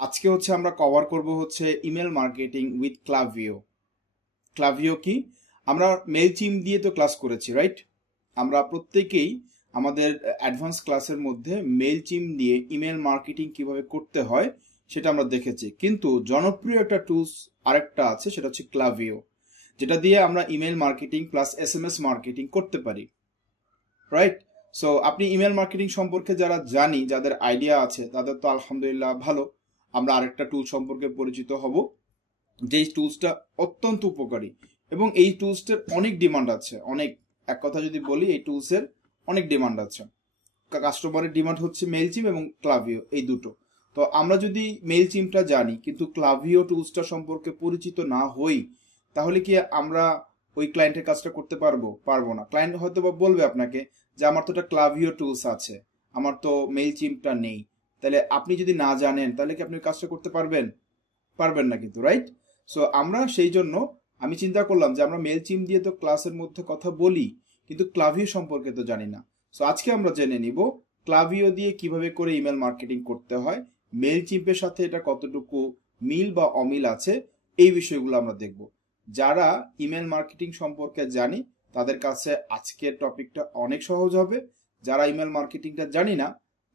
আজকে আমরা কভার করব ইমেল মার্কেটিং উইথ ক্লাভিও। ক্লাভিও কি? আমরা মেইলচিম্প দিয়ে তো ক্লাস করেছি, রাইট? আমরা প্রত্যেকেই আমাদের অ্যাডভান্স ক্লাসের মধ্যে মেইলচিম্প দিয়ে ইমেল মার্কেটিং কিভাবে করতে হয় সেটা আমরা দেখেছি, কিন্তু জনপ্রিয় একটা টুলস আরেকটা আছে, সেটা হচ্ছে ক্লাভিও, যেটা দিয়ে আমরা email marketing plus SMS marketing করতে পারি, রাইট? সো আপনি ইমেল মার্কেটিং সম্পর্কে যারা জানি, যাদের আইডিয়া আছে, তাদের তো আলহামদুলিল্লাহ ভালো। আমরা আরেকটা টুল সম্পর্কে পরিচিত হব, যেই টুলসটা অত্যন্ত উপকারী এবং এই টুলসটার অনেক ডিমান্ড আছে। অনেক, এক কথা যদি বলি, এই টুলসের অনেক ডিমান্ড আছে। কাস্টমারের ডিমান্ড হচ্ছে মেইলচিম্প এবং ক্লাভিও, এই দুটো। তো আমরা যদি মেইলচিম্পটা জানি কিন্তু ক্লাভিও টুলসটা সম্পর্কে পরিচিত না হই, তাহলে কি আমরা ওই ক্লায়েন্টের কাজটা করতে পারবো না। ক্লায়েন্ট হয়তো বা বলবে আপনাকে যে আমার তো একটা ক্লাভিও টুলস আছে, আমার তো মেইলচিম্পটা নেই। তাহলে আপনি যদি না জানেন তাহলে কি আপনি কাজটা করতে পারবেন না কিন্তু, রাইট? সো আমরা সেই জন্য আমি চিন্তা করলাম যে আমরা মেইলচিম্প দিয়ে তো ক্লাসের মধ্যে কথা বলি, কিন্তু ক্লাভিও সম্পর্কে তো জানি না। সো আজকে আমরা জেনে নিব ক্লাভিও দিয়ে কিভাবে করে ইমেল মার্কেটিং করতে হয়, মেইলচিম্পের সাথে এটা কতটুকু মিল বা অমিল আছে, এই বিষয়গুলো আমরা দেখব। যারা ইমেল মার্কেটিং সম্পর্কে জানি তাদের কাছে আজকের টপিকটা অনেক সহজ হবে। যারা ইমেল মার্কেটিংটা জানি না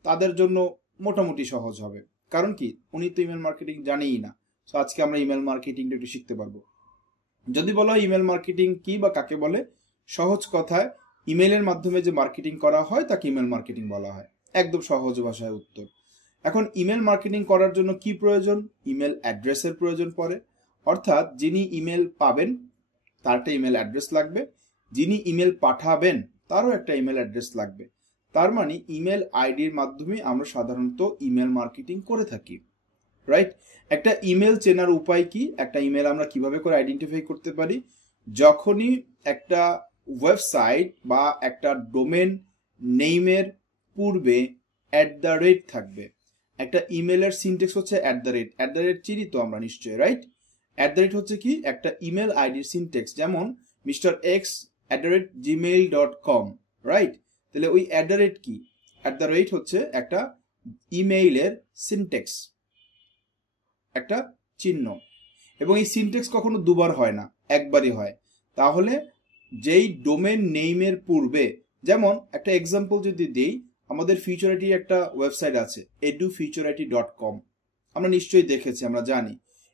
তাদের জন্য মোটামুটি সহজ হবে, কারণ কি, উনি তো ইমেল মার্কেটিং জানেই না। সো আজকে আমরা ইমেল মার্কেটিংটা একটু শিখতে পারবো। যদি বলা হয় ইমেল মার্কেটিং কি বা কাকে বলে, সহজ কথায় ইমেলের মাধ্যমে যে মার্কেটিং করা হয় তাকে ইমেল মার্কেটিং বলা হয়, একদম সহজ ভাষায় উত্তর। এখন ইমেল মার্কেটিং করার জন্য কি প্রয়োজন? ইমেল অ্যাড্রেসের প্রয়োজন পড়ে, অর্থাৎ যিনি ইমেল পাবেন তার একটা ইমেল অ্যাড্রেস লাগবে, যিনি ইমেল পাঠাবেন তারও একটা ইমেল অ্যাড্রেস লাগবে। তার মানে ইমেল আইডির মাধ্যমে আমরা সাধারণত ইমেল মার্কেটিং করে থাকি, রাইট? একটা ইমেল চেনার উপায় কি? একটা ইমেল আমরা কিভাবে করে আইডেন্টিফাই করতে পারি? যখনই একটা ওয়েবসাইট বা একটা ডোমেন নেইমের পূর্বে @ থাকবে। একটা ইমেলের সিনটেক্স হচ্ছে @ চিনি তো আমরা নিশ্চয়ই, রাইট? @ হচ্ছে কি একটা ইমেল আইডির সিনটেক্স, যেমন মিস্টার এক্স @gmail.com, রাইট? তাহলে ওই কি? হচ্ছে একটা ইমেইলের সিনটেক্স, একটা চিহ্ন, এবং এই সিনটেক্স কখনো দুবার হয় না, একবারই হয়। তাহলে যেই ডোমেন নেইমের পূর্বে, যেমন একটা এক্সাম্পল যদি দিই, আমাদের ফিউচারিটি একটা ওয়েবসাইট আছে edufuturity.com, আমরা নিশ্চয়ই দেখেছি, আমরা জানি।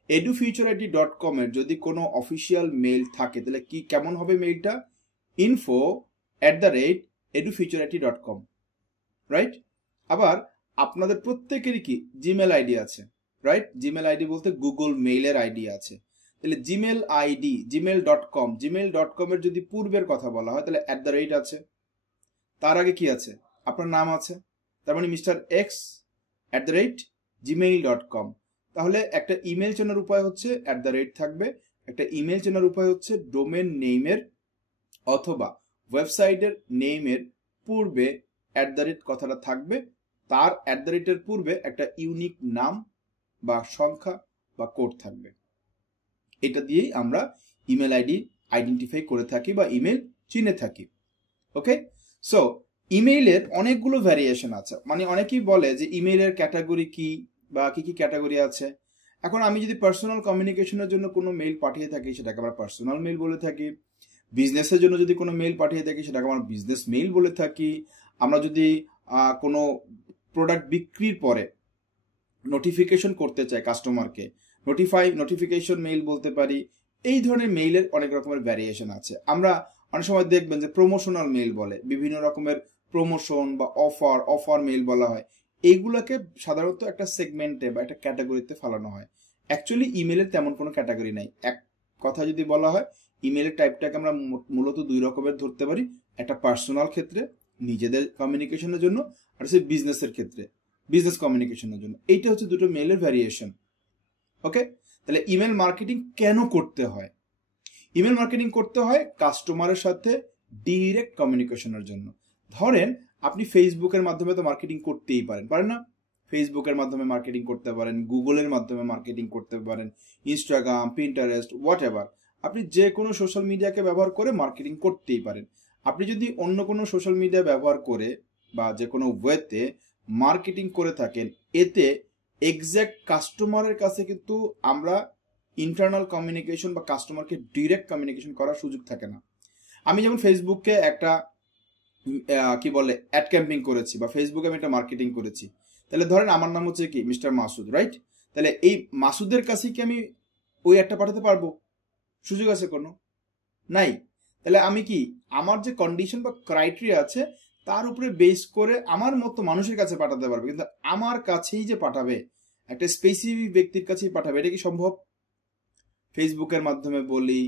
edufuturity.com এর যদি কোনো অফিসিয়াল মেইল থাকে তাহলে কি কেমন হবে মেইলটা? info@edufuturity.com, right? আবার আপনাদের প্রত্যেকেরই কি জিমেল আইডি আছে, রাইট? জিমেল আইডি বলতে গুগল মেইলের আইডি আছে। তাহলে জিমেল আইডি জিমেল.com এর যদি পূর্বের কথা বলা হয় তাহলে @ আছে, তার আগে কি আছে? আপনার নাম আছে, তার মানে মিস্টার এক্স @gmail.com। তাহলে একটা ইমেল চেনার উপায় হচ্ছে @ থাকবে, একটা ইমেল চেনার উপায় হচ্ছে ডোমেন নেইমের অথবা ওয়েবসাইটের নেইমের পূর্বে @ কথাটা থাকবে, তার @এর পূর্বে একটা ইউনিক নাম বা সংখ্যা বা কোড থাকবে। এটা দিয়েই আমরা ইমেল আইডি আইডেন্টিফাই করে থাকি বা ইমেল চিনে থাকি। ওকে, সো ইমেইলের অনেকগুলো ভ্যারিয়েশন আছে, মানে অনেকেই বলে যে ইমেইলের ক্যাটাগরি কি বা কি কি ক্যাটাগরি আছে। এখন আমি যদি পার্সোনাল কমিউনিকেশনের জন্য কোনো মেইল পাঠিয়ে থাকি সেটাকে আমরা পার্সোনাল মেইল বলে থাকি, বিজনেসের জন্য যদি কোনো মেইল পাঠিয়ে থাকি সেটাকে আমরা বিজনেস মেইল বলে থাকি, আমরা যদি কোনো প্রোডাক্ট বিক্রির পরে নোটিফিকেশন করতে চাই কাস্টমারকে, নোটিফিকেশন মেইল বলতে পারি। এই ধরনের মেইলের অনেক রকমের ভ্যারিয়েশন আছে। আমরা অনেক সময় দেখবেন যে প্রমোশনাল মেইল বলে, বিভিন্ন রকমের প্রমোশন বা অফার মেইল বলা হয়। এইগুলোকে সাধারণত একটা সেগমেন্টে বা একটা ক্যাটাগরিতে ফেলানো হয়। অ্যাকচুয়ালি ইমেলের তেমন কোনো ক্যাটাগরি নাই। এক কথা যদি বলা হয়, ইমেলের টাইপটাকে আমরা মূলত দুই রকমের ধরতে পারি, একটা পার্সোনাল ক্ষেত্রে নিজেদের কমিউনিকেশনের জন্য, আর হচ্ছে বিজনেসের ক্ষেত্রে বিজনেস কমিউনিকেশনের জন্য। এইটা হচ্ছে দুটো মেইলের ভ্যারিয়েশন। ওকে, তাহলে ইমেল মার্কেটিং কেন করতে হয়? ইমেল মার্কেটিং করতে হয় কাস্টমারের সাথে ডিরেক্ট কমিউনিকেশনের জন্য। ধরেন আপনি ফেসবুকের মাধ্যমে তো মার্কেটিং করতেই পারেন না? ফেসবুকের মাধ্যমে মার্কেটিং করতে পারেন, গুগলের মাধ্যমে মার্কেটিং করতে পারেন, ইনস্টাগ্রাম, পিন্টারেস্ট, হোয়াট এভার, আপনি যে কোনো সোশ্যাল মিডিয়াকে ব্যবহার করে মার্কেটিং করতেই পারেন। আপনি যদি অন্য কোনো সোশ্যাল মিডিয়া ব্যবহার করে বা যে কোনো ওয়েতে মার্কেটিং করে থাকেন, এতে এক্সাক্ট কাস্টমারের কাছে কিন্তু আমরা ইন্টারনাল কমিউনিকেশন বা কাস্টমারকে ডিরেক্ট কমিউনিকেশন করার সুযোগ থাকে না। আমি যেমন ফেসবুকে একটা কি বলে অ্যাড ক্যাম্পিং করেছি বা ফেসবুকে আমি একটা মার্কেটিং করেছি, তাহলে ধরেন আমার নাম হচ্ছে কি মিস্টার মাসুদ, রাইট? তাহলে এই মাসুদের কাছে কি আমি ওই অ্যাডটা পাঠাতে পারবো? সুযোগ আছে কোনো? নাই। তাহলে আমি কি আমার যে কন্ডিশন বা ক্রাইটেরিয়া আছে তার উপরে বেস করে আমার মতো মানুষের কাছে পাঠাতে পারবে, কিন্তু আমার কাছেই যে পাঠাবে, একটা স্পেসিফিক ব্যক্তির কাছেই পাঠাবে, এটা কি সম্ভব? ফেসবুকের মাধ্যমে বলি,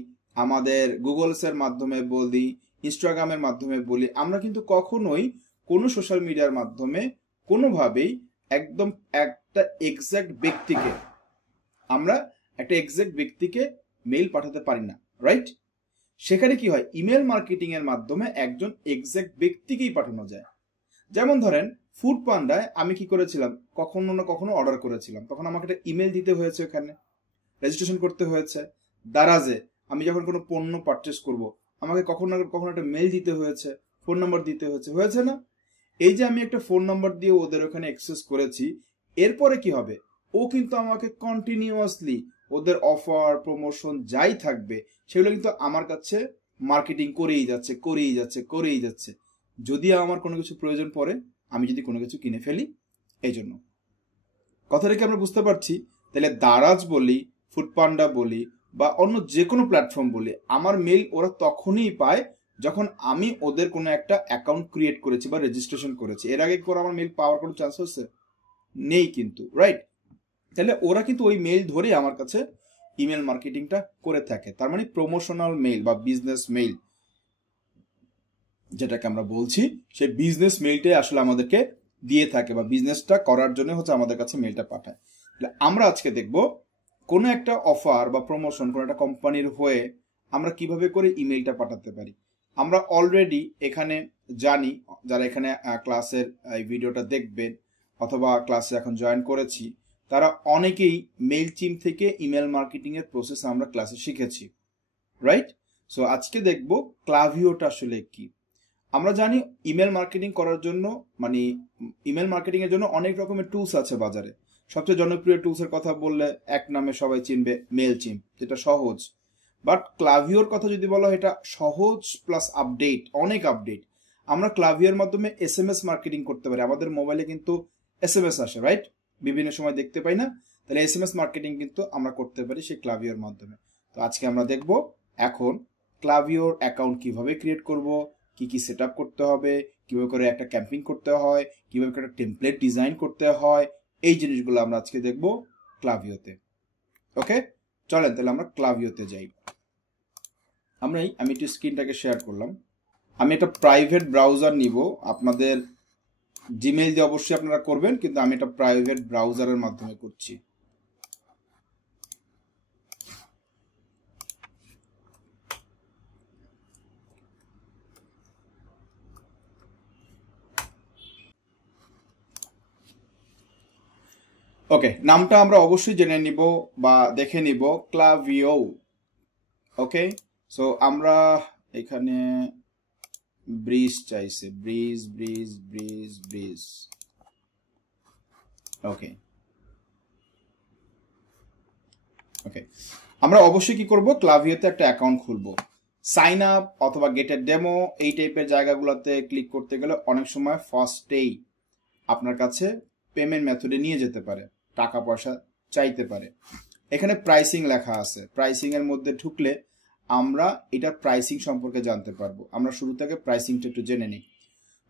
আমাদের গুগলসের মাধ্যমে বলি, ইনস্টাগ্রামের মাধ্যমে বলি, আমরা কিন্তু কখনোই কোনো সোশ্যাল মিডিয়ার মাধ্যমে কোনোভাবেই একদম একটা এক্সাক্ট ব্যক্তিকে মেইল পাঠাতে পারি না, রাইট? সেখানে কি হয়, ইমেল মার্কেটিং এর মাধ্যমে একজন এক্সাক্ট ব্যক্তিকেই পাঠানো যায়। যেমন ধরেন ফুড পান্ডায় আমি কি করেছিলাম, কখনো না কখনো অর্ডার করেছিলাম, তখন আমাকে একটা ইমেল দিতে হয়েছে, ওখানে রেজিস্ট্রেশন করতে হয়েছে। দারাজে আমি যখন কোনো পণ্য পারচেস করব, আমাকে কখনো না কখনো একটা মেল দিতে হয়েছে, ফোন নাম্বার দিতে হয়েছে না? এই যে আমি একটা ফোন নাম্বার দিয়ে ওদের ওখানে অ্যাক্সেস করেছি, এরপরে কি হবে, ও কিন্তু আমাকে কন্টিনিউয়াসলি ওদের অফার প্রমোশন যাই থাকবে সেগুলো কিন্তু আমার কাছে মার্কেটিং করেই যাচ্ছে। যদি আমার কোনো কিছু প্রয়োজন পড়ে, আমি যদি কোনো কিছু কিনে ফেলি, এই জন্য কথাটা কি আমরা বুঝতে পারছি? তাহলে দারাজ বলি, ফুড পান্ডা বলি বা অন্য যে কোনো প্ল্যাটফর্ম বলি, আমার মেল ওরা তখনই পায় যখন আমি ওদের কোনো একটা অ্যাকাউন্ট ক্রিয়েট করেছি বা রেজিস্ট্রেশন করেছি। এর আগে করে আমার মেল পাওয়ার কোনো চান্স হচ্ছে নেই কিন্তু, রাইট? তাহলে ওরা কিন্তু ওই মেল ধরে আমার কাছে ইমেল মার্কেটিংটা করে থাকে। তার মানে প্রমোশনাল মেইল বা বিজনেস মেইল যেটাকে আমরা বলছি, সেই বিজনেস মেইলটাই আসলে আমাদেরকে দিয়ে থাকে বা বিজনেসটা করার জন্য হচ্ছে আমাদের কাছে মেইলটা পাঠায়। তাহলে আমরা আজকে দেখব কোনো একটা অফার বা প্রমোশন কোনো একটা কোম্পানির হয়ে আমরা কিভাবে করে ইমেইলটা পাঠাতে পারি। আমরা অলরেডি এখানে জানি, যারা এখানে ক্লাসের এই ভিডিওটা দেখবেন অথবা ক্লাসে এখন জয়েন করেছি, তারা অনেকেই মেইলচিম থেকে ইমেল মার্কেটিং এর প্রসেস আমরা ক্লাসে শিখেছি, রাইট? সো আজকে দেখব ক্লাভিওটা আসলে কি। আমরা জানি ইমেল মার্কেটিং করার জন্য, মানে ইমেল মার্কেটিং এর জন্য অনেক রকমের টুলস আছে বাজারে। সবচেয়ে জনপ্রিয় টুলস এর কথা বললে এক নামে সবাই চিনবে মেইলচিম, যেটা সহজ। বাট ক্লাভিওর কথা যদি বলা হয়, এটা সহজ প্লাস আপডেট, অনেক আপডেট। আমরা ক্লাভিওর মাধ্যমে এসএমএস মার্কেটিং করতে পারি। আমাদের মোবাইলে কিন্তু এসএমএস আসে, রাইট? বিভিন্ন সময় দেখতে পাই না? তাহলে এসএমএস মার্কেটিং কিন্তু আমরা করতে পারি সেই ক্লাভিওর মাধ্যমে। তো আজকে আমরা দেখব এখন ক্লাভিওর অ্যাকাউন্ট কিভাবে ক্রিয়েট করব, কি কি সেট আপ করতে হবে, কিভাবে করে একটা ক্যাম্পিং করতে হয়, কিভাবে করে একটা টেমপ্লেট ডিজাইন করতে হয়, এই জিনিসগুলো আমরা আজকে দেখব ক্লাভিওতে। ওকে, চলেন তাহলে আমরা ক্লাভিওতে যাই। আমি একটু স্ক্রিনটাকে শেয়ার করলাম। আমি একটা প্রাইভেট ব্রাউজার নিব। আপনাদের জিমেইল দিয়ে অবশ্যই আপনারা করবেন, কিন্তু আমি একটা প্রাইভেট ব্রাউজারের মাধ্যমে করছি। ওকে, নামটা আমরা অবশ্যই জেনে নিব বা দেখে নিব, ক্লাভিও। ওকে, সো আমরা এখানে ব্রিজ চাইছে, ব্রিজ। ওকে, আমরা অবশ্যই কি করব, ক্লাভিওতে একটা অ্যাকাউন্ট খুলবো। সাইন আপ অথবা গেট এ ডেমো এই টাইপের জায়গাগুলোতে ক্লিক করতে গেলে অনেক সময় ফার্স্টেই আপনার কাছে পেমেন্ট মেথডে নিয়ে যেতে পারে, টাকা পয়সা চাইতে পারে। এখানে প্রাইসিং লেখা আছে, প্রাইসিং এর মধ্যে ঢুকলে আমরা এটার প্রাইসিং সম্পর্কে জানতে পারবো। আমরা শুরু থেকে প্রাইসিংটা একটু জেনে নিই।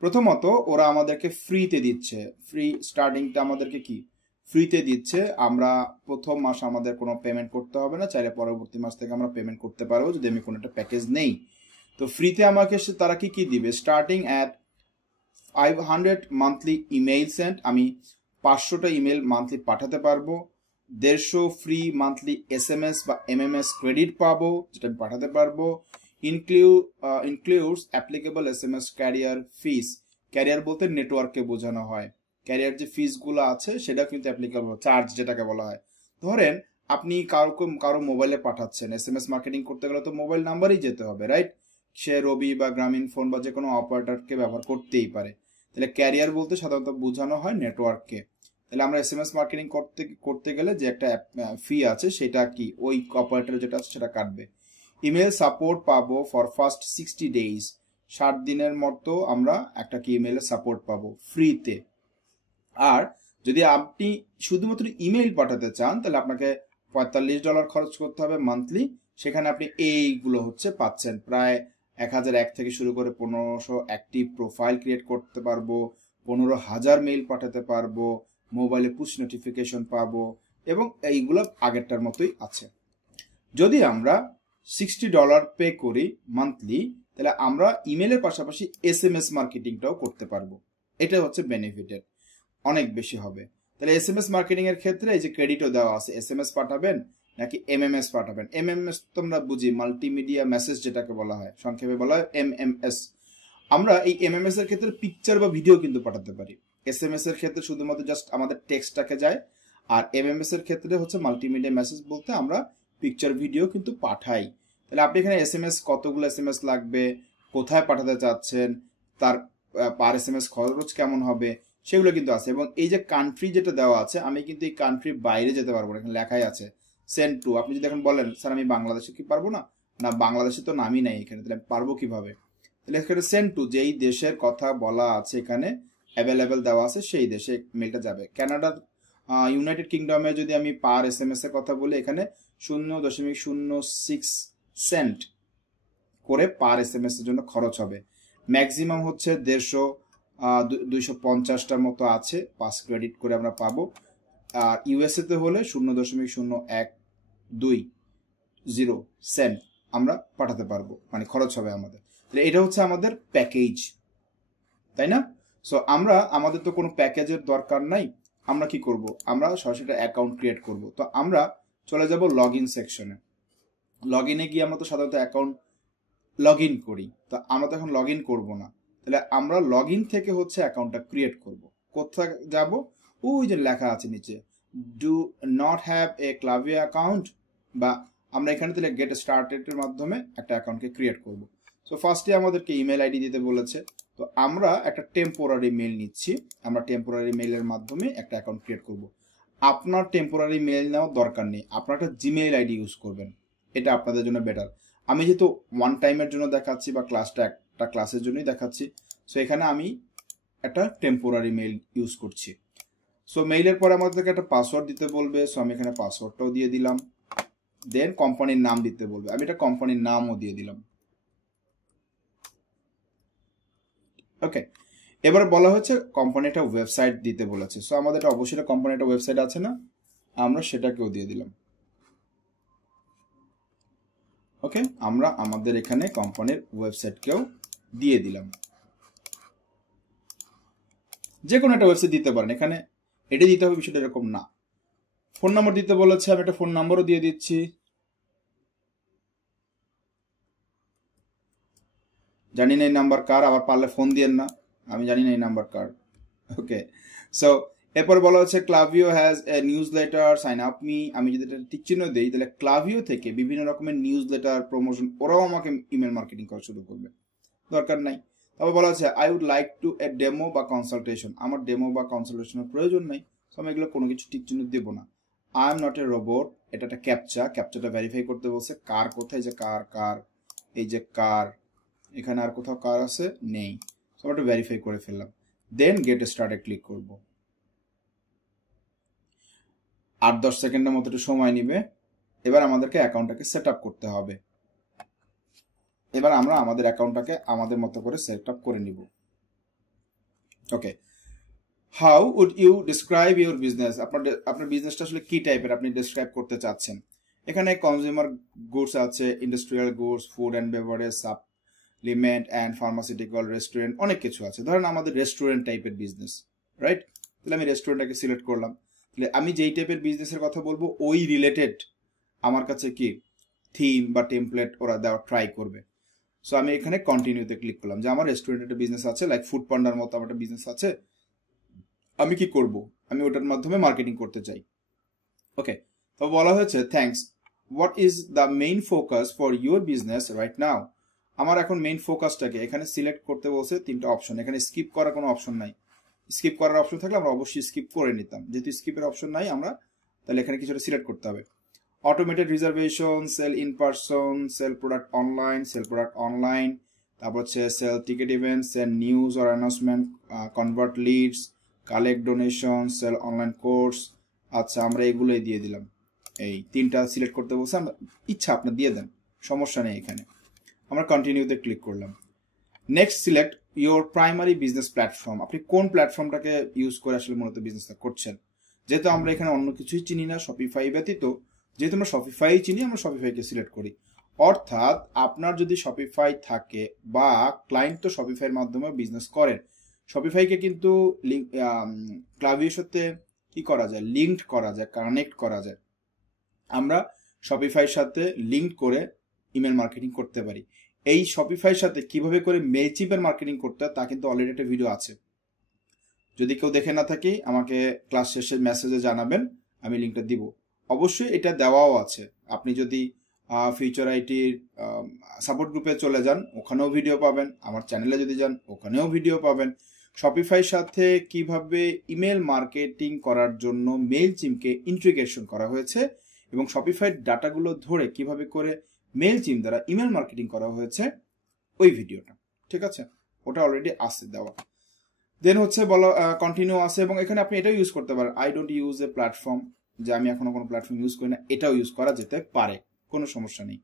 প্রথমত ওরা আমাদেরকে ফ্রিতে দিচ্ছে, ফ্রি স্টার্টিংটা আমাদেরকে কি ফ্রিতে দিচ্ছে। আমরা প্রথম মাস আমাদের কোনো পেমেন্ট করতে হবে না, চাইলে পরবর্তী মাস থেকে আমরা পেমেন্ট করতে পারবো যদি আমি কোনো একটা প্যাকেজ নেই। তো ফ্রিতে আমাকে তারা কি দিবে, starting at 500 monthly email send, আমি 500টা ইমেল মান্থলি পাঠাতে পারবো। 150 ফ্রি মান্থলি এসএমএস বা এমএমএস ক্রেডিট পাবো, যেটা আমি পাঠাতে পারবো। ইনক্লুডস অ্যাপ্লিকেবল এসএমএস ক্যারিয়ার ফিস। ক্যারিয়ার বলতে নেটওয়ার্ককে বোঝানো হয়, ক্যারিয়ার যে ফিসগুলো আছে সেটা কিন্তু অ্যাপ্লিকেবল, চার্জ যেটাকে বলা হয়। ধরেন আপনি কারো মোবাইলে পাঠাচ্ছেন, এসএমএস মার্কেটিং করতে গেলে তো মোবাইল নাম্বারই যেতে হবে, রাইট? সে রবি বা গ্রামীণ ফোন বা যে কোনো অপারেটরকে ব্যবহার করতেই পারে। তাহলে ক্যারিয়ার বলতে সাধারণত বোঝানো হয় নেটওয়ার্ককে। তাহলে আমরা এসএমএস মার্কেটিং করতে গেলে যে একটা ফি আছে সেটা কি ওই অপারেটর যেটা আছে সেটা কাটবে। ইমেল সাপোর্ট পাবো ফর ফার্স্ট 60 days, 60 দিনের মতো আমরা একটা কি ইমেলের সাপোর্ট পাবো ফ্রিতে। আর যদি আপনি শুধুমাত্র ইমেল পাঠাতে চান তাহলে আপনাকে $45 খরচ করতে হবে মান্থলি। সেখানে আপনি এইগুলো হচ্ছে পাচ্ছেন, প্রায় 1001 থেকে শুরু করে 1500 অ্যাক্টিভ প্রোফাইল ক্রিয়েট করতে পারবো, 15,000 মেইল পাঠাতে পারবো, মোবাইলে পুশ নোটিফিকেশন পাবো, এবং এইগুলো আগেরটার মতোই আছে। যদি আমরা $60 পে করি মান্থলি, তাহলে আমরা ইমেলের পাশাপাশি এসএমএস মার্কেটিংটাও করতে পারবো। এটা হচ্ছে বেনিফিটেড, অনেক বেশি হবে। তাহলে এসএমএস মার্কেটিং এর ক্ষেত্রে এই যে ক্রেডিটও দেওয়া আছে, এসএমএস পাঠাবেন নাকি এমএমএস পাঠাবেন। এমএমএস তোমরা বুঝি মাল্টিমিডিয়া মেসেজ যেটাকে বলা হয়, সংক্ষেপে বলা হয় এমএমএস। আমরা এই এমএমএস এর ক্ষেত্রে পিকচার বা ভিডিও কিন্তু পাঠাতে পারি। এসএমএস এর ক্ষেত্রে শুধুমাত্র জাস্ট আমাদের টেক্সটটাকে যায়, আর এমএমএস এর ক্ষেত্রে হচ্ছে মাল্টিমিডিয়া মেসেজ বলতে আমরা পিকচার ভিডিও কিন্তু পাঠাই। তাহলে আপনি এখানে এসএমএস, কতগুলো এসএমএস লাগবে, কোথায় পাঠাতে চাচ্ছেন, তার পার এসএমএস খরচ কেমন হবে, সেগুলো কিন্তু আছে। এবং এই যে কান্ট্রি যেটা দেওয়া আছে, আমি কিন্তু এই কান্ট্রির বাইরে যেতে পারবো না, এখানে লেখাই আছে সেন্ড টু। আপনি যদি এখন বলেন স্যার আমি বাংলাদেশে কি পারবো না, না বাংলাদেশে তো নামই নাই এখানে, তাহলে পারবো কিভাবে? তাহলে এখানে সেন্ড টু, যেই দেশের কথা বলা আছে এখানে অ্যাভেলেবেল দেওয়া আছে সেই দেশে মেলটা যাবে। কানাডা, ইউনাইটেড কিংডমে যদি আমি পার এসএমএস এর কথা বলি, এখানে 0.06 সেন্ট করে পার এসএমএস এর জন্য খরচ হবে। ম্যাক্সিমাম হচ্ছে 250টার মতো আছে, 5 ক্রেডিট করে আমরা পাবো। আর ইউএসএ তে হলে 0.0120 সেন্ট আমরা পাঠাতে পারবো, মানে খরচ হবে আমাদের। এটা হচ্ছে আমাদের প্যাকেজ, তাই না? সো আমরা, আমাদের তো কোনো প্যাকেজের দরকার নাই, আমরা কি করব, আমরা সরাসরি অ্যাকাউন্ট ক্রিয়েট করব। তো আমরা চলে যাব লগ ইন সেকশনে। লগ ইনে গিয়ে আমরা তো সাধারণত অ্যাকাউন্ট লগ ইন করি, তো আমরা তো এখন লগ ইন করবো না। তাহলে আমরা লগ ইন থেকে হচ্ছে অ্যাকাউন্টটা ক্রিয়েট করব। কোথায় যাব? ওই যে লেখা আছে নিচে, do not have a Klaviyo account, বা আমরা এখানে তাহলে গেট স্টার্টেড এর মাধ্যমে একটা অ্যাকাউন্টকে ক্রিয়েট করব। সো ফার্স্টে আমাদেরকে ইমেল আইডি দিতে বলেছে, তো আমরা একটা টেম্পোরারি মেল নিচ্ছি, আমরা টেম্পোরারি মেইলের মাধ্যমে একটা অ্যাকাউন্ট ক্রিয়েট করব। আপনার টেম্পোরারি মেল নেওয়ার দরকার নেই, আপনার একটা জিমেইল আইডি ইউজ করবেন, এটা আপনাদের জন্য বেটার। আমি যেহেতু ওয়ান টাইমের জন্য দেখাচ্ছি বা ক্লাসটা একটা ক্লাসের জন্যই দেখাচ্ছি, সো এখানে আমি একটা টেম্পোরারি মেইল ইউজ করছি। সো মেইলের পরে আমাদেরকে একটা পাসওয়ার্ড দিতে বলবে, সো আমি এখানে পাসওয়ার্ডটাও দিয়ে দিলাম। দেন কোম্পানির নাম দিতে বলবে, আমি এটা কোম্পানির নামও দিয়ে দিলাম। ওকে, এবার বলা হচ্ছে কোম্পানিটা ওয়েবসাইট দিতে বলেছে, সো আমাদের এটা অবশ্যই কোম্পানিটা ওয়েবসাইট আছে না, আমরা সেটাকেও দিয়ে দিলাম। ওকে, আমরা আমাদের এখানে কোম্পানির ওয়েবসাইটকেও দিয়ে দিলাম। যে কোনো একটা ওয়েবসাইট দিতে পারেন, এখানে এটা দিতে হবে বিষয়টা এরকম না। ফোন নাম্বার দিতে বলেছে, আমি একটা ফোন নাম্বারও দিয়ে দিচ্ছি। জানি না এই নাম্বার কার, আবার পারলে ফোন দিয়েন না, আমি জানি না এই নাম্বার কার। ওকে, সো এরপর বলা হচ্ছে Klaviyo has a newsletter, sign up me. আমি যদি এটা টিক চিহ্ন দিই, তাহলে ক্লাভিও থেকে বিভিন্ন রকমের নিউজ লেটার, প্রমোশন, ওরাও আমাকে ইমেল মার্কেটিং করা শুরু করবে, দরকার নাই। তারপর বলা হচ্ছে I would like to a demo বা কনসালটেশন, আমার ডেমো বা কনসালটেশনের প্রয়োজন নাই, তো আমি এগুলো কোনো কিছু টিক চিহ্ন দেবো না। I am not a robot, এটা একটা ক্যাপচাটা ভেরিফাই করতে বলছে। কার কোথায়, যে কার, এই যে কার, এখানে আর কোথাও কার আছে নেই, সো আমরা ভেরিফাই করে ফেললাম। দেন গেট স্টার্টে ক্লিক করব। 8-10 সেকেন্ডের মতো একটু সময় নিবে। এবার আমাদেরকে অ্যাকাউন্টটাকে সেট আপ করতে হবে। এবার আমরা আমাদের অ্যাকাউন্টটাকে আমাদের মতো করে সেট আপ করে নিব। Okay, how would you describe your business, আপনার বিজনেসটা আসলে কি টাইপের আপনি ডিসক্রাইব করতে চাচ্ছেন। এখানে কনজিউমার গুডস আছে, industrial goods, food and beverage, supplement and pharmaceutical, restaurant, অনেক কিছু আছে। ধরেন আমাদের রেস্টুরেন্ট টাইপের বিজনেস, রাইট? তাহলে আমি রেস্টুরেন্টটাকে সিলেক্ট করলাম। তাহলে আমি যেই টাইপের বিজনেসের কথা বলবো ওই রিলেটেড আমার কাছে কি থিম বা টেমপ্লেট ওরা দেওয়া ট্রাই করবে। সো আমি এখানে কন্টিনিউতে ক্লিক করলাম যে আমার রেস্টুরেন্টের একটা বিজনেস আছে, লাইক ফুড পান্ডার মতো আমার একটা বিজনেস আছে, আমি কি করব, আমি ওটার মাধ্যমে মার্কেটিং করতে চাই। ওকে, তো বলা হয়েছে thanks, what is the main focus for your business right now. আমার এখন মেইন ফোকাসটাকে এখানে সিলেক্ট করতে বলছে 3টা অপশন, এখানে স্কিপ করার কোনো অপশন নাই। স্কিপ করার অপশন থাকলে আমরা অবশ্যই স্কিপ করে নিতাম, যেহেতু স্কিপের অপশন নাই আমরা তাহলে এখানে কিছুটা সিলেক্ট করতে হবে। Automated reservation, sell in person, sell product online, sell product online, তারপর হচ্ছে sell ticket event, sell news or announcement, convert leads, collect donation, sell online course. আচ্ছা, আমরা এগুলোই দিয়ে দিলাম। এই 3টা সিলেক্ট করতে বলছে, আমরা ইচ্ছা আপনার দিয়ে দেন, সমস্যা নেই। এখানে আমরা কন্টিনিউতে ক্লিক করলাম। Next select your primary business platform, আপনি কোন প্ল্যাটফর্মটাকে ইউজ করে আসলে মূলত বিজনেসটা করছেন। যেহেতু আমরা এখানে অন্য কিছুই চিনি না শপিফাই ব্যতীত, যেহেতু আমরা শপিফাই চিনি, আমরা শপিফাইকে সিলেক্ট করি। অর্থাৎ আপনার যদি শপিফাই থাকে বা ক্লায়েন্ট তো শপিফাইয়ের মাধ্যমে বিজনেস করেন, শপিফাইকে কিন্তু ক্লাভিওর সাথে কি করা যায়, লিঙ্কড করা যায়, কানেক্ট করা যায়। আমরা শপিফাইয়ের সাথে লিঙ্ক করে ইমেল মার্কেটিং করতে পারি। এই শপিফাইয়ের সাথে কিভাবে করে মেইলচিম্পের মার্কেটিং করতে হয় তা কিন্তু অলরেডি একটা ভিডিও আছে, যদি কেউ দেখে না থাকি আমাকে ক্লাস শেষে মেসেজে জানাবেন, আমি লিঙ্কটা দিব। অবশ্যই এটা দেওয়াও আছে, আপনি যদি ফিউচার আইটির সাপোর্ট গ্রুপে চলে যান ওখানেও ভিডিও পাবেন, আমার চ্যানেলে যদি যান ওখানেও ভিডিও পাবেন। শপিফাইয়ের সাথে কিভাবে ইমেল মার্কেটিং করার জন্য মেইলচিম্পকে ইন্টিগ্রেশন করা হয়েছে এবং শপিফাইয়ের ডাটাগুলো ধরে কিভাবে করে মেইলচিম্প দ্বারা ইমেল মার্কেটিং করা হয়েছে ওই ভিডিওটা, ঠিক আছে, ওটা অলরেডি আছে দেওয়া। দেন হচ্ছে বলো কন্টিনিউ আছে, এবং এখানে আপনি এটাও ইউজ করতে পারেন, I don't use a platform, যে আমি এখনো কোনো প্ল্যাটফর্ম ইউজ করি না, এটাও ইউজ করা যেতে পারে, কোনো সমস্যা নেই।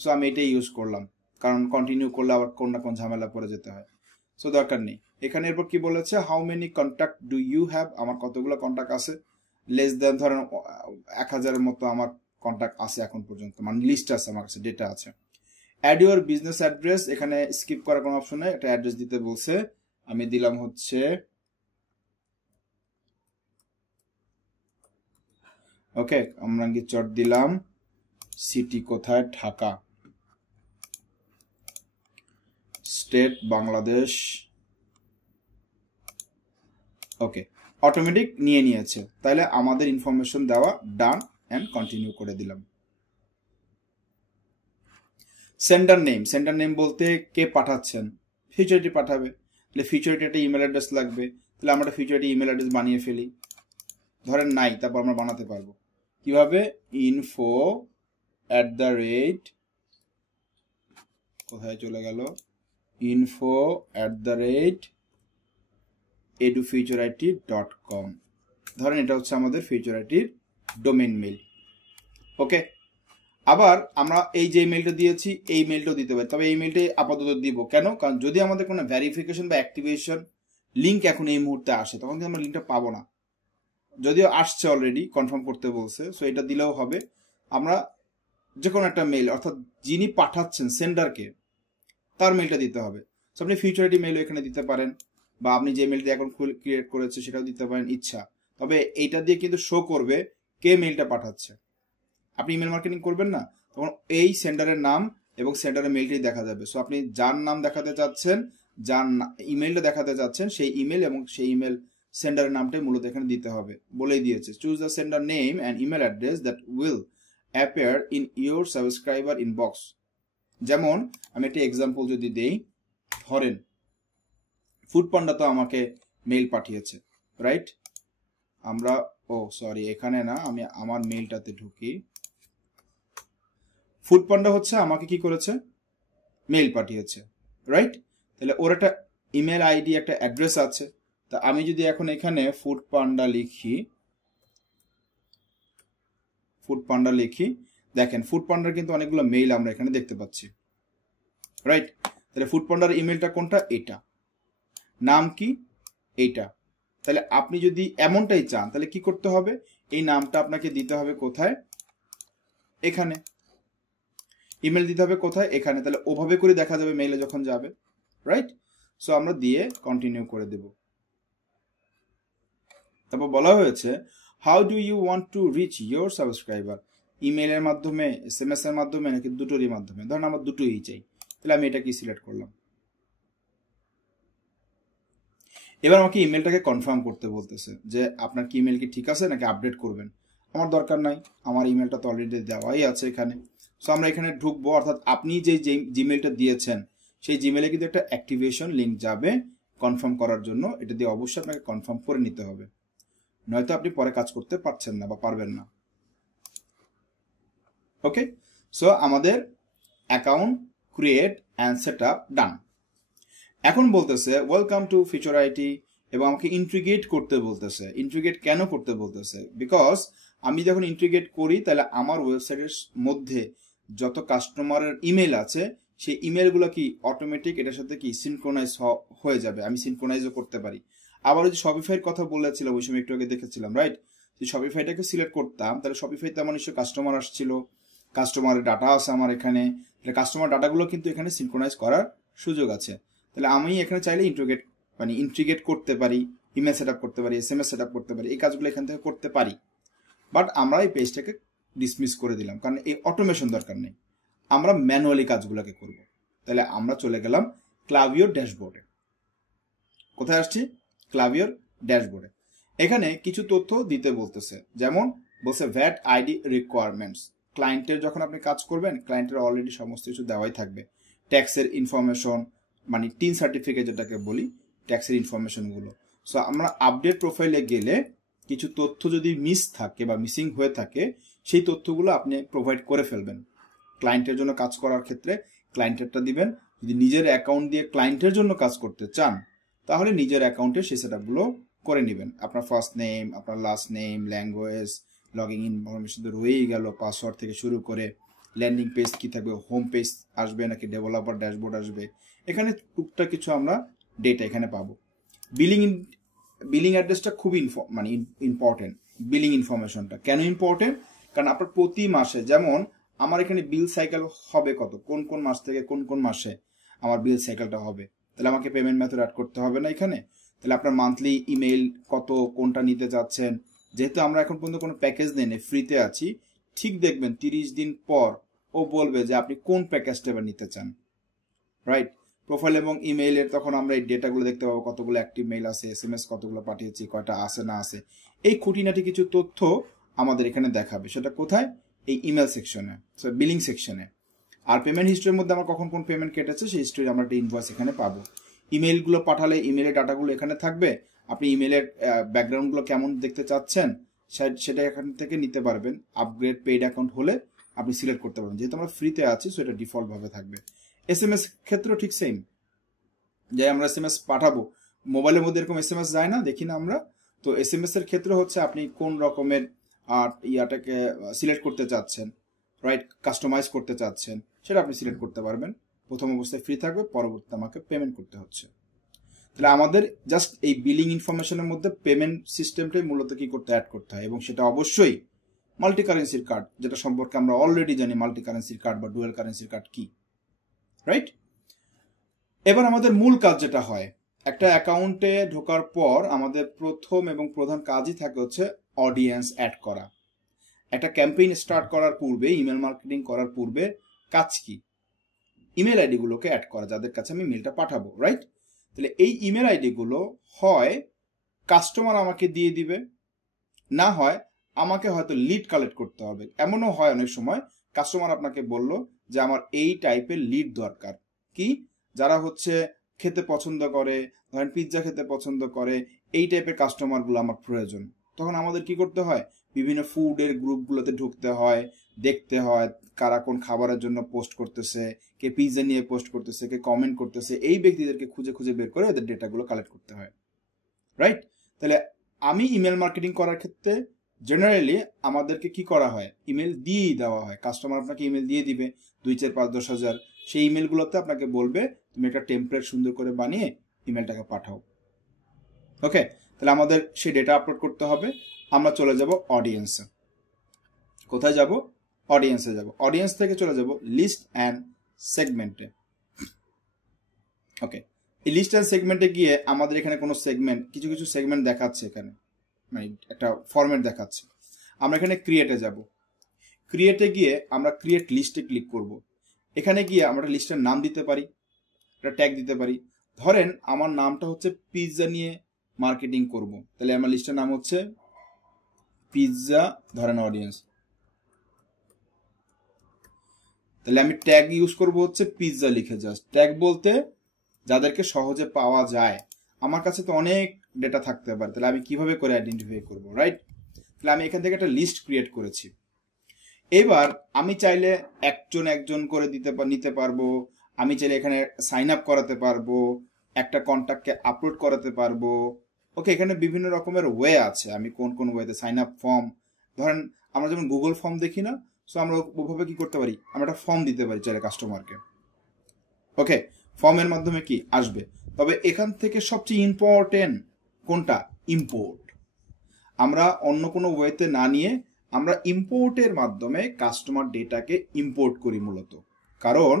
সো আমি এটাই ইউজ করলাম, কারণ কন্টিনিউ করলে আবার কোন না কোন ঝামেলা পড়ে যেতে হয়, সো দরকার নেই। এখানে এরপর কি বলেছে, how many contact do you have, আমার কতগুলো কন্ট্যাক্ট আছে, লেস দেন ধরেন 1000-এর মতো আমার কন্ট্যাক্ট আছে এখন পর্যন্ত, মানে লিস্ট আছে আমার কাছে, ডেটা আছে। অ্যাড ইউর বিজনেস অ্যাড্রেস, এখানে স্কিপ করার কোনো অপশন নেই, একটা অ্যাড্রেস দিতে বলছে, আমি দিলাম হচ্ছে ওকে আমরাঙ্গীরচর দিলাম, সিটি কোথায়, ঢাকা, স্টেট বাংলাদেশ। ওকে, অটোমেটিক নিয়ে নিয়েছে, তাহলে আমাদের ইনফরমেশন দেওয়া ডান এন্ড কন্টিনিউ করে দিলাম। সেন্ডার নেম, সেন্ডার নেম বলতে কে পাঠাচ্ছেন, ফিউচারিটি পাঠাবে, তাহলে ফিউচারিটি একটা ইমেল অ্যাড্রেস লাগবে, তাহলে আমরা একটা ফিউচারিটি ইমেল অ্যাড্রেস বানিয়ে ফেলি, ধরেন নাই, তারপর আমরা বানাতে পারবো কিভাবে, info@, কোথায় চলে গেল, info@edufutureIT.com, ধরেন এটা হচ্ছে আমাদের ফিউচারিটির ডোমেইন মেইল। ওকে, আবার আমরা এই যে মেইলটা দিয়েছি এই মেইলটাও দিতে পারি, তবে এই মেইলটাই আপাতত দিব, কেন, কারণ যদি আমাদের কোনো ভেরিফিকেশন বা অ্যাক্টিভেশন লিঙ্ক এখন এই মুহূর্তে আসে তখন কিন্তু আমরা লিঙ্কটা পাবো না, যদিও আসছে অলরেডি, কনফার্ম করতে বলছে, সো এটা দিলেও হবে। আমরা যে কোনো একটা মেইল, অর্থাৎ যিনি পাঠাচ্ছেন সেন্ডারকে তার মেইলটা দিতে হবে। সো আপনি ফিউচারিটি মেইলও এখানে দিতে পারেন, বা আপনি যে মেইলটি এখন ক্রিয়েট করেছে সেটাও দিতে পারেন ইচ্ছা, তবে এইটা দিয়ে কিন্তু শো করবে কে মেইলটা পাঠাচ্ছে। আপনি ইমেল মার্কেটিং করবেন না, তখন এই সেন্ডারের নাম এবং সেন্ডারের মেইলটাই দেখা যাবে। সো আপনি যার নাম দেখাতে চাচ্ছেন, যার ইমেলটা দেখাতে চাচ্ছেন, সেই ইমেল এবং সেই ইমেল সেন্ডারের নামটাই মূলত এখানে দিতে হবে, বলেই দিয়েছে। Choose the sender name and email address that will appear in your subscriber inbox. যেমন আমি একটা এক্সাম্পল যদি দেই, ধরেন ফুড পান্ডা তো আমাকে মেইল পাঠিয়েছে, রাইট, আমরা সরি এখানে না, আমি আমার মেইলটাতে ঢুকি। ফুড পান্ডা হচ্ছে আমাকে কি করেছে, মেইল পাঠিয়েছে, রাইট, তাহলে ওর একটা ইমেল আইডি, একটা অ্যাড্রেস আছে। তা আমি যদি এখন এখানে ফুড পান্ডা লিখি, দেখেন ফুড পান্ডার কিন্তু অনেকগুলো মেইল আমরা এখানে দেখতে পাচ্ছি, রাইট। তাহলে ফুড পান্ডার ইমেলটা কোনটা, এটা, নাম কি, এইটা। তাহলে আপনি যদি এমনটাই চান তাহলে কি করতে হবে, এই নামটা আপনাকে দিতে হবে কোথায়, এখানে, ইমেল দিতে হবে কোথায়, এখানে, তাহলে ওভাবে করে দেখা যাবে মেইলে যখন যাবে, রাইট। সো আমরা দিয়ে কন্টিনিউ করে দেব। তারপর বলা হয়েছে how do you want to reach your subscriber, ইমেলের মাধ্যমে, SMS এর মাধ্যমে, নাকি দুটোরই মাধ্যমে, ধরেন আমার দুটোই চাই, তাহলে আমি এটা কি সিলেক্ট করলাম। এবার আমাকে ইমেলটাকে কনফার্ম করতে বলতেছে যে আপনার কি ইমেল কি ঠিক আছে নাকি আপডেট করবেন। আমার দরকার নাই, আমার ইমেলটা তো অলরেডি দেওয়াই আছে এখানে। সো আমরা এখানে ঢুকবো, অর্থাৎ আপনি যে জিমেলটা দিয়েছেন সেই জিমেলে কিন্তু একটা অ্যাক্টিভেশন লিঙ্ক যাবে কনফার্ম করার জন্য এটা দিয়ে অবশ্যই আপনাকে কনফার্ম করে নিতে হবে, নয়তো আপনি পরে কাজ করতে পারছেন না বা পারবেন না। ওকে, সো আমাদের account create and set up done. এখন বলতেছে ওয়েলকাম টু ফিচার আইটি এবং আমাকে ইন্টিগ্রেট করতে বলতেছে। ইন্টিগ্রেট কেন করতে বলতেছে? বিকজ আমি যখন ইন্টিগ্রেট করি তাহলে আমার ওয়েবসাইটের মধ্যে যত কাস্টমারের ইমেল আছে সেই ইমেলগুলো কি অটোমেটিক এটার সাথে কি সিনক্রোনাইজ হয়ে যাবে, আমি সিনক্রোনাইজও করতে পারি। আবার ওই যে শপিফাইয়ের কথা বলেছিলাম ওই সময় একটু আগে দেখেছিলাম, রাইট? যে শপিফাইটাকে সিলেক্ট করতাম তাহলে শপিফাইতে আমার নিশ্চয় কাস্টমার আসছিল, কাস্টমারের ডাটা আছে আমার এখানে, তাহলে কাস্টমার ডাটাগুলো কিন্তু এখানে সিনক্রোনাইজ করার সুযোগ আছে। তাহলে আমি এখানে চাইলে ইন্টিগ্রেট করতে পারি, ইমেল সেট আপ করতে পারি, SMS সেট আপ করতে পারি, এই কাজগুলো এখান থেকে করতে পারি। বাট আমরা এই পেজটাকে ডিসমিস করে দিলাম কারণ এই অটোমেশন দরকার নেই, আমরা ম্যানুয়ালি কাজগুলোকে করব। তাহলে আমরা চলে গেলাম ক্লাভিওর ড্যাশবোর্ডে। কোথায় আসছি? ক্লাভিওর ড্যাশবোর্ডে। এখানে কিছু তথ্য দিতে বলতেছে, যেমন বলছে ভ্যাট আইডি রিকোয়ারমেন্টস। ক্লায়েন্টের যখন আপনি কাজ করবেন ক্লায়েন্টের অলরেডি সমস্ত কিছু দেওয়াই থাকবে, ট্যাক্সের ইনফরমেশন মানে টিন সার্টিফিকেট যেটাকে বলি, ট্যাক্সের ইনফরমেশনগুলো। সো আমরা আপডেট প্রোফাইলে গেলে কিছু তথ্য যদি মিস থাকে বা মিসিং হয়ে থাকে সেই তথ্যগুলো আপনি প্রোভাইড করে ফেলবেন। ক্লায়েন্টের জন্য কাজ করার ক্ষেত্রে ক্লায়েন্টেরটা দিবেন, যদি নিজের অ্যাকাউন্ট দিয়ে ক্লায়েন্টের জন্য কাজ করতে চান তাহলে নিজের অ্যাকাউন্টে সেই সেটআপগুলো করে নেবেন। আপনার ফার্স্ট নেম, আপনার last name, language, login information তো রয়েই গেল, পাসওয়ার্ড থেকে শুরু করে ল্যান্ডিং পেজ কি থাকবে, হোম পেজ আসবে নাকি ডেভেলপার ড্যাশবোর্ড আসবে, এখানে টুকটাক কিছু আমরা ডেটা এখানে পাবো। বিলিং অ্যাড্রেসটা খুব ইম্পর্টেন্ট। বিলিং ইনফরমেশনটা কেন ইম্পর্টেন্ট? কারণ আপনার প্রতি মাসে, যেমন আমার এখানে বিল সাইকেল হবে কত, কোন কোন মাস থেকে কোন কোন মাসে আমার বিল সাইকেলটা হবে, তাহলে আমাকে পেমেন্ট মেথড অ্যাড করতে হবে না এখানে। তাহলে আপনার মান্থলি ইমেল কত, কোনটা নিতে যাচ্ছেন, যেহেতু আমরা এখন পর্যন্ত কোনো প্যাকেজ নেই, ফ্রিতে আছি, ঠিক দেখবেন 30 দিন পর ও বলবে যে আপনি কোন প্যাকেজটা এবার নিতে চান, রাইট? প্রোফাইল এবং ইমেইলের তখন আমরা এই ডেটাগুলো দেখতে পাবো, কতগুলো অ্যাক্টিভ মেইল আছে, SMS কতগুলো পাঠিয়েছি, কয়টা আছে না আছে, এই খুঁটিনাটি কিছু তথ্য আমাদের এখানে দেখাবে। সেটা কোথায়? এই ইমেল সেকশনে, বিলিং সেকশনে। আর পেমেন্ট হিস্ট্রির মধ্যে আমার কখন কোন পেমেন্ট কেটেছে সেই হিস্ট্রি আমরা একটা ইনভয়েস এখানে পাবো। ইমেলগুলো পাঠালে ইমেলের ডাটাগুলো এখানে থাকবে, আপনি ইমেলের ব্যাকগ্রাউন্ডগুলো কেমন দেখতে চাচ্ছেন সেটা এখান থেকে নিতে পারবেন। আপগ্রেড পেইড অ্যাকাউন্ট হলে আপনি সিলেক্ট করতে পারবেন, যেহেতু আমরা ফ্রিতে আছি সো এটা ডিফল্ট ভাবে থাকবে। SMS ক্ষেত্রেও ঠিক সেম, যে আমরা SMS পাঠাবো, মোবাইলের মধ্যে এরকম SMS যায় না, দেখি না আমরা, তো SMS এর ক্ষেত্রে হচ্ছে আপনি কোন রকমের ইয়াটাকে সিলেক্ট করতে চাচ্ছেন, রাইট, কাস্টমাইজ করতে চাচ্ছেন, সেটা আপনি সিলেক্ট করতে পারবেন। প্রথম অবস্থায় ফ্রি থাকবে, পরবর্তীতে আমাকে পেমেন্ট করতে হচ্ছে। তাহলে আমাদের জাস্ট এই বিলিং ইনফরমেশনের মধ্যে পেমেন্ট সিস্টেমটাই মূলত কি করতে অ্যাড করতে হয়, এবং সেটা অবশ্যই মাল্টি কারেন্সির কার্ড, যেটা সম্পর্কে আমরা অলরেডি জানি মাল্টি কারেন্সির কার্ড বা ডুয়াল কারেন্সির কার্ড কি, রাইট? এবার আমাদের মূল কাজ যেটা হয়, একটা অ্যাকাউন্টে ঢোকার পর আমাদের প্রথম এবং প্রধান কাজই থাকে হচ্ছে অডিয়েন্স অ্যাড করা। একটা ক্যাম্পেইন স্টার্ট করার পূর্বে, ইমেল মার্কেটিং করার পূর্বে কাজ কি? ইমেল আইডি গুলোকে অ্যাড করা, যাদের কাছে আমি মেলটা পাঠাবো, রাইট? তাহলে এই ইমেল আইডি গুলো হয় কাস্টমার আমাকে দিয়ে দিবে, না হয় আমাকে হয়তো লিড কালেক্ট করতে হবে। এমনও হয় অনেক সময় কাস্টমার আপনাকে বলল যে আমার এই টাইপের লিড দরকার, কি যারা হচ্ছে খেতে পছন্দ করে, ধরেন পিৎজা খেতে পছন্দ করে, এই টাইপের কাস্টমারগুলো আমার প্রয়োজন। তখন আমাদের কি করতে হয়? বিভিন্ন ফুডের গ্রুপগুলোতে ঢুকতে হয়, দেখতে হয় কারা কোন খাবারের জন্য পোস্ট করতেছে, কে পিৎজা নিয়ে পোস্ট করতেছে, কে কমেন্ট করতেছে, এই ব্যক্তিদেরকে খুঁজে খুঁজে বের করে এদের ডেটাগুলো কালেক্ট করতে হয়, রাইট? তাহলে আমি ইমেল মার্কেটিং করার ক্ষেত্রে জেনারেলি আমাদেরকে কি করা হয়? ইমেল দিয়েই দেওয়া হয়। কাস্টমার আপনাকে ইমেল দিয়ে দিবে 2, 4, 5, 10,000, সেই ইমেলগুলোতে আপনাকে বলবে তুমি একটা টেমপ্লেট সুন্দর করে বানিয়ে ইমেলটাকে পাঠাও। ওকে, তাহলে আমাদের সেই ডেটা আপলোড করতে হবে। আমরা চলে যাব অডিয়েন্সে। কোথায় যাব? অডিয়েন্সে যাব। অডিয়েন্স থেকে চলে যাব লিস্ট অ্যান্ড সেগমেন্টে। ওকে, এই লিস্ট অ্যান্ড সেগমেন্টে গিয়ে আমাদের এখানে কোনো সেগমেন্ট, কিছু কিছু সেগমেন্ট দেখাচ্ছে এখানে, মানে একটা ফরম্যাট দেখাচ্ছে। আমরা এখানে ক্রিয়েটে যাব। ক্রিয়েটে গিয়ে আমরা ক্রিয়েট লিস্টে ক্লিক করব। এখানে গিয়ে আমরা লিস্টের নাম দিতে পারি, একটা ট্যাগ দিতে পারি। ধরেন আমার নামটা হচ্ছে পিৎজা নিয়ে মার্কেটিং করব, তাহলে আমার লিস্টের নাম হচ্ছে পিৎজা, ধরেন অডিয়েন্স, তাহলে আমি ট্যাগ ইউজ করব হচ্ছে পিৎজা লিখে। জাস্ট ট্যাগ বলতে যাদেরকে সহজে পাওয়া যায়, আমার কাছে তো অনেক ডেটা থাকতে পারে, তাহলে আমি কিভাবে করে আইডেন্টিফাই করব, রাইট? তাহলে আমি এখান থেকে একটা লিস্ট ক্রিয়েট করেছি। এবার আমি চাইলে একজন করে নিতে পারবো, আমি চাইলে এখানে সাইন আপ করাতে পারবো, একটা কন্ট্যাক্টকে আপলোড করাতে পারবো। ওকে, এখানে বিভিন্ন রকমের ওয়ে আছে, আমি কোন কোন ওয়েতে সাইন আপ ফর্ম, ধরেন আমরা যেমন গুগল ফর্ম দেখি না, সো আমরা ওভাবে কি করতে পারি, আমরা একটা ফর্ম দিতে পারি চাইলে কাস্টমারকে। ওকে, ফর্মের মাধ্যমে কি আসবে, তবে এখান থেকে সবচেয়ে ইম্পর্টেন্ট কোনটা, ইম্পোর্ট। আমরা অন্য কোনো ওয়েতে না নিয়ে আমরা ইম্পোর্টের মাধ্যমে কাস্টমার ডেটাকে ইম্পোর্ট করি মূলত। কারণ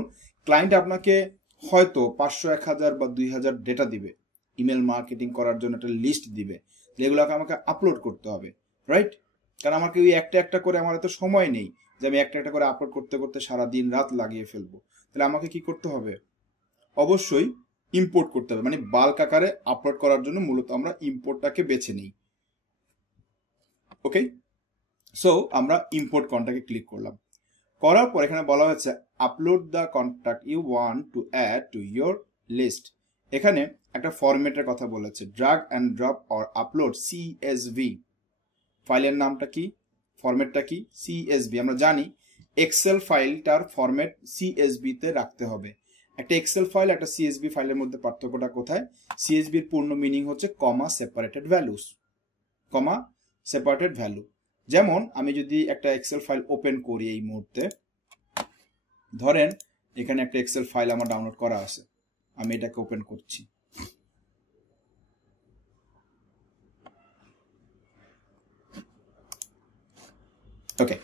ক্লায়েন্ট আপনাকে হয়তো 500, 1000 বা 2000 ডেটা দিবে, ইমেল মার্কেটিং করার জন্য একটা লিস্ট দিবে, যেগুলোকে আমাকে আপলোড করতে হবে, রাইট? কারণ আমাকে ওই একটা করে, আমার এত সময় নেই যে আমি একটা করে আপলোড করতে করতে সারা দিন রাত লাগিয়ে ফেলবো। তাহলে আমাকে কি করতে হবে, অবশ্যই ইম্পোর্ট করতে হবে, মানে বাল্ক আকারে আপলোড করার জন্য মূলত আমরা ইম্পোর্টটাকে বেছে নিই। ওকে, সো আমরা ইম্পোর্ট কন্ট্যাক্টে ক্লিক করলাম, করার পর এখানে বলা হয়েছে upload the contact you want to add to your list. এখানে একটা ফরম্যাটের কথা বলেছে, drag and drop or upload CSV. ফাইলের নামটা কি, ফরম্যাটটা কি, সিএসভি। আমরা জানি এক্সেল ফাইলটার ফরম্যাট সিএসভি তে রাখতে হবে। একটা এক্সেল ফাইল একটা সিএসভি ফাইলের মধ্যে পার্থক্যটা কোথায়, সিএসভির পূর্ণ মিনিং হচ্ছে কমা সেপারেটেড ভ্যালুস, কমা সেপারেটেড ভ্যালু। যেমন আমি যদি একটা এক্সেল ফাইল ওপেন করি এই মুহূর্তে, ধরেন এখানে একটা এক্সেল ফাইল আমার ডাউনলোড করা আছে, আমি এটাকে ওপেন করছি। ওকে,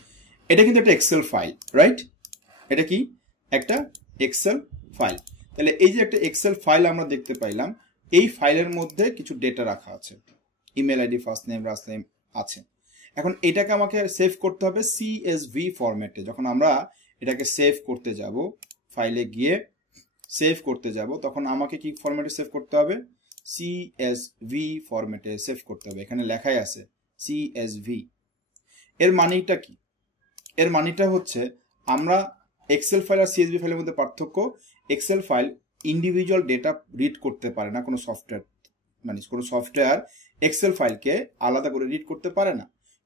এটা কিন্তু একটা এক্সেল ফাইল, রাইট? এটা কি একটা এক্সেল ফাইল। তাহলে এই যে একটা এক্সেল ফাইল আমরা দেখতে পাইলাম, এই ফাইলের মধ্যে কিছু ডেটা রাখা আছে, email ID, first name, last name আছে। এখন এটাকে আমাকে সেভ করতে হবে সিএসভি ফরম্যাটে। যখন আমরা এটাকে সেভ করতে যাব, ফাইলে গিয়ে সেভ করতে যাব, তখন আমাকে কি ফরম্যাটে সেভ করতে হবে, সিএসভি ফরম্যাটে সেভ করতে হবে। এখানে লেখাই আছে সিএসভি। এর মানেটা কি, এর মানেটা হচ্ছে আমরা এক্সেল ফাইল আর সিএসভি ফাইলের মধ্যে পার্থক্য, Excel file individual data read করতে পারে না, কোনো সফটওয়্যার, মানে কোনো সফটওয়্যার এক্সেল ফাইলকে আলাদা করে রিড করতে পারে না।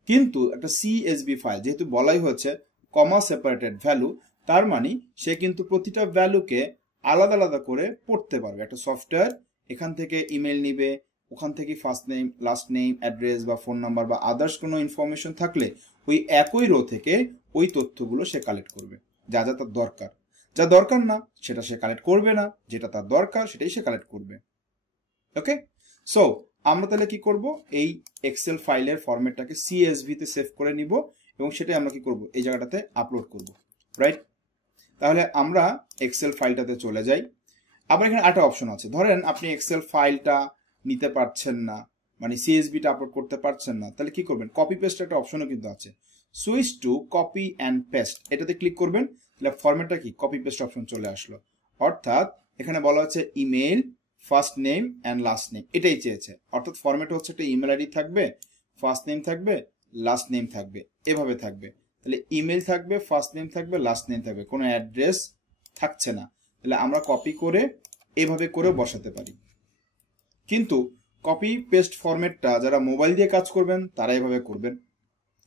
কিন্তু একটা সিএসভি ফাইল যেহেতু বলাই হচ্ছে কমা সেপারেটেড ভ্যালু, তার মানে সে কিন্তু প্রতিটা ভ্যালুকে আলাদা আলাদা করে পড়তে পারবে। একটা সফটওয়্যার এখান থেকে ইমেল নিবে, ওখান থেকে first name, last name, address বা ফোন নাম্বার বা আদার্স কোনো ইনফরমেশন থাকলে ওই একই রো থেকে ওই তথ্যগুলো সে কালেক্ট করবে, যা যা তার দরকার। যা দরকার না সেটা সে কালেক্ট করবে না, যেটা তার দরকার সেটাই সে কালেক্ট করবে। ওকে, সো আমরা তাহলে কি করব, এই এক্সেল ফাইলের ফরম্যাটটাকে সিএসভি তে সেভ করে নিব এবং সেটাই আমরা কি করব, এই জায়গাটাতে আপলোড করব, রাইট? তাহলে আমরা এক্সেল ফাইলটাতে চলে যাই। আবার এখানে একটা অপশন আছে, ধরেন আপনি এক্সেল ফাইলটা নিতে পারছেন না, মানে সিএসভিটা আপলোড করতে পারছেন না, তাহলে কি করবেন, কপি পেস্ট একটা অপশনও কিন্তু আছে, switch to copy and paste, এটাতে ক্লিক করবেন। তাহলে ফরম্যাটটা কি, কপি পেস্ট অপশন চলে আসলো। অর্থাৎ এখানে বলা হচ্ছে email, first name and last name, এটাই চেয়েছে। অর্থাৎ ফরম্যাট হচ্ছে একটা ইমেল আইডি থাকবে, ফার্স্ট নেম থাকবে, লাস্ট নেম থাকবে, এভাবে থাকবে। তাহলে ইমেল থাকবে, ফার্স্ট নেম থাকবে, লাস্ট নেম থাকবে, কোনো অ্যাড্রেস থাকছে না। তাহলে আমরা কপি করে এভাবে করে বসাতে পারি। কিন্তু কপি পেস্ট ফরম্যাটটা যারা মোবাইল দিয়ে কাজ করবেন তারা এভাবে করবেন।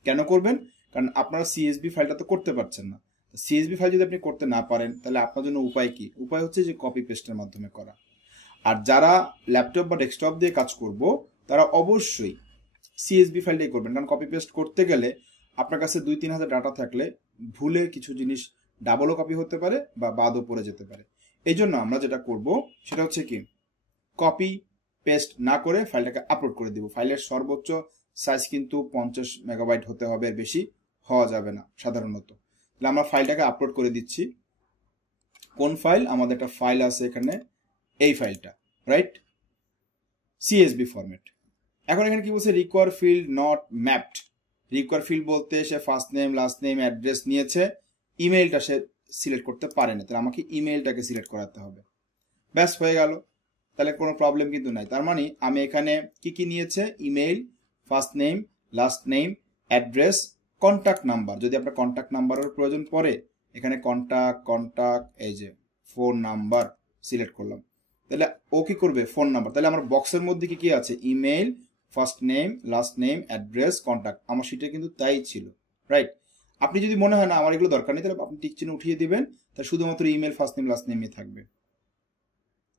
কেন করবেন, কারণ আপনারা সিএসভি ফাইলটা তো করতে পারছেন না। সিএসভি ফাইল যদি আপনি করতে না পারেন তাহলে আপনার জন্য উপায় কি, উপায় হচ্ছে যে কপি পেস্টের মাধ্যমে করা। আর যারা ল্যাপটপ বা ডেস্কটপ দিয়ে কাজ করব তারা অবশ্যই সিএসভি ফাইলটাই করবেন, কারণ কপি পেস্ট করতে গেলে আপনার কাছে 2-3 হাজার ডাটা থাকলে ভুলে কিছু জিনিস ডাবলও কপি হতে পারে বা বাদও পড়ে যেতে পারে। এই জন্য আমরা যেটা করব সেটা হচ্ছে কি, কপি পেস্ট না করে ফাইলটাকে আপলোড করে দিব। ফাইলের সর্বোচ্চ সাইজ কিন্তু 50 মেগাবাইট হতে হবে, এর বেশি হওয়া যাবে না সাধারণত। তাহলে আমরা ফাইলটাকে আপলোড করে দিচ্ছি। কোন ফাইল, আমাদের একটা ফাইল আছে এখানে, এই ফাইলটা, রাইট, সিএসভি ফরম্যাট। এখন এখানে কি বলছে, require field not mapped. Require field বলতে সে first name, last name, address নিয়েছে, ইমেলটা সে সিলেক্ট করতে পারে না, তাহলে আমাকে ইমেলটাকে সিলেক্ট করাতে হবে। ব্যাস হয়ে গেল, তাহলে কোনো প্রবলেম কিন্তু নাই। তার মানে আমি এখানে কি কি নিয়েছে, email, first name, last name, address, contact number, যদি আপনার কন্ট্যাক্ট নাম্বারের প্রয়োজন পড়ে এখানে কন্ট্যাক্ট, এই যে ফোন নাম্বার সিলেক্ট করলাম, তাহলে ও কি করবে ফোন নাম্বার, তাহলে আমার বক্সের মধ্যে কি কি আছে email, first name, last name, address, contact, আমার সেটা কিন্তু তাই ছিল, রাইট? আপনি যদি মনে হয় না আমার এগুলো দরকার নেই, তাহলে আপনি টিক চিহ্ন উঠিয়ে দিবেন, তাহলে শুধুমাত্র ইমেল, ফার্স্ট নেম, লাস্ট নেমই থাকবে।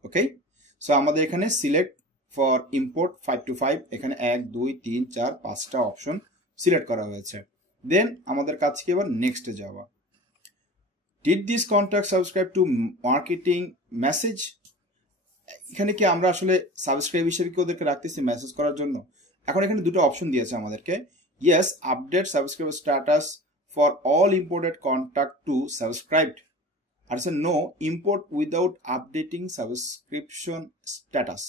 ওকে, সো আমাদের এখানে সিলেক্ট ফর ইম্পোর্ট 5 to 5, এখানে 1 2 3 4 5টা অপশন সিলেক্ট করা হয়েছে। দেন আমাদের কাজ কি এবার নেক্সটে যাওয়া। Did this contact subscribe to marketing message, এখানে কি আমরা আসলে সাবস্ক্রাইব হিসেবে কি ওদেরকে রাখতেছি মেসেজ করার জন্য? এখন এখানে দুটো অপশন দিয়েছে আমাদেরকে, yes update subscribe status for all imported contact to subscribed, আর no import without updating subscription status.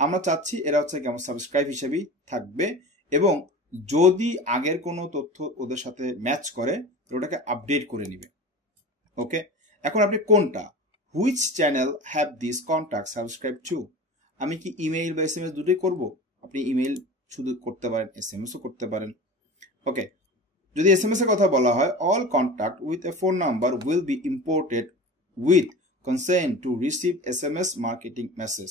আমরা চাচ্ছি এরা হচ্ছে কেমন সাবস্ক্রাইব হিসেবেই থাকবে, এবং যদি আগের কোনো তথ্য ওদের সাথে ম্যাচ করে ওটাকে আপডেট করে নিবে। ওকে, এখন আপনি কোনটা, which channel have this contact subscribe to, আমি কি ইমেইল বা SMS দুটোই করব? আপনি ইমেইল শুধু করতে পারেন, SMS-ও করতে পারেন। ওকে, যদি SMS এর কথা বলা হয়, all contact with a phone number will be imported with consent to receive SMS marketing message.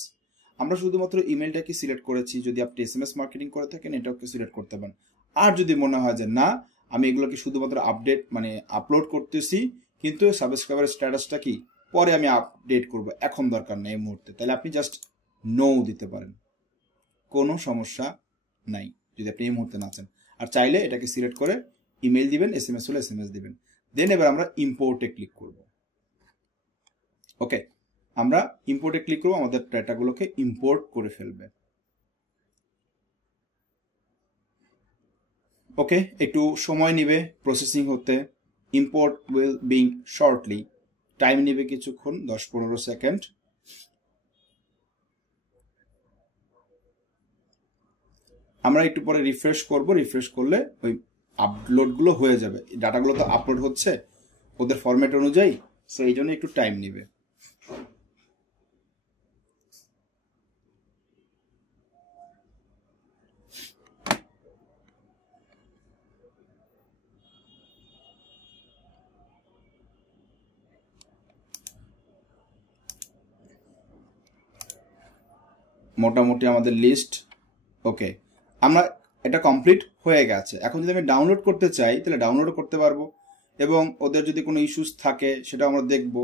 আমরা শুধুমাত্র ইমেলটাকে সিলেক্ট করেছি, যদি আপনি SMS মার্কেটিং করে থাকেন এটাকে সিলেক্ট করতে পারেন। আর যদি মনে হয় যে না আমি এগুলোকে শুধুমাত্র আপডেট মানে আপলোড করতেছি, কিন্তু সাবস্ক্রাইবার স্ট্যাটাসটা কি পরে আমি আপডেট করব, এখন দরকার নেই এই মুহূর্তে, তাহলে আপনি জাস্ট নো দিতে পারেন, কোনো সমস্যা নাই যদি আপনি এই মুহূর্তে না চান। আর চাইলে এটাকে সিলেক্ট করে ইমেল দিবেন, SMS হলে SMS দিবেন। দেন এবার আমরা ইম্পোর্টে ক্লিক করব। ওকে, আমরা ইম্পোর্টে ক্লিক করব, আমাদের ডেটাগুলোকে ইম্পোর্ট করে ফেলবে। ওকে, একটু সময় নেবে প্রসেসিং হতে, import will being shortly, time নেবে কিছুক্ষণ 10-15 সেকেন্ড। আমরা একটু পরে রিফ্রেশ করব, রিফ্রেশ করলে ওই আপলোডগুলো হয়ে যাবে, ডাটাগুলো তো আপলোড হচ্ছে ওদের ফরম্যাট অনুযায়ী, সো এই জন্য একটু টাইম নেবে। মোটামুটি আমাদের লিস্ট ওকে, আমরা এটা কমপ্লিট হয়ে গেছে। এখন যদি আমি ডাউনলোড করতে চাই তাহলে ডাউনলোডও করতে পারবো, এবং ওদের যদি কোনো ইস্যুস থাকে সেটা আমরা দেখব।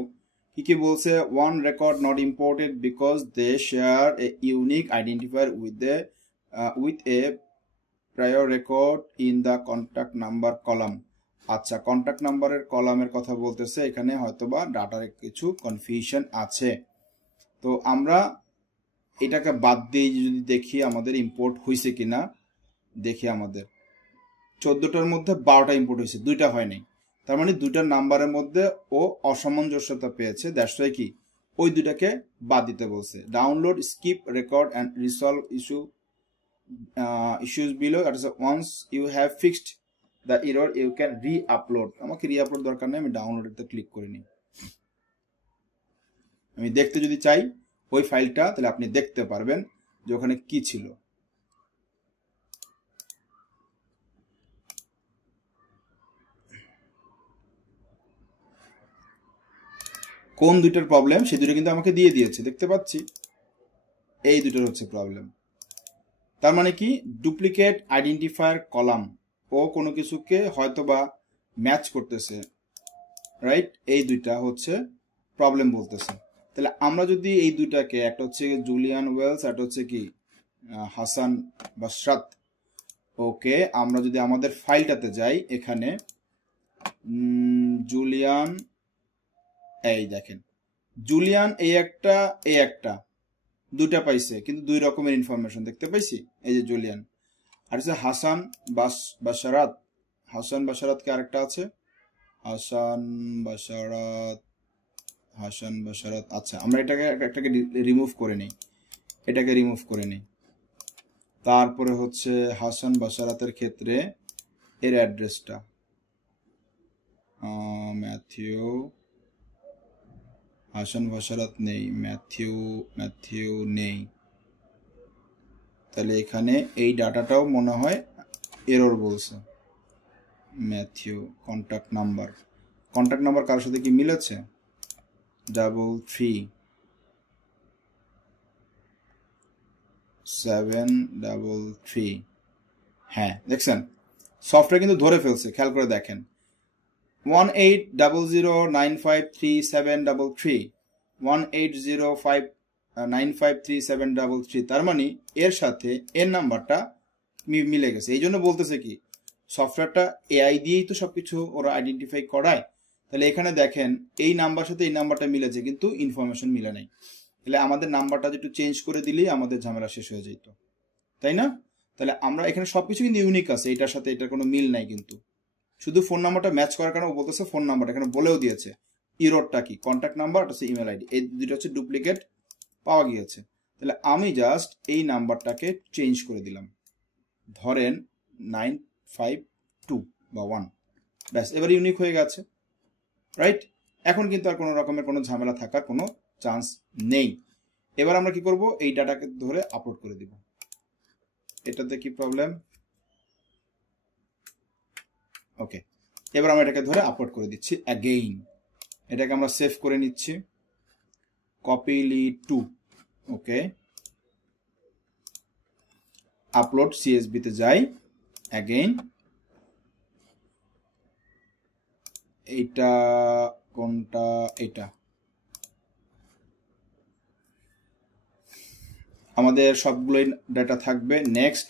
কি কি বলছে, one record not imported because they share a unique identifier with a prior record in the contact number column. আচ্ছা, কন্ট্যাক্ট নাম্বারের কলামের কথা বলতেছে, এখানে হয়তোবা ডাটার কিছু কনফিউশন আছে। তো আমরা এটাকে বাদ দিয়ে যদি দেখি আমাদের ইম্পোর্ট হয়েছে কিনা, দেখি আমাদের 14টার মধ্যে 12টা ইম্পোর্ট হয়েছে, 2টা হয়নি, তার মানে 2টার নাম্বারের মধ্যে ও অসামঞ্জস্যতা পেয়েছে, দ্যাটস ওয়াই কি ওই 2টাকে বাদ দিতে বলছে। Download skip record and resolve issues below, that is once you have fixed the error you can re-upload। আমাকে রি-আপলোড দরকার নেই, আমি ডাউনলোডে ক্লিক করে নিই। আমি দেখতে যদি চাই ওই ফাইলটা, তাহলে আপনি দেখতে পারবেন যে ওখানে কি ছিল। কোন দুইটার প্রবলেম সেই দুটো কিন্তু আমাকে দিয়ে দিয়েছে, দেখতে পাচ্ছি এই দুটোর হচ্ছে প্রবলেম। তার মানে কি ডুপ্লিকেট আইডেন্টিফায়ার কলাম, ও কোনো কিছুকে হয়তোবা ম্যাচ করতেছে, রাইট? এই দুইটা হচ্ছে প্রবলেম বলতেছে। তাহলে আমরা যদি এই দুইটাকে, একটা হচ্ছে জুলিয়ান ওয়েলস, একটা হচ্ছে কি হাসান বাশরাত, ওকে, আমরা যদি আমাদের ফাইলটাতে যাই, এখানে জুলিয়ান, এই দেখেন জুলিয়ান এই একটা দুইটা পাইছে, কিন্তু 2 রকমের ইনফরমেশন দেখতে পাইছি, এই যে জুলিয়ান। আর হচ্ছে হাসান বাশারাত, হাসান বাশারাতকে আরেকটা আছে হাসান বাশারাত। আচ্ছা, আমরা একটাকে রিমুভ করে নিই, এটাকে রিমুভ করে নিই। তারপরে হচ্ছে হাসান বাশারাতের ক্ষেত্রে এর অ্যাড্রেসটা ম্যাথিউ, হাসান বাশারাত নেই, ম্যাথিউ নেই, তাহলে এখানে এই ডাটাটাও মনে হয় এরর বলছে। ম্যাথিউ কন্ট্যাক্ট নাম্বার কারোর সাথে কি মিলেছে? 33 733। হ্যাঁ, দেখছেন সফটওয়্যার কিন্তু ধরে ফেলছে, খেয়াল করে দেখেন 1800953733 1805953733, তার মানে এর সাথে এর নাম্বারটা মিলে গেছে। এই জন্য বলতেছে কি সফটওয়্যারটা এআই দিয়েই তো সবকিছু ওরা আইডেন্টিফাই করায়। তাহলে এখানে দেখেন এই নাম্বার সাথে এই নাম্বারটা মিলেছে কিন্তু ইনফরমেশন মিলে নাই। তাহলে আমাদের নাম্বারটা একটু চেঞ্জ করে দিলেই আমাদের ঝামেলা শেষ হয়ে যেত, তাই না? তাহলে আমরা এখানে সবকিছু কিন্তু ইউনিক আছে, এটার সাথে এটার কোনো মিল নাই, কিন্তু শুধু ফোন নাম্বারটা ম্যাচ করার কারণে ও বলতেছে ফোন নাম্বারটা এখানে বলেও দিয়েছে ইরোরটা কি, কন্ট্যাক্ট নাম্বার হচ্ছে ইমেল আইডি, এই দুটো হচ্ছে ডুপ্লিকেট পাওয়া গিয়েছে। তাহলে আমি জাস্ট এই নাম্বারটাকে চেঞ্জ করে দিলাম, ধরেন 952 বা 1, ব্যাস এবার ইউনিক হয়ে গেছে, রাইট? এখন কিন্তু আর কোনো রকমের কোনো ঝামেলা থাকার কোনো চান্স নেই। এবার আমরা কি করব, এই ডাটাকে ধরে আপলোড করে দিব। এটাতে কি প্রবলেম? ওকে, এবার আমরা এটাকে ধরে আপলোড করে দিচ্ছি অ্যাগেইন। এটাকে আমরা সেভ করে নিচ্ছি, কপিলি টু, ওকে, আপলোড CSV তে যাই অ্যাগেইন। এইটা কোনটা? এটা আমাদের সবগুলোই ডাটা থাকবে। নেক্সট,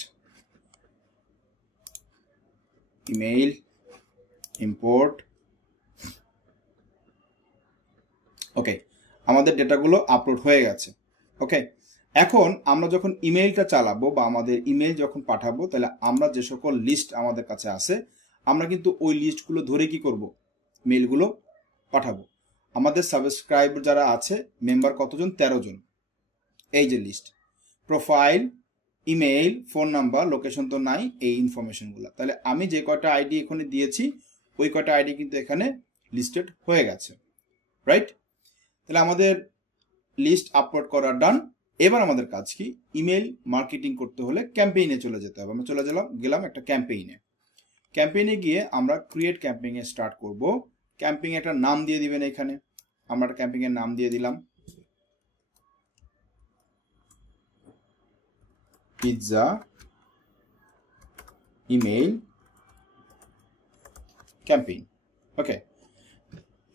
ইমেইল ইম্পোর্ট, ওকে, আমাদের ডেটাগুলো আপলোড হয়ে গেছে। ওকে, এখন আমরা যখন ইমেইলটা চালাবো বা আমাদের ইমেইল যখন পাঠাবো, তাহলে আমরা যে সকল লিস্ট আমাদের কাছে আছে আমরা কিন্তু ওই লিস্টগুলো ধরে কি করব, মেইলগুলো পাঠাবো। আমাদের সাবস্ক্রাইবার যারা আছে মেম্বার কতজন? 13 জন। এই যে list, profile, email, phone number, location তো নাই, এই ইনফরমেশনগুলো। তাহলে আমি যে কয়টা আইডি এখানে দিয়েছি ওই কয়টা আইডি কিন্তু এখানে লিস্টেড হয়ে গেছে, রাইট? তাহলে আমাদের লিস্ট আপলোড করা ডান। এবার আমাদের কাজ কি, ইমেল মার্কেটিং করতে হলে ক্যাম্পেইনে চলে যেতে হবে। আমরা চলে গেলাম একটা ক্যাম্পেইনে গিয়ে আমরা ক্রিয়েট ক্যাম্পেইন এ স্টার্ট করব। ক্যাম্পেইন একটা নাম দিয়ে দিবেন, এখানে আমরা একটা ক্যাম্পেইন এর নাম দিয়ে দিলাম পিৎজা ইমেইল ক্যাম্পেইন। ওকে,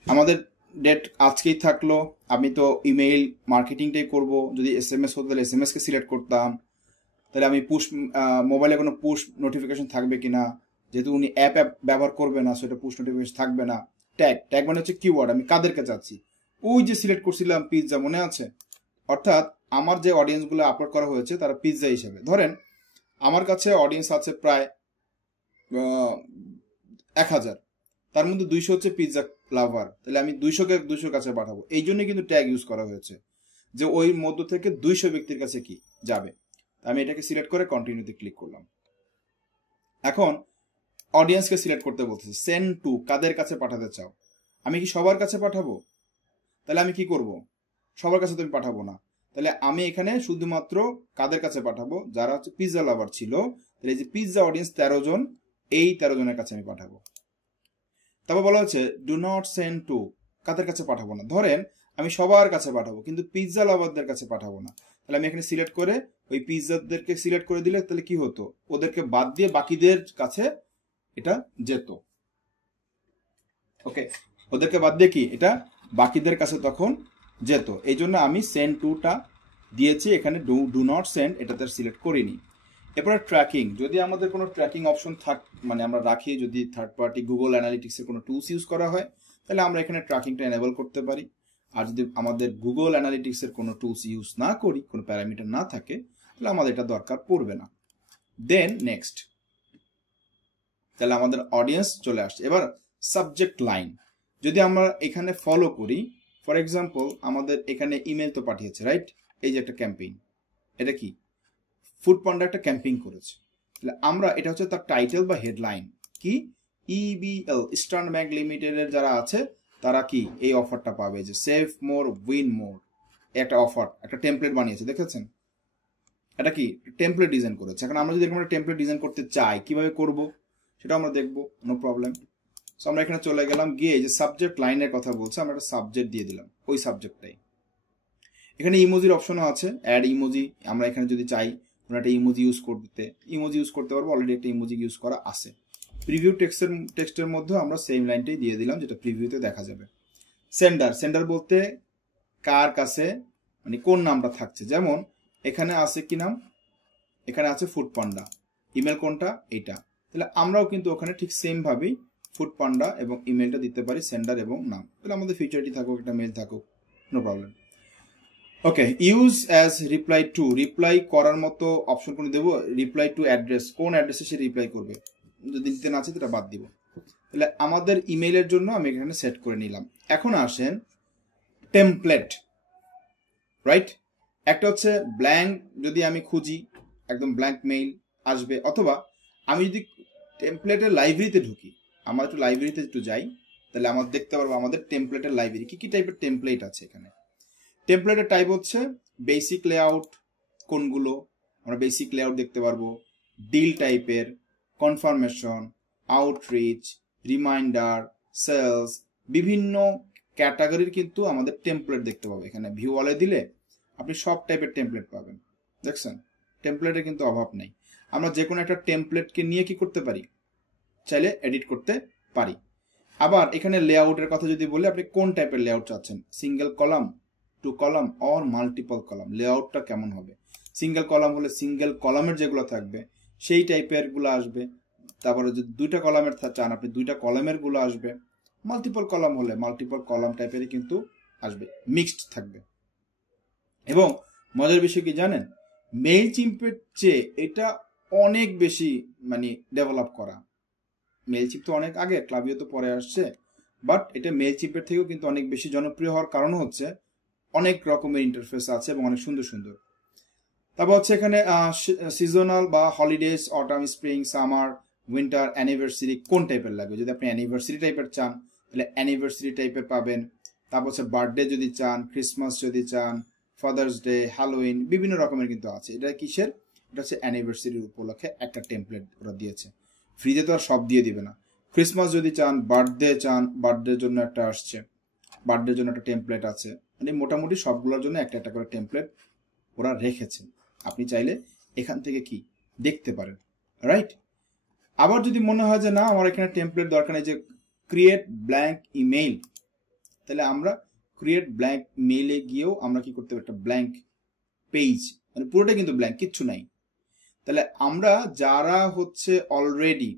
আমাদের ডেট আজকেই থাকলো। আমি তো ইমেইল মার্কেটিংটাই করব। যদি SMS হতো তাহলে SMS কে সিলেক্ট করতাম। তাহলে আমি মোবাইলে কোনো পুশ নোটিফিকেশন থাকবে কিনা, যেহেতু উনি অ্যাপ ব্যবহার করবে না সেটা পুশ নোটিফিকেশন থাকবে না। ট্যাগ মানে হচ্ছে কিওয়ার্ড, আমি কাদেরকে চাচ্ছি, ওই যে সিলেক্ট করছিলাম পিৎজা, মনে আছে? অর্থাৎ আমার যে অডিয়েন্সগুলো আপলোড করা হয়েছে তারা পিৎজা হিসেবে। ধরেন আমার কাছে অডিয়েন্স আছে প্রায় 1000, তার মধ্যে 200 হচ্ছে পিৎজা লাভার, তাহলে আমি 200 কাছে পাঠাবো। এই জন্য কিন্তু ট্যাগ ইউজ করা হয়েছে যে ওই মধ্য থেকে 200 ব্যক্তির কাছে কি যাবে। আমি এটাকে সিলেক্ট করে কন্টিনিউতে ক্লিক করলাম। এখন অডিয়েন্সকে সিলেক্ট করতে বলতেছে, সেন্ড টু, কাদের কাছে পাঠাতে চাও। আমি কি সবার কাছে পাঠাবো? তাহলে আমি কি করব, সবার কাছে তো আমি পাঠাবো না। তাহলে আমি এখানে শুধুমাত্র কাদের কাছে পাঠাবো, যারা হচ্ছে পিৎজা লাভার ছিল। তাহলে এই যে পিৎজা অডিয়েন্স 13 জন, এই 13 জনের কাছে আমি পাঠাবো। তারপর বলা হচ্ছে ডু নট সেন্ড টু, কাদের কাছে পাঠাবো না। ধরেন আমি সবার কাছে পাঠাবো কিন্তু পিৎজা লাভারদের কাছে পাঠাবো না। তাহলে আমি এখানে সিলেক্ট করে ওই পিৎজাদেরকে সিলেক্ট করে দিলে তাহলে কি হতো, ওদেরকে বাদ দিয়ে বাকিদের কাছে এটা যেত। ওকে, ওদেরকে বাদ দিয়ে কি এটা বাকিদের কাছে তখন যেত। এই জন্য আমি সেন্ড টুটা দিয়েছি, এখানে ডু নট সেন্ড এটাতে সিলেক্ট করিনি। এরপরে ট্র্যাকিং, যদি আমাদের কোনো ট্র্যাকিং অপশন মানে আমরা রাখি, যদি থার্ড পার্টি গুগল অ্যানালিটিক্সের কোনো টুলস ইউজ করা হয় তাহলে আমরা এখানে ট্র্যাকিংটা এনেবল করতে পারি। আর যদি আমাদের গুগল অ্যানালিটিক্সের কোনো টুলস ইউজ না করি, কোনো প্যারামিটার না থাকে, তাহলে আমাদের এটা দরকার পড়বে না। দেন নেক্সট, তাহলে আমাদের অডিয়েন্স চলে আসছে। এবার সাবজেক্ট লাইন যদি আমরা এখানে ফলো করি, ফর এক্সাম্পল আমাদের এখানে ইমেল তো পাঠিয়েছে, রাইট? এই যে একটা ক্যাম্পেইন, এটা কি ফুড পান্ডা একটা ক্যাম্পেইন করেছে। তাহলে আমরা এটা হচ্ছে তার টাইটেল বা হেডলাইন কি, EBL ইস্টার্ন ব্যাংক লিমিটেডের যারা আছে তারা কি এই অফারটা পাবে, যে সেভ মোর উইন মোর, একটা অফার, একটা টেমপ্লেট বানিয়েছে, দেখেছেন? এটা কি টেমপ্লেট ডিজাইন করেছে। এখন আমরা যদি এরকম একটা টেমপ্লেট ডিজাইন করতে চাই, কিভাবে করব সেটা আমরা দেখবো, নো প্রবলেম। সো আমরা এখানে চলে গেলাম, গিয়ে যে সাবজেক্ট লাইনের কথা বলছে আমরা একটা সাবজেক্ট দিয়ে দিলাম, ওই সাবজেক্টটাই। এখানে ইমোজির অপশনও আছে, অ্যাড ইমোজি। আমরা এখানে যদি চাই কোনো একটা ইমোজি ইউজ করতে পারবো, অলরেডি একটা ইমোজি ইউজ করা আছে। প্রিভিউ টেক্সটের মধ্যেও আমরা সেম লাইনটাই দিয়ে দিলাম, যেটা প্রিভিউতে দেখা যাবে। সেন্ডার বলতে কার কাছে মানে কোন নামটা থাকছে, যেমন এখানে আছে কি নাম, এখানে আছে ফুড পান্ডা, ইমেল কোনটা এটা, তাহলে আমরাও কিন্তু ওখানে ঠিক সেম ভাবেই ফুড পান্ডা এবং ইমেলটা দিতে পারি, সেন্ডার এবং নাম। তাহলে আমাদের ফিচারটি থাকুক, একটা মেল থাকুক, নো প্রবলেম। ওকে, ইউজ অ্যাজ রিপ্লাই করার মতো অপশন কোনো দেবো, রিপ্লাই টু অ্যাড্রেস, কোন অ্যাড্রেসে সে রিপ্লাই করবে, যদি দিতে না আছে সেটা বাদ দিব। তাহলে আমাদের ইমেইলের জন্য আমি এখানে সেট করে নিলাম। এখন আসেন টেমপ্লেট, রাইট? একটা হচ্ছে ব্ল্যাঙ্ক, যদি আমি খুঁজি একদম ব্ল্যাঙ্ক মেইল আসবে, অথবা আমি যদি টেমপ্লেটের লাইব্রেরিতে ঢুকি, আমরা একটু লাইব্রেরিতে একটু যাই, তাহলে আমরা দেখতে পারবো আমাদের টেমপ্লেটের লাইব্রেরি কি কি টাইপের টেমপ্লেট আছে। এখানে টেমপ্লেটের টাইপ হচ্ছে বেসিক লেআউট, কোনগুলো আমরা বেসিক লেআউট দেখতে পারবো, ডিল টাইপের, কনফার্মেশন, আউটরিচ, রিমাইন্ডার, সেলস, বিভিন্ন ক্যাটাগরির কিন্তু আমাদের টেমপ্লেট দেখতে পাবো। এখানে ভিউ অলে দিলে আপনি সব টাইপের টেমপ্লেট পাবেন, দেখছেন? টেমপ্লেটের কিন্তু অভাব নেই। আমরা যে কোনো একটা টেমপ্লেটকে নিয়ে কি করতে পারি, চাইলে এডিট করতে পারি। আবার এখানে লেআউটের কথা যদি বলি, আপনি কোন টাইপের লেআউট চাচ্ছেন, single column, two column or multiple column, লেআউটটা কেমন হবে। সিঙ্গেল কলাম হলে সিঙ্গেল কলামের যেগুলো থাকবে সেই টাইপের গুলো আসবে, তারপরে যদি দুইটা কলামের চান আপনি দুইটা কলামের গুলো আসবে, মাল্টিপল কলাম হলে মাল্টিপল কলাম টাইপেরই কিন্তু আসবে, মিক্সড থাকবে। এবং মজার বিষয় কি জানেন, মেইলচিম্পের চেয়ে এটা অনেক বেশি মানে ডেভেলপ করা। মেইলচিম্প তো অনেক আগে, ক্লাভিও তো পরে আসছে, বাট এটা মেইলচিম্পের থেকেও কিন্তু অনেক বেশি জনপ্রিয় হওয়ার কারণ হচ্ছে অনেক রকমের ইন্টারফেস আছে এবং অনেক সুন্দর সুন্দর। তারপর হচ্ছে এখানে সিজনাল বা holidays, autumn, spring, summer, winter, anniversary কোন টাইপের লাগবে। যদি আপনি অ্যানিভার্সারি টাইপের চান তাহলে অ্যানিভার্সারি টাইপের পাবেন। তারপর হচ্ছে বার্থডে যদি চান, ক্রিসমাস যদি চান, ফাদার্স ডে, হ্যালোউইন, বিভিন্ন রকমের কিন্তু আছে। এটা কিসের, এটা হচ্ছে অ্যানিভার্সারির উপলক্ষে একটা টেমপ্লেট ওরা দিয়েছে, ফ্রিতে তো আর সব দিয়ে দিবে না। ক্রিসমাস যদি চান, বার্থডে চান, বার্থডের জন্য একটা আসছে, বার্থডের জন্য একটা টেমপ্লেট আছে, মানে মোটামুটি সবগুলোর জন্য একটা একটা করে টেমপ্লেট ওরা রেখেছে। আপনি চাইলে এখান থেকে কি দেখতে পারেন, রাইট? আবার যদি মনে হয় যে না আমার এখানে টেমপ্লেট দরকার নেই, যে ক্রিয়েট ব্ল্যাঙ্ক ইমেইল, তাহলে আমরা ক্রিয়েট ব্ল্যাঙ্ক মেইলে গিয়েও আমরা কি করতে পারি, একটা ব্ল্যাঙ্ক পেজ, মানে পুরোটা কিন্তু ব্ল্যাঙ্ক, কিচ্ছু নাই। তাহলে আমরা যারা হচ্ছে অলরেডি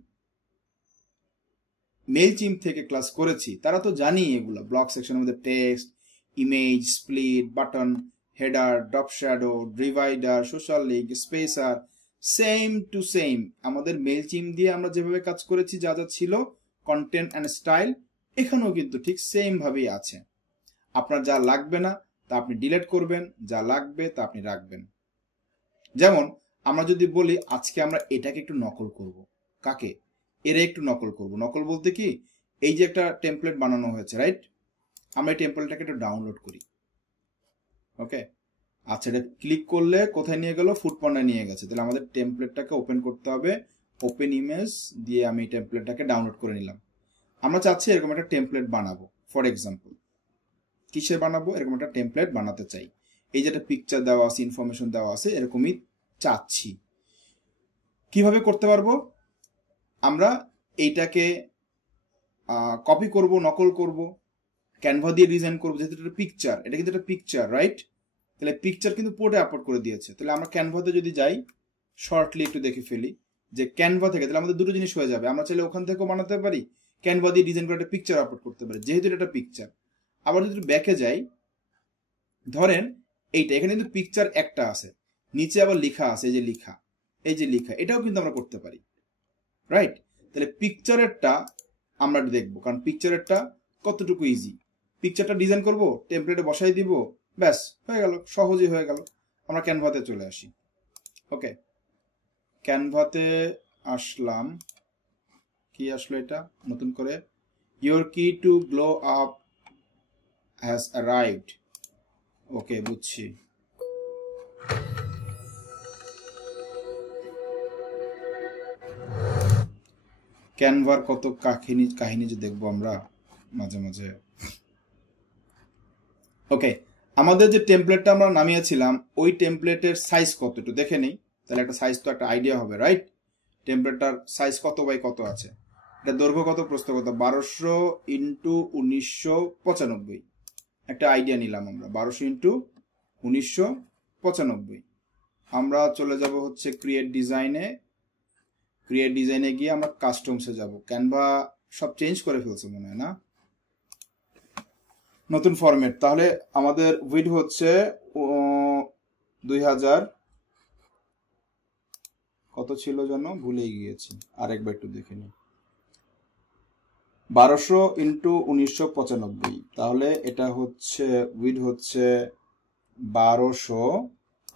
মেইলচিম্প থেকে ক্লাস করেছি তারা তো জানি এগুলো, ব্লক সেকশনের মধ্যে text, image, split, button, header, drop shadow, divider, social link, spacer, same to same আমাদের মেইলচিম্প দিয়ে আমরা যেভাবে কাজ করেছি, যা যা ছিল কন্টেন্ট অ্যান্ড স্টাইল, এখানেও কিন্তু ঠিক সেম ভাবেই আছে। আপনার যা লাগবে না তা আপনি ডিলিট করবেন, যা লাগবে তা আপনি রাখবেন। যেমন আমরা যদি বলি আজকে আমরা এটাকে একটু নকল করব, কাকে, এরা একটু নকল করব। নকল বলতে কি, এই যে একটা টেমপ্লেট বানানো হয়েছে, রাইট? আমরা এই টেমপ্লেটটাকে একটু ডাউনলোড করি, ওকে? আচ্ছা, এটা ক্লিক করলে কোথায় নিয়ে গেল, ফুডপান্ডা নিয়ে গেছে। তাহলে আমাদের টেমপ্লেটটাকে ওপেন করতে হবে, ওপেন ইমেজ দিয়ে আমি টেমপ্লেটটাকে ডাউনলোড করে নিলাম। আমরা চাচ্ছি এরকম একটা টেমপ্লেট বানাবো, ফর এক্সাম্পল কিসে বানাবো, এরকম একটা টেমপ্লেট বানাতে চাই, এই যে একটা পিকচার দেওয়া আছে, ইনফরমেশন দেওয়া আছে, এরকমই চাচ্ছি। কিভাবে করতে পারবো, আমরা এইটাকে কপি করব, নকল করব, ক্যানভা দিয়ে ডিজাইন করবো, যেহেতু এটা পিকচার, এটা কিন্তু একটা পিকচার, রাইট? তাহলে পিকচার কিন্তু পুরোটা আপলোড করে দিয়েছে। তাহলে আমরা ক্যানভাতে যদি যাই, শর্টলি একটু দেখে ফেলি যে ক্যানভা থেকে, তাহলে আমাদের দুটো জিনিস হয়ে যাবে, আমরা চাইলে ওখান থেকেও বানাতে পারি, ক্যানভা দিয়ে ডিজাইন করে একটা পিকচার আপলোড করতে পারি, যেহেতু এটা একটা পিকচার। আবার যদি ব্যাকে যাই, ধরেন এইটা, এখানে কিন্তু পিকচার একটা আছে, নিচে আবার লেখা আছে, এই যে লেখা, এই যে লেখা, এটাও কিন্তু আমরা করতে পারি, রাইট? তাহলে পিকচারেরটা আমরা দেখবো, কারণ পিকচারেরটা কতটুকু ইজি। পিকচারটা ডিজাইন করব, টেমপ্লেটে বসাই দিব, ব্যাস হয়ে গেল, সহজেই হয়ে গেল। আমরা ক্যানভাতে চলে আসি, ওকে? ক্যানভাতে আসলাম, কি আসলো এটা নতুন করে, your key to glow up has arrived, okay বুঝছি। ক্যানভার কত কাহিনী যে দেখবো আমরা মাঝে মাঝে। ওকে, আমাদের যে টেমপ্লেটটা আমরা নামিয়েছিলাম ওই টেমপ্লেটের সাইজ কত একটু দেখে নেই। তাহলে একটা সাইজ তো একটা আইডিয়া হবে, রাইট? টেমপ্লেটটার সাইজ কত বাই কত আছে, এটা দৈর্ঘ্য কত প্রস্থ কত, 1200 ইন্টু 1995, একটা আইডিয়া নিলাম আমরা 1200 ইন্টু 1995। আমরা চলে যাব হচ্ছে ক্রিয়েট ডিজাইনে, ক্রিয়েট ডিজাইনে গিয়ে আমরা কাস্টমসে যাব। ক্যানভা সব চেঞ্জ করে ফেলছে মনে হয় না, নতুন ফরম্যাট। তাহলে আমাদের উইড হচ্ছে 2000 কত ছিল যেন ভুলেই গিয়েছি, আরেকবার একটু দেখে নিই। 1200 ইন্টু 1995, তাহলে এটা হচ্ছে উইড হচ্ছে 1200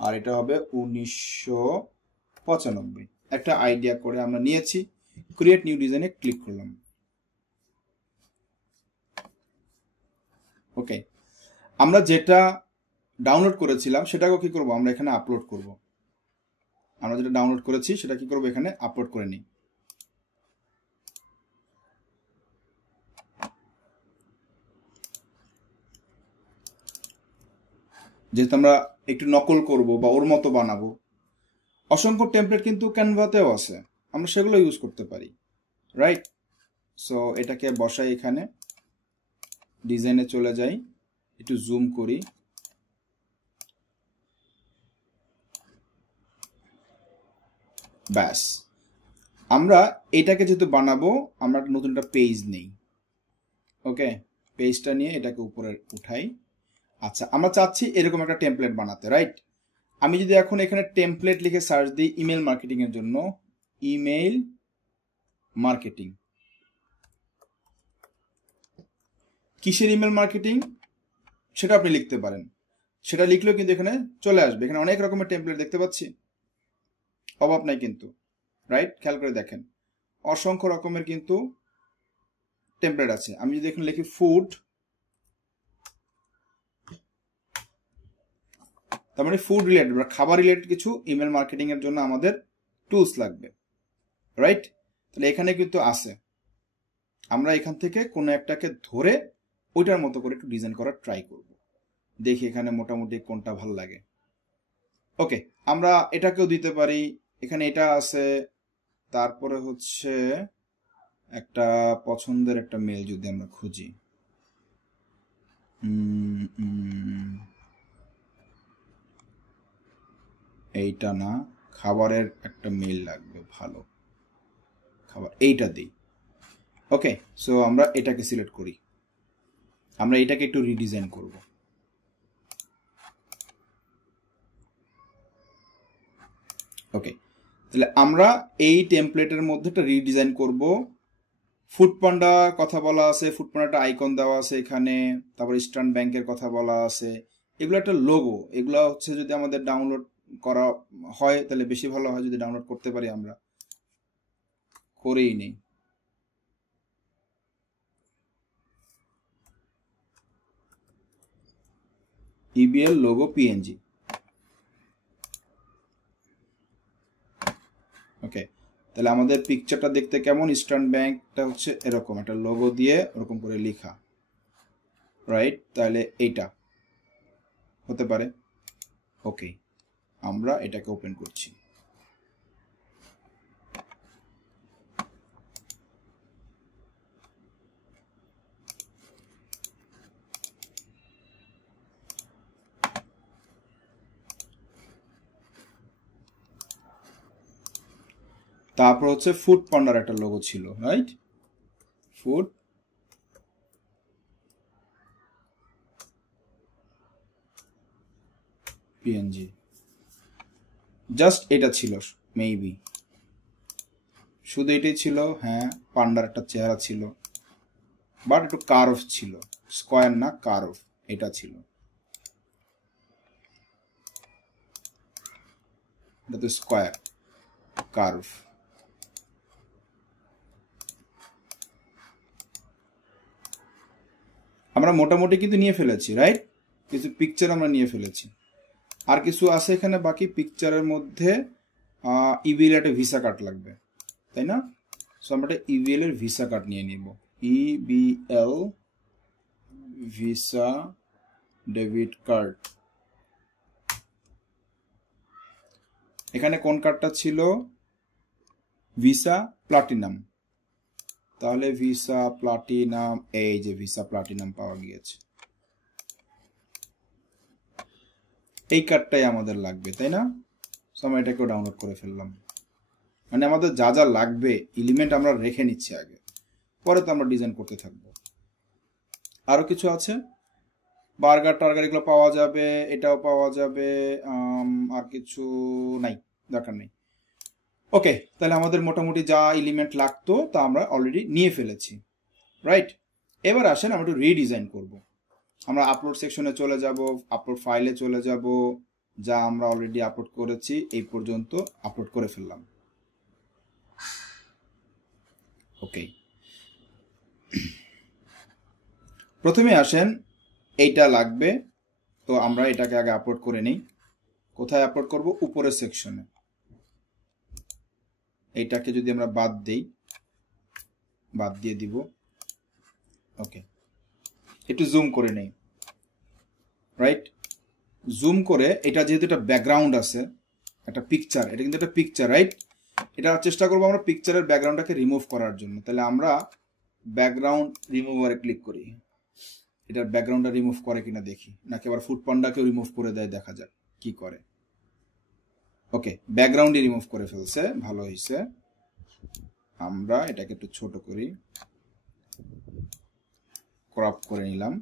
আর এটা হবে 1995। একটা আইডিয়া করে আমরা নিয়েছি, ক্রিয়েট নিউ ডিজাইনে ক্লিক করলাম। ওকে, আমরা যেটা ডাউনলোড করেছিলাম সেটাকে কি করব, আমরা এখানে আপলোড করব। আমরা যেটা ডাউনলোড করেছি সেটা কি করব, এখানে আপলোড করে নিই। যেহেতু আমরা একটু নকল করব বা ওর মতো বানাবো, অসংখ্য টেমপ্লেট কিন্তু ক্যানভাতেও আছে, আমরা সেগুলো ইউজ করতে পারি, রাইট? সো এটাকে বসাই, এখানে ডিজাইনে চলে যাই, একটু জুম করি, ব্যাস। আমরা এটাকে যেহেতু বানাবো, আমরা নতুন একটা পেজ নেই। ওকে, পেজটা নিয়ে এটাকে উপরে উঠাই। আচ্ছা, আমরা চাচ্ছি এরকম একটা টেমপ্লেট বানাতে, রাইট? আমি যদি এখন এখানে টেমপ্লেট লিখে সার্চ দিই ইমেল মার্কেটিং এর জন্য, ইমেল মার্কেটিং, কিসের ইমেল মার্কেটিং সেটা আপনি লিখতে পারেন, সেটা লিখলেও কিন্তু এখানে চলে আসবে। এখানে অনেক রকমের টেমপ্লেট দেখতে পাচ্ছি, অভাব নাই কিন্তু, রাইট? খেয়াল করে দেখেন, অসংখ্য রকমের কিন্তু টেমপ্লেট আছে। আমি যদি এখানে লিখি ফুড, তার মানে ফুড রিলেটেড বা খাবার রিলেটেড কিছু ইমেল মার্কেটিং এর জন্য আমাদের টুলস লাগবে, রাইট? তাহলে এখানে কিন্তু আছে, আমরা এখান থেকে কোনো একটাকে ধরে ওইটার মতো করে একটু ডিজাইন করার ট্রাই করব, দেখি এখানে মোটামুটি কোনটা ভালো লাগে। ওকে, আমরা এটাকেও দিতে পারি, এখানে এটা আছে। তারপরে হচ্ছে একটা পছন্দের একটা মেল যদি আমরা খুঁজি, এইটা না, খাবারের একটা মেল লাগবে ভালো, খাবার, এইটা দিই। ওকে, সো আমরা এটাকে সিলেক্ট করি, আমরা এটাকে একটু রিডিজাইন করব। ওকে, তাহলে আমরা এই টেমপ্লেটের মধ্যে একটা রিডিজাইন করব। ফুডপান্ডা কথা বলা আছে, ফুডপান্ডাটা আইকন দেওয়া আছে এখানে, তারপর ইস্টার্ন ব্যাংকের কথা বলা আছে, এগুলো একটা লোগো। এগুলো হচ্ছে যদি আমাদের ডাউনলোড করা হয় তাহলে বেশি ভালো হয়, যদি ডাউনলোড করতে পারি, আমরা করেই নেই। EBL logo PNG. ওকে, তাহলে আমাদের পিকচারটা দেখতে কেমন, ইস্টার্ন ব্যাংকটা হচ্ছে এরকম একটা লোগো দিয়ে ওরকম করে লেখা, রাইট? তাহলে এইটা হতে পারে। ওকে, আমরা এটাকে ওপেন করছি। তারপর হচ্ছে ফুড পান্ডার একটা লোগো ছিল, রাইট? ফুড পিএনজি, জাস্ট এটা ছিল, মেবি শুধু এটাই ছিল। হ্যাঁ, পান্ডার একটা চেহারা ছিল, বাট একটু কার্ভ ছিল, স্কোয়ার না কার্ভ, এটা ছিল। এটা তো স্কোয়ার কার্ভ। আমরা মোটামুটি কিন্তু নিয়ে ফেলেছি, রাইট? কিছু পিকচার আমরা নিয়ে ফেলেছি, আর কিছু আছে এখানে বাকি। পিকচারের মধ্যে ইবিএল একটা ভিসা কার্ড লাগবে, তাই না? সো আমরা একটা ইবিএল এর ভিসা কার্ড নিয়ে নিব, ইবিএল ভিসা ডেবিট কার্ড। এখানে কোন কার্ডটা ছিল? Visa platinum. তাহলে ভিসা প্লাটিনাম, এই যে ভিসা প্লাটিনাম পাওয়া গিয়েছে। এই কার্ডটাই আমাদের লাগবে, তাই না? সো আমরা এটাকেও ডাউনলোড করে ফেললাম। মানে আমাদের যা যা লাগবে এলিমেন্ট আমরা রেখে নিচ্ছি আগে, পরে তো আমরা ডিজাইন করতে থাকবো। আরো কিছু আছে, বার্গার টার্গার এগুলো পাওয়া যাবে, এটাও পাওয়া যাবে, আর কিছু নাই, দরকার নেই। ওকে, তাহলে আমাদের মোটামুটি যা এলিমেন্ট লাগতো তা আমরা অলরেডি নিয়ে ফেলেছি, রাইট? এবার আসেন আমরা একটু রিডিজাইন করব। আমরা আপলোড সেকশনে চলে যাব, আপলোড ফাইলে চলে যাব, যা আমরা অলরেডি আপলোড করেছি এই পর্যন্ত আপলোড করে ফেললাম। ওকে, প্রথমে আসেন এইটা লাগবে, তো আমরা এটাকে আগে আপলোড করে নিই। কোথায় আপলোড করব? উপরের সেকশনে। এইটাকে যদি আমরা বাদ দেই, বাদ দিয়ে দিব। ওকে, একটু জুম করে নেই, রাইট? জুম করে, এটা যেহেতু একটা ব্যাকগ্রাউন্ড আছে, একটা পিকচার, এটা কিন্তু একটা পিকচার, রাইট? এটা চেষ্টা করবো আমরা পিকচারের ব্যাকগ্রাউন্ডটাকে রিমুভ করার জন্য। তাহলে আমরা ব্যাকগ্রাউন্ড রিমুভারে ক্লিক করি। এটার ব্যাকগ্রাউন্ডটা রিমুভ করে কিনা দেখি, নাকি আবার ফুড পান্ডাকেও রিমুভ করে দেয়, দেখা যাক কি করে। ওকে, ব্যাকগ্রাউন্ডই রিমুভ করে ফেলছে, ভালো হয়েছে। আমরা এটাকে একটু ছোট করি, ক্রপ করে নিলাম।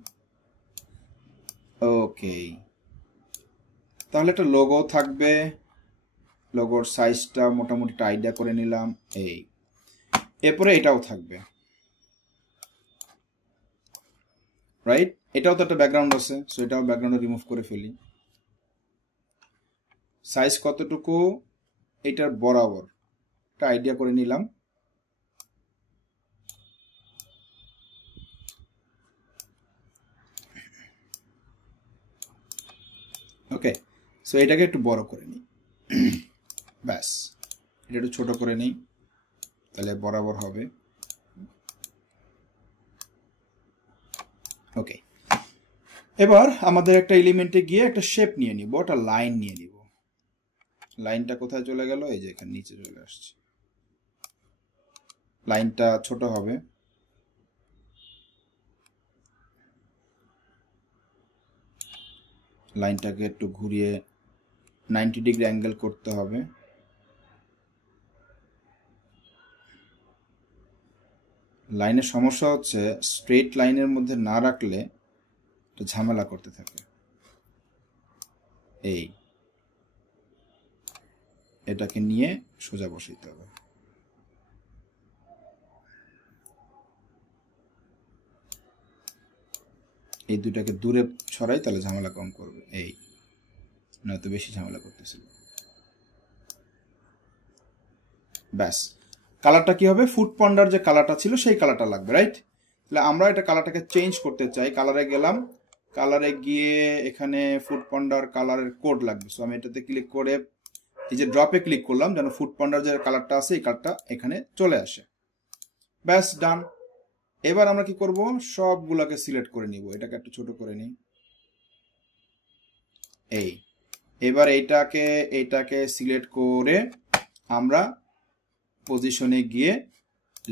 ওকে, তাহলে একটা লোগো থাকবে, লোগোর সাইজটা মোটামুটি একটা আইডিয়া করে নিলাম। এই এরপরে এটাও থাকবে, রাইট? এটাও তো একটা ব্যাকগ্রাউন্ড আছে, সো এটাও ব্যাকগ্রাউন্ড রিমুভ করে ফেলি। সাইজ কতটুকু? এটার বরাবর একটা আইডিয়া করে নিলাম। ওকে, সো এটাকে একটু বড় করে নিই, ব্যাস। এটা একটু ছোট করে নিই, তাহলে বরাবর হবে। ওকে, এবার আমাদের একটা এলিমেন্টে গিয়ে একটা শেপ নিয়ে নিব, একটা লাইন নিয়ে নিব। লাইনটা কোথায় চলে গেল? এই যে এখানে নিচে চলে আসছে। লাইনটা ছোট হবে, লাইনটাকে একটু ঘুরিয়ে 90 ডিগ্রি অ্যাঙ্গেল করতে হবে। লাইনের সমস্যা হচ্ছে স্ট্রেট লাইনের মধ্যে না রাখলে একটু ঝামেলা করতে থাকে। এই এটাকে নিয়ে সোজা বসাইতে হবে। এই দুটাকে দূরে ছড়াই, তাহলে ঝামেলা কম করবে। এই নয়তো বেশি ঝামেলা করতেছিল। ব্যাস, কালারটা কি হবে? ফুড পান্ডার যে কালারটা ছিল সেই কালারটা লাগবে, রাইট? তাহলে আমরা এটা কালারটাকে চেঞ্জ করতে চাই। কালারে গেলাম, কালারে গিয়ে এখানে ফুড পান্ডার কালারের কোড লাগবে। সো আমি এটাতে ক্লিক করে এই যে ড্রপে ক্লিক করলাম, যেন ফুড পান্ডার যে কালারটা আছে এই কালারটা এখানে চলে আসে। ব্যাস, ডান। এবার আমরা কি করব? সবগুলোকে সিলেক্ট করে নিব। এটাকে একটু ছোট করে নিই। এই এবার এইটাকে সিলেক্ট করে আমরা পজিশনে গিয়ে,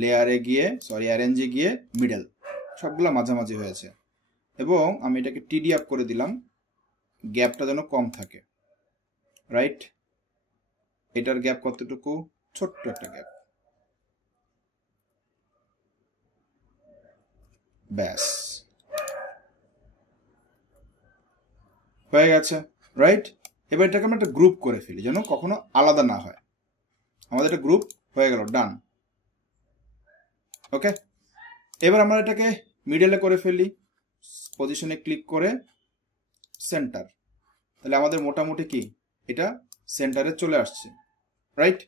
লেয়ারে গিয়ে, অ্যারেঞ্জে গিয়ে মিডল, সবগুলো মাঝামাঝি হয়েছে। এবং আমি এটাকে টিডি আপ করে দিলাম, গ্যাপটা যেন কম থাকে, রাইট? এটার গ্যাপ কতটুকু? ছোট্ট একটা গ্যাপ, ব্যাস হয়ে গেছে, রাইট? এবার এটাকে আমরা একটা গ্রুপ করে ফেলি, যেন কখনো আলাদা না হয়। আমাদের একটা গ্রুপ হয়ে গেল, ডান। ওকে, এবার আমরা এটাকে মিডলে করে ফেলি, পজিশনে ক্লিক করে সেন্টার। তাহলে আমাদের মোটামুটি কি এটা সেন্টারে চলে আসছে, রাইট?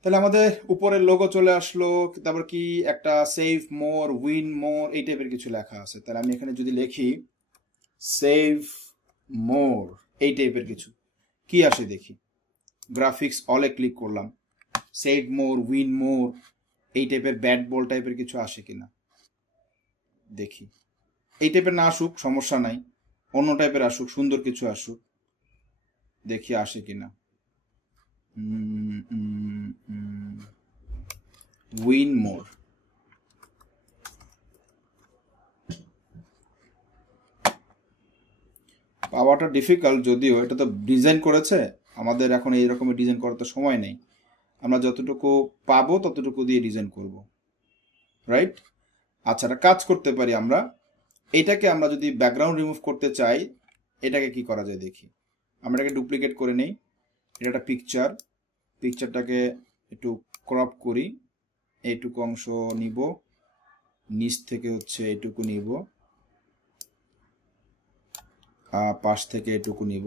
তাহলে আমাদের উপরের লোগো চলে আসলো। তারপর কি একটা সেভ মোর, উইন মোর, এই টাইপের কিছু লেখা আছে। তাহলে আমি এখানে যদি লিখি সেভ মোর, এই টাইপের কিছু কি আসে দেখি। গ্রাফিক্স অলে ক্লিক করলাম, সেভ মোর, উইন মোর, এই টাইপের ব্যাট বল টাইপের কিছু আসে কিনা দেখি। এই টাইপের না আসুক সমস্যা নাই, অন্য টাইপের আসুক, সুন্দর কিছু আসুক, দেখি আসে কিনা। উইন মোর। পাওয়াটা ডিফিকাল্ট, যদিও এটা তো ডিজাইন করেছে, আমাদের এখন এইরকমের ডিজাইন করার তো সময় নেই। আমরা যতটুকু পাবো ততটুকু দিয়ে ডিজাইন করব, রাইট? আচ্ছা, একটা কাজ করতে পারি আমরা, এটাকে আমরা যদি ব্যাকগ্রাউন্ড রিমুভ করতে চাই, এটাকে কি করা যায় দেখি। আমরা এটাকে ডুপ্লিকেট করে নেই। এটা একটা পিকচারটাকে একটু ক্রপ করি, এইটুকু অংশ নিব, নিচ থেকে হচ্ছে এইটুকু নিব, পাশ থেকে এটুকু নিব,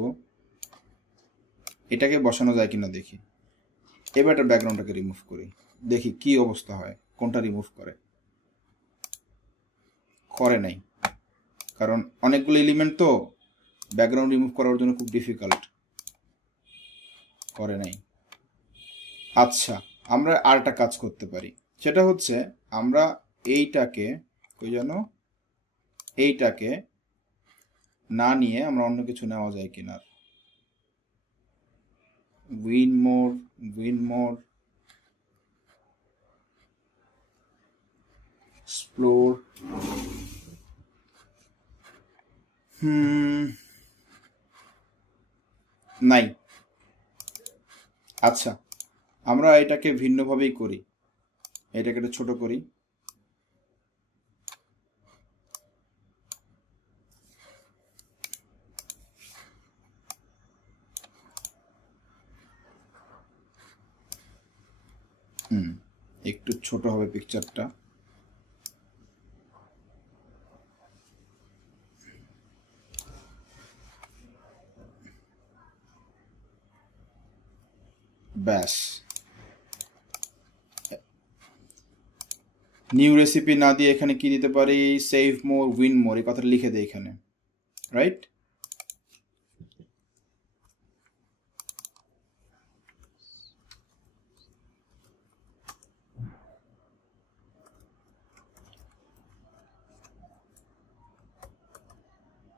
এটাকে বসানো যায় কিনা দেখি। এবার একটা ব্যাকগ্রাউন্ডটাকে রিমুভ করি, দেখি কি অবস্থা হয়, কোনটা রিমুভ করে নাই, কারণ অনেকগুলো এলিমেন্ট তো ব্যাকগ্রাউন্ড রিমুভ করার জন্য খুব ডিফিকাল্ট, করে নাই। আচ্ছা, আমরা আরেকটা কাজ করতে পারি, সেটা হচ্ছে আমরা এইটাকে এইটাকে না নিয়ে আমরা অন্য কিছু নেওয়া যায় কিনা। উইন মোর এক্সপ্লোর, নাই। আচ্ছা, আমরা এটাকে ভিন্নভাবেই করি, এটাকে একটু ছোট করি, একটু ছোট হবে পিকচারটা। ব্যাস, নিউ রেসিপি না দিয়ে এখানে কি দিতে পারি, সেভ মোর, উইন মোর, এই কথাটা লিখে দেয় এখানে, right?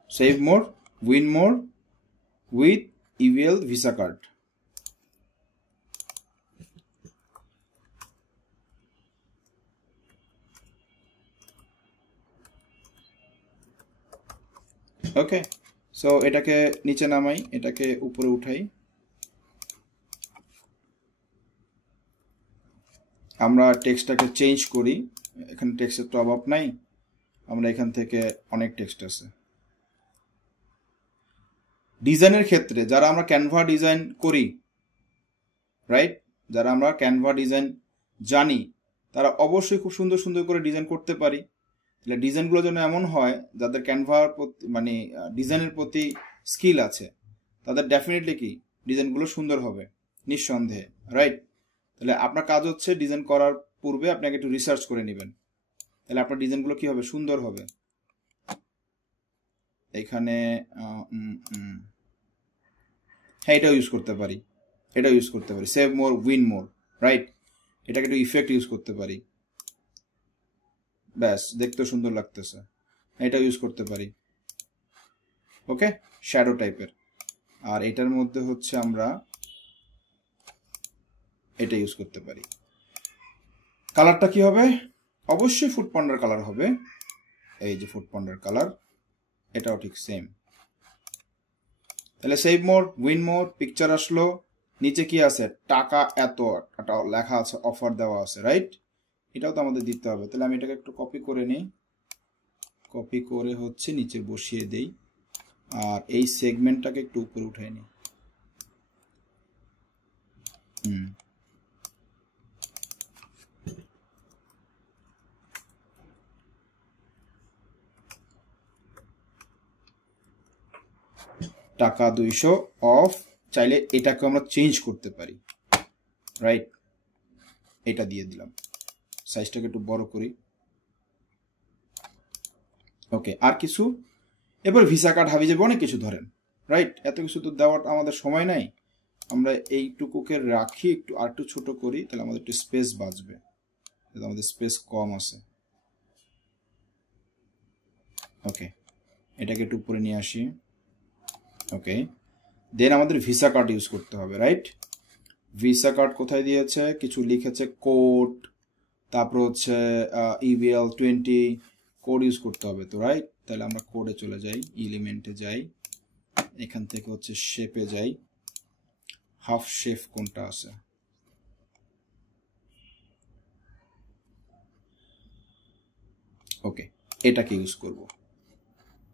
Save more, win more with EVL visa card. Okay, so এটাকে নিচে নামাই, এটাকে উপরে উঠাই, আমরা টেক্সটটাকে চেঞ্জ করি। এখানে টেক্সটের তো অভাব নাই, আমরা এখান থেকে অনেক টেক্সট আছে। ডিজাইনের ক্ষেত্রে যারা আমরা ক্যানভা ডিজাইন করি, রাইট, যারা আমরা ক্যানভা ডিজাইন জানি, তারা অবশ্যই খুব সুন্দর সুন্দর করে ডিজাইন করতে পারি। তাহলে ডিজাইনগুলো যেন এমন হয়, যাদের ক্যানভার মানে ডিজাইনের প্রতি স্কিল আছে, তাদের ডেফিনেটলি কি ডিজাইনগুলো সুন্দর হবে, নিঃসন্দেহে, রাইট? তাহলে আপনার কাজ হচ্ছে ডিজাইন করার পূর্বে আপনাকে একটু রিসার্চ করে নেবেন, তাহলে আপনার ডিজাইনগুলো কি হবে, সুন্দর হবে। এখানে হ্যাঁ, এটাও ইউজ করতে পারি, সেভ মোর, উইন মোর, রাইট? এটাকে একটু ইফেক্ট ইউজ করতে পারি, ব্যাস, দেখতেও সুন্দর লাগতেছে, এটা ইউজ করতে পারি। ওকে, শ্যাডো টাইপের। আর এটার মধ্যে হচ্ছে আমরা এটা ইউজ করতে পারি। কালারটা কি হবে, অবশ্যই ফুড পান্ডার কালার হবে, এই যে ফুড পান্ডার কালার, এটাও ঠিক সেম। তাহলে সেভ মোর, উইন মোর, পিকচার আসলো, নিচে কি আছে, টাকা এত একটা লেখা আছে, অফার দেওয়া আছে, রাইট? এটাও তো আমাদের দিতে হবে। তাহলে আমি এটাকে একটু কপি করে নিই, কপি করে হচ্ছে নিচে বসিয়ে দেই, আর এই সেগমেন্টটাকে একটু উপরে উঠাই নিই। টাকা 200 অফ, চাইলে এটাকে আমরা চেঞ্জ করতে পারি, রাইট? এটা দিয়ে দিলাম, সাইজটাকে একটু বড় করি। ওকে, আর কিছু, এবার ভিসা কার্ড হাবি যাবে, অনেক কিছু ধরেন, রাইট? এত কিছু তো দেওয়ার আমাদের সময় নাই, আমরা এইটুকুকে রাখি, একটু আর একটু ছোট করি, তাহলে আমাদের একটু স্পেস বাঁচবে, আমাদের স্পেস কম আছে। ওকে, এটাকে একটু উপরে নিয়ে আসি। ওকে, দেন আমাদের ভিসা কার্ড ইউজ করতে হবে, রাইট? ভিসা কার্ড কোথায় দিয়েছে, কিছু লিখেছে কোড, তারপর হচ্ছে EBL20 কোড ইউজ করতে হবে তো, রাইট? তাহলে আমরা কোডে চলে যাই, এলিমেন্টে যাই, এখান থেকে হচ্ছে শেপে যাই, হাফ শেপ কোনটা আছে, ওকে, এটাকে ইউজ করব,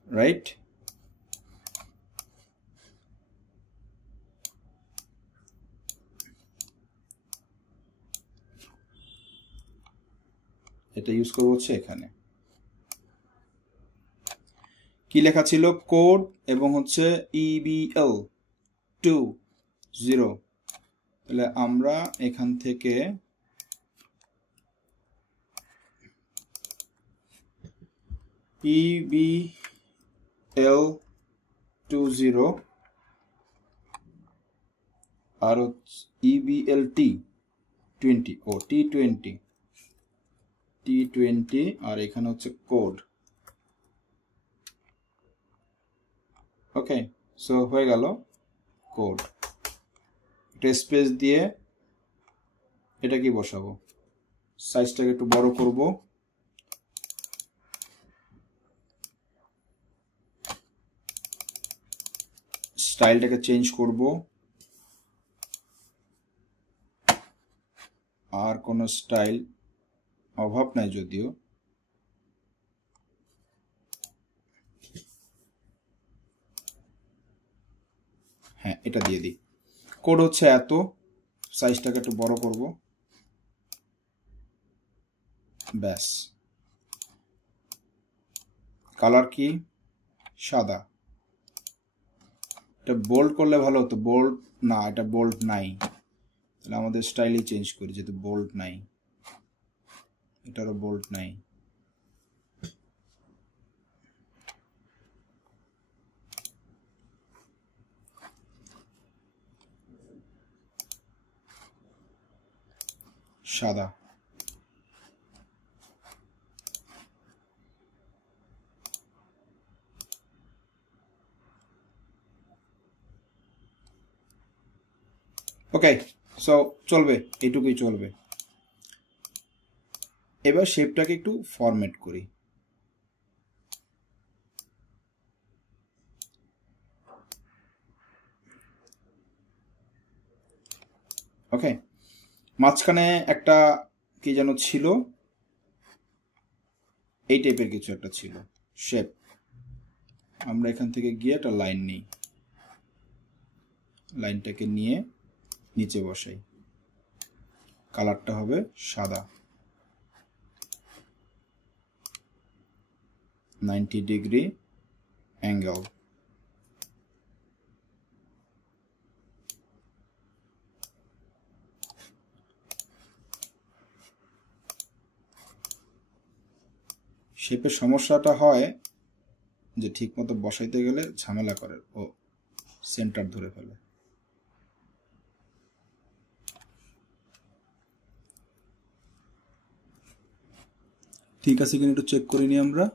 রাইট? এটা ইউজ করবো হচ্ছে এখানে। কি লেখা ছিল? কোড এবং হচ্ছে EBL20। তাহলে আমরা এখান থেকে EBL20 আর EBLT20, ও T20 আর এখানে হচ্ছে কোড। ওকে, সো হয়ে গেল কোড। এটা স্পেস দিয়ে এটা কি বসাবো, সাইজটাকে একটু বড় করব, স্টাইলটাকে চেঞ্জ করব, আর কোনো স্টাইল অভাব নাই যদিও, হ্যাঁ এটা দিয়ে দিই। কোড হচ্ছে এত, সাইজটাকে একটু বড় করব, ব্যাস। কালার কি? সাদা। এটা বোল্ড করলে ভালো হতো, বোল্ড না, এটা বোল্ড নাই, তাহলে আমাদের স্টাইলই চেঞ্জ করি, যেহেতু বোল্ড নাই, এটারও বোল্ড নাই। সাদা। ওকে, সো চলবে, এইটুকুই চলবে। এবার শেপটাকে একটু ফরম্যাট করি। ওকে, মাঝখানে একটা কি যেন ছিল, এই টাইপের কিছু একটা ছিল শেপ। আমরা এখান থেকে গিয়ে একটা লাইন নিই, লাইনটাকে নিয়ে নিচে বসাই, কালারটা হবে সাদা, 90 ডিগ্রি অ্যাঙ্গেল। শেপের সমস্যাটা হয় যে ঠিক মতো বসাইতে গেলে ঝামেলা করে, ও সেন্টার ধরে ফেলে। ঠিক আছে কিনা একটু চেক করে নিই আমরা।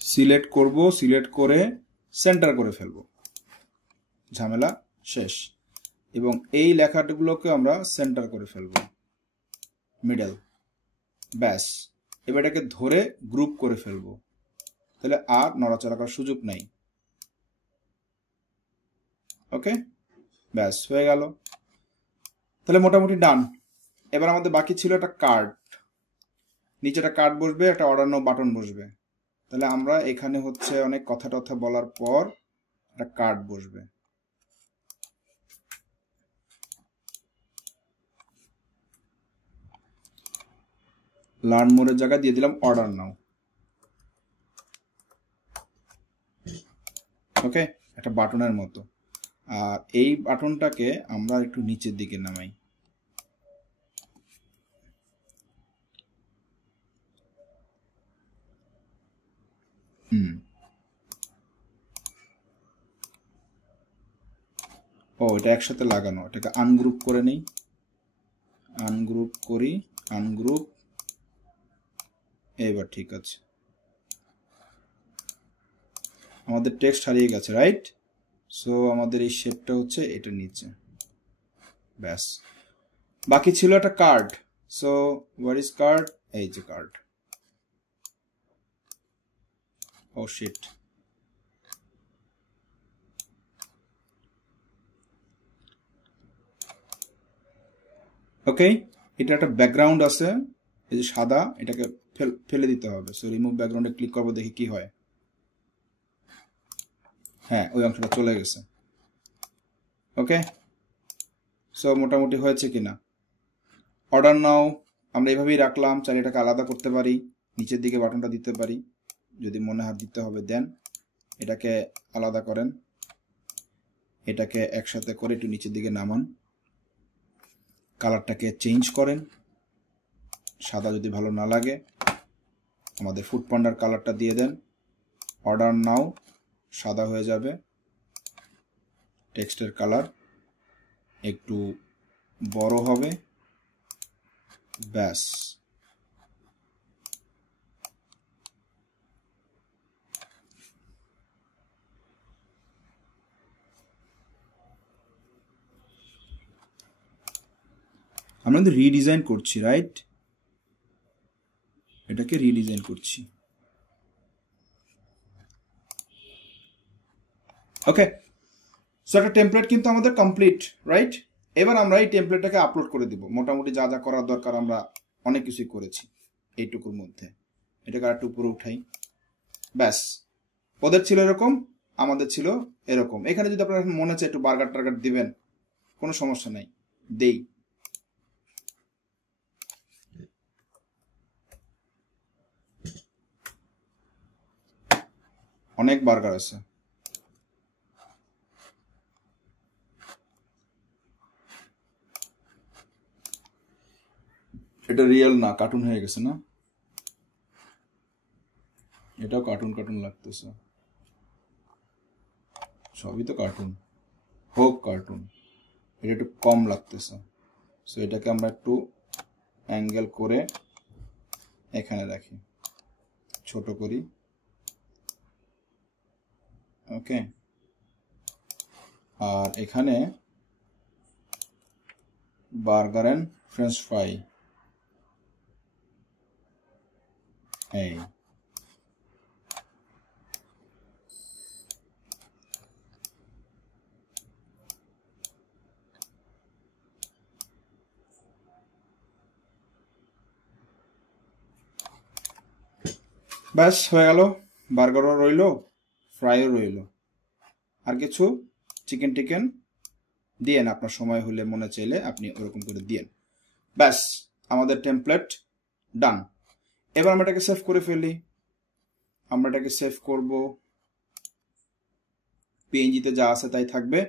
সিলেক্ট করব, সিলেক্ট করে সেন্টার করে ফেলবো, ঝামেলা শেষ। এবং এই লেখাগুলোকে আমরা সেন্টার করে ফেলবো, মিডল, ব্যাস। এবার এটাকে ধরে গ্রুপ করে ফেলবো, তাহলে আর নড়াচড়া করার সুযোগ নাই। ওকে, ব্যাস হয়ে গেল, তাহলে মোটামুটি ডান। এবার আমাদের বাকি ছিল একটা কার্ড, নিচে একটা কার্ড বসবে, একটা অর্ডার নাও বাটন বসবে। তাহলে আমরা এখানে হচ্ছে অনেক কথা টথা বলার পর একটা কার্ড বসবে। লার্ন মোডের জায়গায় দিয়ে দিলাম অর্ডার নাও। ওকে, একটা বাটনের মতো। আর এই বাটনটাকে আমরা একটু নিচের দিকে নামাই, ও এটা একসাথে লাগানো, এটাকে আনগ্রুপ করে নেই, আনগ্রুপ করি, আনগ্রুপ, এবার ঠিক আছে, আমাদের টেক্সট হারিয়ে গেছে, রাইট? সো আমাদের এই শেপটা হচ্ছে এটা নিচে, ব্যাস। বাকি ছিল একটা card. So what is card? এই যে কার্ড। ও শিট, ওকে, এটা একটা ব্যাকগ্রাউন্ড আছে, এই যে সাদা, এটাকে ফেলে দিতে হবে। সো রিমুভ ব্যাকগ্রাউন্ডে ক্লিক করবো, দেখি কি হয়। হ্যাঁ, ওই অংশটা চলে গেছে। ওকে, সো মোটামুটি হয়েছে কিনা। অর্ডার নাও আমরা এইভাবেই রাখলাম, চাইলে এটাকে আলাদা করতে পারি, নিচের দিকে বাটনটা দিতে পারি, যদি মনে হয় দিতে হবে দেন এটাকে আলাদা করেন, এটাকে একসাথে করে একটু নিচের দিকে নামান, কালারটাকে চেঞ্জ করেন, সাদা যদি ভালো না লাগে আমাদের ফুড পান্ডার কালারটা দিয়ে দেন, অর্ডার নাও সাদা হয়ে যাবে, টেক্সটের কালার একটু বড় হবে, ব্যাস। আমরা কিন্তু রিডিজাইন করছি, রাইট? এটাকে রিডিজাইন করছি। ওকে, সো একটা টেমপ্লেট কিন্তু আমাদের কমপ্লিট, রাইট? এবার আমরা এই টেমপ্লেটটাকে আপলোড করে দিব। মোটামুটি যা যা করার দরকার আমরা অনেক কিছুই করেছি এইটুকুর মধ্যে। এটাকে আর একটু উপরে উঠাই, ব্যাস। ওদের ছিল এরকম, আমাদের ছিল এরকম। এখানে যদি আপনার মনে চায় একটু বার্গার টার্গার দিবেন, কোনো সমস্যা নাই, দেই। অনেক বার্গার আছে। এটা রিয়েল না, কার্টুন হয়ে গেছে না? এটাও কার্টুন কার্টুন লাগতেছে, সবই তো কার্টুন, হোক কার্টুন, এটা একটু কম লাগতেছে। সো এটাকে আমরা একটু অ্যাঙ্গেল করে এখানে রাখি, ছোট করি, ওকে। আর এখানে বার্গার এন্ড ফ্রেঞ্চ ফ্রাই, এই ব্যাস হয়ে গেল। বার্গারও রইল, ফ্রাইও রইল, আর কিছু চিকেন টিকেন দিয়েন আপনার সময় হলে, মনে চাইলে আপনি ওরকম করে দিয়েন। ব্যাস, আমাদের টেমপ্লেট ডান। এবার আমরা এটাকে সেভ করে ফেলি। আমরা এটাকে সেভ করব, পিএনজিতে যা আছে তাই থাকবে।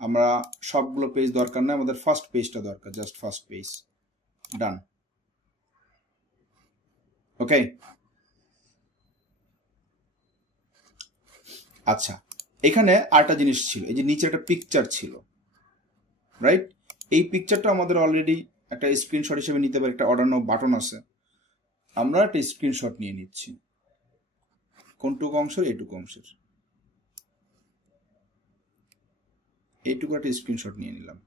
আমরা সবগুলো পেজ দরকার নেই, আমাদের ফার্স্ট পেজটা দরকার, জাস্ট ফার্স্ট পেজ। ডান, ওকে। আচ্ছা, এখানে আরেকটা জিনিস ছিল, এই যে নিচে একটা পিকচার ছিল, রাইট? এই পিকচারটা আমাদের অলরেডি একটা স্ক্রিনশট হিসেবে নিতে পারি, একটা অর্ডার নাও বাটন আছে, আমরা একটা স্ক্রিনশট নিয়ে নিচ্ছি। কোনটুকু অংশের? এইটুকু অংশের, এইটুকু একটা স্ক্রিনশট নিয়ে নিলাম।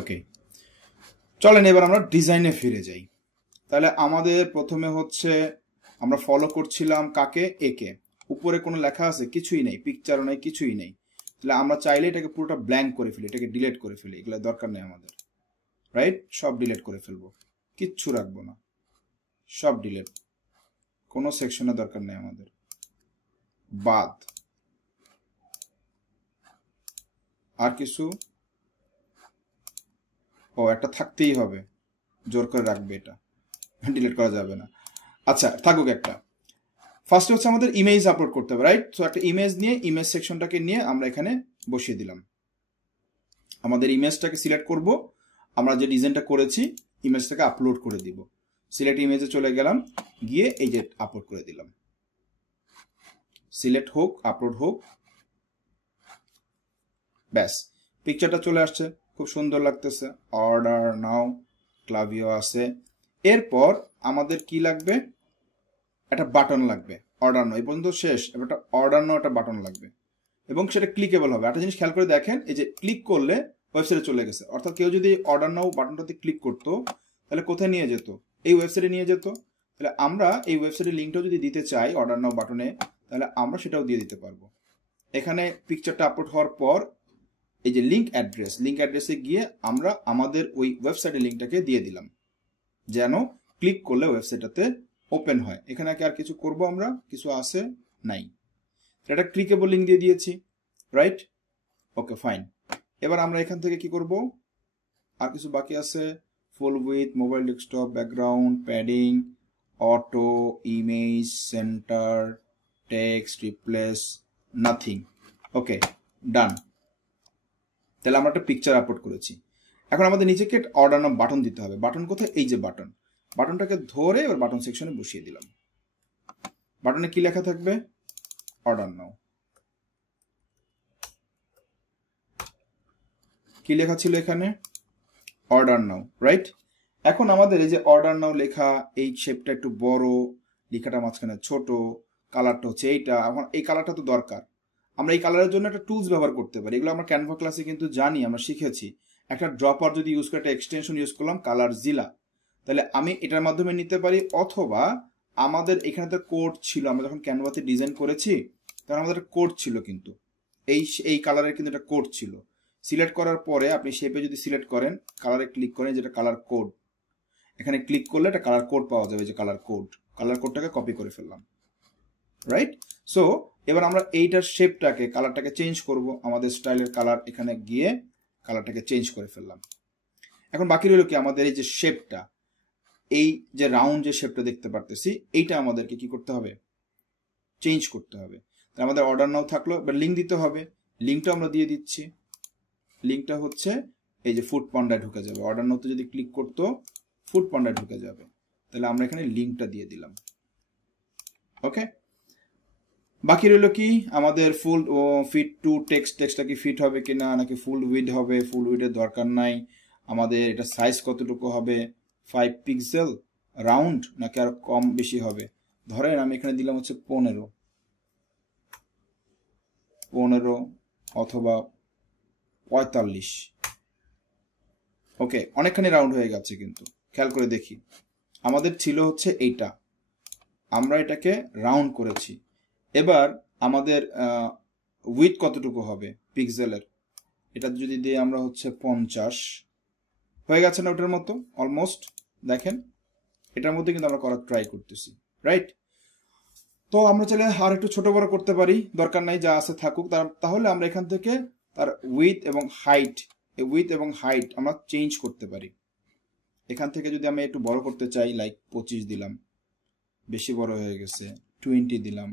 ওকে, চলেন এবার আমরা ডিজাইনে ফিরে যাই। তাহলে আমাদের প্রথমে হচ্ছে আমরা ফলো করছিলাম কাকে? একে। উপরে কোনো লেখা আছে? কিছুই নেই, পিকচারও নেই, কিছুই নেই। তাহলে আমরা চাইলে এটাকে পুরোটা ব্ল্যাঙ্ক করে ফেলি, এটাকে ডিলিট করে ফেলি, এগুলো দরকার নেই আমাদের, রাইট? সব ডিলিট করে ফেলবো, কিচ্ছু রাখবো না, সব ডিলিট, কোনো সেকশনে দরকার নেই আমাদের, বাদ। আর কিছু? ও, একটা থাকতেই হবে, জোর করে রাখবে, এটা ডিলিট করা যাবে না। আচ্ছা, থাকুক একটা। ফার্স্টে হচ্ছে আমাদের ইমেজ আপলোড করতে হবে, রাইট? তো একটা ইমেজ নিয়ে, ইমেজ সেকশনটাকে নিয়ে আমরা এখানে বসিয়ে দিলাম। আমাদের ইমেজটাকে সিলেক্ট করব, আমরা যে ডিজাইনটা করেছি ইমেজটাকে আপলোড করে দিব। সিলেক্ট ইমেজে চলে গেলাম, গিয়ে এই যে আপলোড করে দিলাম। সিলেক্ট হোক, আপলোড হোক, ব্যাস পিকচারটা চলে আসছে, খুব সুন্দর লাগতেছে। অর্ডার নাও ক্লাভিও আছে। এরপর আমাদের কি লাগবে, একটা বাটন লাগবে। অর্ডার নাও এই পর্যন্ত শেষ, এবার একটা অর্ডার নাও একটা বাটন লাগবে এবং সেটা ক্লিকেবল হবে। একটা জিনিস খেয়াল করে দেখেন, এই যে ক্লিক করলে ওয়েবসাইটে চলে গেছে, অর্থাৎ কেউ যদি অর্ডার নাও বাটনটাতে ক্লিক করতো তাহলে কোথায় নিয়ে যেত, এই ওয়েবসাইটে নিয়ে যেত। তাহলে আমরা এই ওয়েবসাইটের লিঙ্কটাও যদি দিতে চাই অর্ডার নাও বাটনে, তাহলে আমরা সেটাও দিয়ে দিতে পারবো। এখানে পিকচারটা আপলোড হওয়ার পর এই যে লিঙ্ক অ্যাড্রেসে গিয়ে আমরা আমাদের ওই ওয়েবসাইটের লিঙ্কটাকে দিয়ে দিলাম, যেন ক্লিক করলে ওয়েবসাইটটাতে ওপেন হয়। এখানে আর কিছু করব আমরা, কিছু আছে নাই, এটা ক্লিকেবল লিঙ্ক দিয়ে দিয়েছি, রাইট? Okay fine. এবার আমরা এখান থেকে কি করব, আর কিছু বাকি আছে, full width, mobile desktop, background, padding, auto, image, centre, text, replace, nothing. Okay done. তাহলে আমরা একটা পিকচার আপলোড করেছি। এখন আমাদের নিচেকে অর্ডার নাও বাটন দিতে হবে। বাটন কোথায়, এই যে বাটন, বাটনটাকে ধরে এবার বাটন সেকশনে বসিয়ে দিলাম। বাটনে কি লেখা থাকবে, অর্ডার নাও। কি লেখা ছিল এখানে, অর্ডার নাও, রাইট? এখন আমাদের এই যে অর্ডার নাও লেখা, এই শেপটা একটু বড়, লেখাটা মাঝখানে ছোট, কালারটা হচ্ছে এইটা। এখন এই কালারটা তো দরকার, আমরা এই কালারের জন্য একটা টুলস ব্যবহার করতে পারি। এগুলো আমরা ক্যানভা ক্লাসে কিন্তু জানি, আমরা শিখেছি। একটা ড্রপার যদি ইউজ করে, একটা এক্সটেনশন ইউজ করলাম কালার জিলা, তাহলে আমি এটার মাধ্যমে নিতে পারি। অথবা আমাদের এখানে তো কোড ছিল, আমরা যখন ক্যানভাতে ডিজাইন করেছি তখন আমাদের কোড ছিল, কিন্তু এই কালারের কিন্তু একটা কোড ছিল। সিলেক্ট করার পরে আপনি শেপে যদি সিলেক্ট করেন, কালারে ক্লিক করেন, যেটা কালার কোড, এখানে ক্লিক করলে একটা কালার কোড পাওয়া যাবে, যে কালার কোডটাকে কপি করে ফেললাম, রাইট? সো এবার আমরা এইটার শেপটাকে, কালারটাকে চেঞ্জ করব। আমাদের স্টাইলের কালার, এখানে গিয়ে কালারটাকে চেঞ্জ করে ফেললাম। এখন বাকি রইল কি, আমাদের এই যে শেপটা, এই যে রাউন্ড যে শেপটা দেখতে পারতেছি, এইটা আমাদেরকে কি করতে হবে, চেঞ্জ করতে হবে। তাহলে আমাদের অর্ডার নাও থাকলো, এবার লিঙ্ক দিতে হবে। লিঙ্কটা আমরা দিয়ে দিচ্ছি। লিঙ্কটা হচ্ছে এই যে ফুড পান্ডায় ঢুকে যাবে। অর্ডার নাওতে যদি ক্লিক করতো ফুড পান্ডায় ঢুকে যাবে, তাহলে আমরা এখানে লিঙ্কটা দিয়ে দিলাম। ওকে, বাকি রইল কি, আমাদের ফুল ফিট টু টেক্সটটা কি ফিট হবে কিনা, নাকি ফুল উইড হবে। ফুল উইডের দরকার নাই। আমাদের এটা সাইজ কতটুকু হবে, 5 পিক্সেল, রাউন্ড নাকি আর কম বেশি হবে। ধরেন আমি এখানে দিলাম হচ্ছে 15 অথবা 45। ওকে, অনেকখানি রাউন্ড হয়ে গেছে, কিন্তু খেয়াল করে দেখি, আমাদের ছিল হচ্ছে এইটা, আমরা এটাকে রাউন্ড করেছি। এবার আমাদের উইথ কতটুকু হবে পিক্সেলের, এটা যদি দিয়ে আমরা হচ্ছে 50, হয়ে গেছে না ওটার মতো অলমোস্ট। দেখেন এটার মধ্যে কিন্তু আমরা করার ট্রাই করতেছি, রাইট? তো আমরা চাইলে আর একটু ছোট বড় করতে পারি, দরকার নাই, যা আছে থাকুক। তাহলে আমরা এখান থেকে তার উইথ এবং হাইট, আমরা চেঞ্জ করতে পারি। এখান থেকে যদি আমি একটু বড় করতে চাই, লাইক 25 দিলাম, বেশি বড় হয়ে গেছে, 20 দিলাম,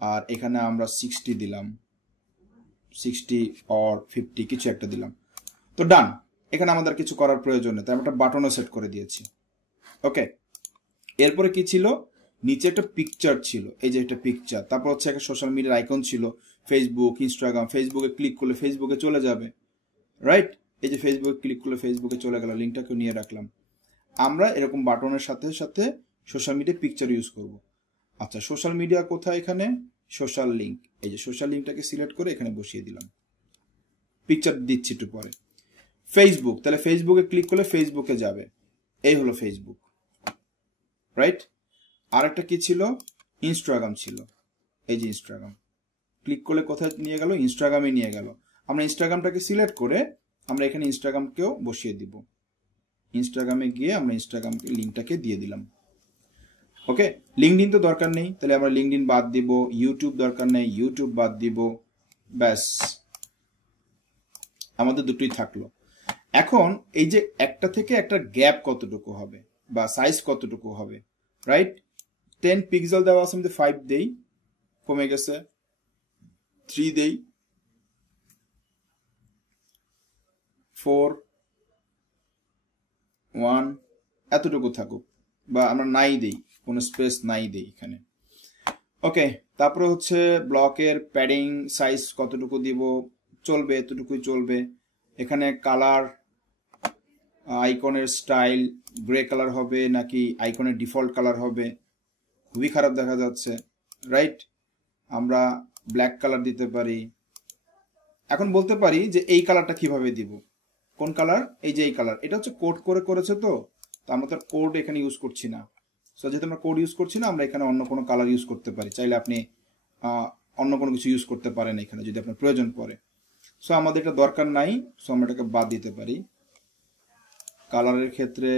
আর এখানে আমরা 60 দিলাম, 60 অর 50 কিছু একটা দিলাম। তো ডান, এখানে আমাদের কিছু করার প্রয়োজন নেই, তাই আমরা একটা বাটনও সেট করে দিয়েছি। ওকে, এরপরে কি ছিল, নিচে একটা পিকচার ছিল, এই যে একটা পিকচার, তারপর হচ্ছে একটা সোশ্যাল মিডিয়ার আইকন ছিল, ফেসবুক, ইনস্টাগ্রাম। ফেসবুকে ক্লিক করলে ফেসবুকে চলে যাবে, রাইট? এই যে ফেসবুকে ক্লিক করলে ফেসবুকে চলে গেল, লিঙ্কটাকে নিয়ে রাখলাম। আমরা এরকম বাটনের সাথে সাথে সোশ্যাল মিডিয়া পিকচার ইউজ করব। আচ্ছা, সোশ্যাল মিডিয়া কোথায়, এখানে সোশ্যাল লিঙ্ক, এই যে সোশ্যাল লিঙ্কটাকে সিলেক্ট করে এখানে বসিয়ে দিলাম। পিকচার দিচ্ছি একটু পরে। ফেসবুক, তাহলে ফেসবুকে ক্লিক করলে ফেসবুকে যাবে, এই হলো ফেসবুক, রাইট? আরেকটা কি ছিল, ইনস্টাগ্রাম ছিল, এই যে ইনস্টাগ্রাম, ক্লিক করলে কোথায় নিয়ে গেল, ইনস্টাগ্রামে নিয়ে গেল। আমরা ইনস্টাগ্রামটাকে সিলেক্ট করে আমরা এখানে ইনস্টাগ্রামকেও বসিয়ে দিব। ইনস্টাগ্রামে গিয়ে আমরা ইনস্টাগ্রামকে লিঙ্কটাকে দিয়ে দিলাম। ওকে, লিঙ্কডইন তো দরকার নেই, তাহলে আমরা লিঙ্কডইন বাদ দিব। ইউটিউব দরকার নেই, ইউটিউব বাদ দিব। ব্যাস, আমাদের দুটোই থাকলো। এখন এই যে একটা থেকে একটা গ্যাপ কতটুকু হবে বা সাইজ কতটুকু হবে, রাইট? 10 পিক্সেল দেওয়া আছে, আমি 5 দেই, কমে গেছে, 3 দেই, 4, 1 এতটুকু থাকুক, বা আমরা নাই দেই, কোনো স্পেস নাই দেই এখানে। ওকে, তারপরে হচ্ছে ব্লকের প্যাডিং সাইজ কতটুকু দিব, চলবে এতটুকুই চলবে। এখানে কালার, আইকনের স্টাইল গ্রে কালার হবে নাকি আইকনের ডিফল্ট কালার হবে, খুবই খারাপ দেখা যাচ্ছে, রাইট? আমরা ব্ল্যাক কালার দিতে পারি। এখন বলতে পারি যে এই কালারটা কিভাবে দিব, কোন কালার, এই যে এই কালার, এটা হচ্ছে কোড করে করেছে, তো আমরা তো কোড এখানে ইউজ করছি না। সো যেহেতু আমরা কোড ইউজ করছি না, আমরা এখানে অন্য কোনো কালার ইউজ করতে পারি, চাইলে আপনি অন্য কোনো কিছু ইউজ করতে পারেন এখানে যদি আপনার প্রয়োজন পড়ে। সো আমাদের এটা দরকার নাই, সো আমরা এটাকে বাদ দিতে পারি। কালারের ক্ষেত্রে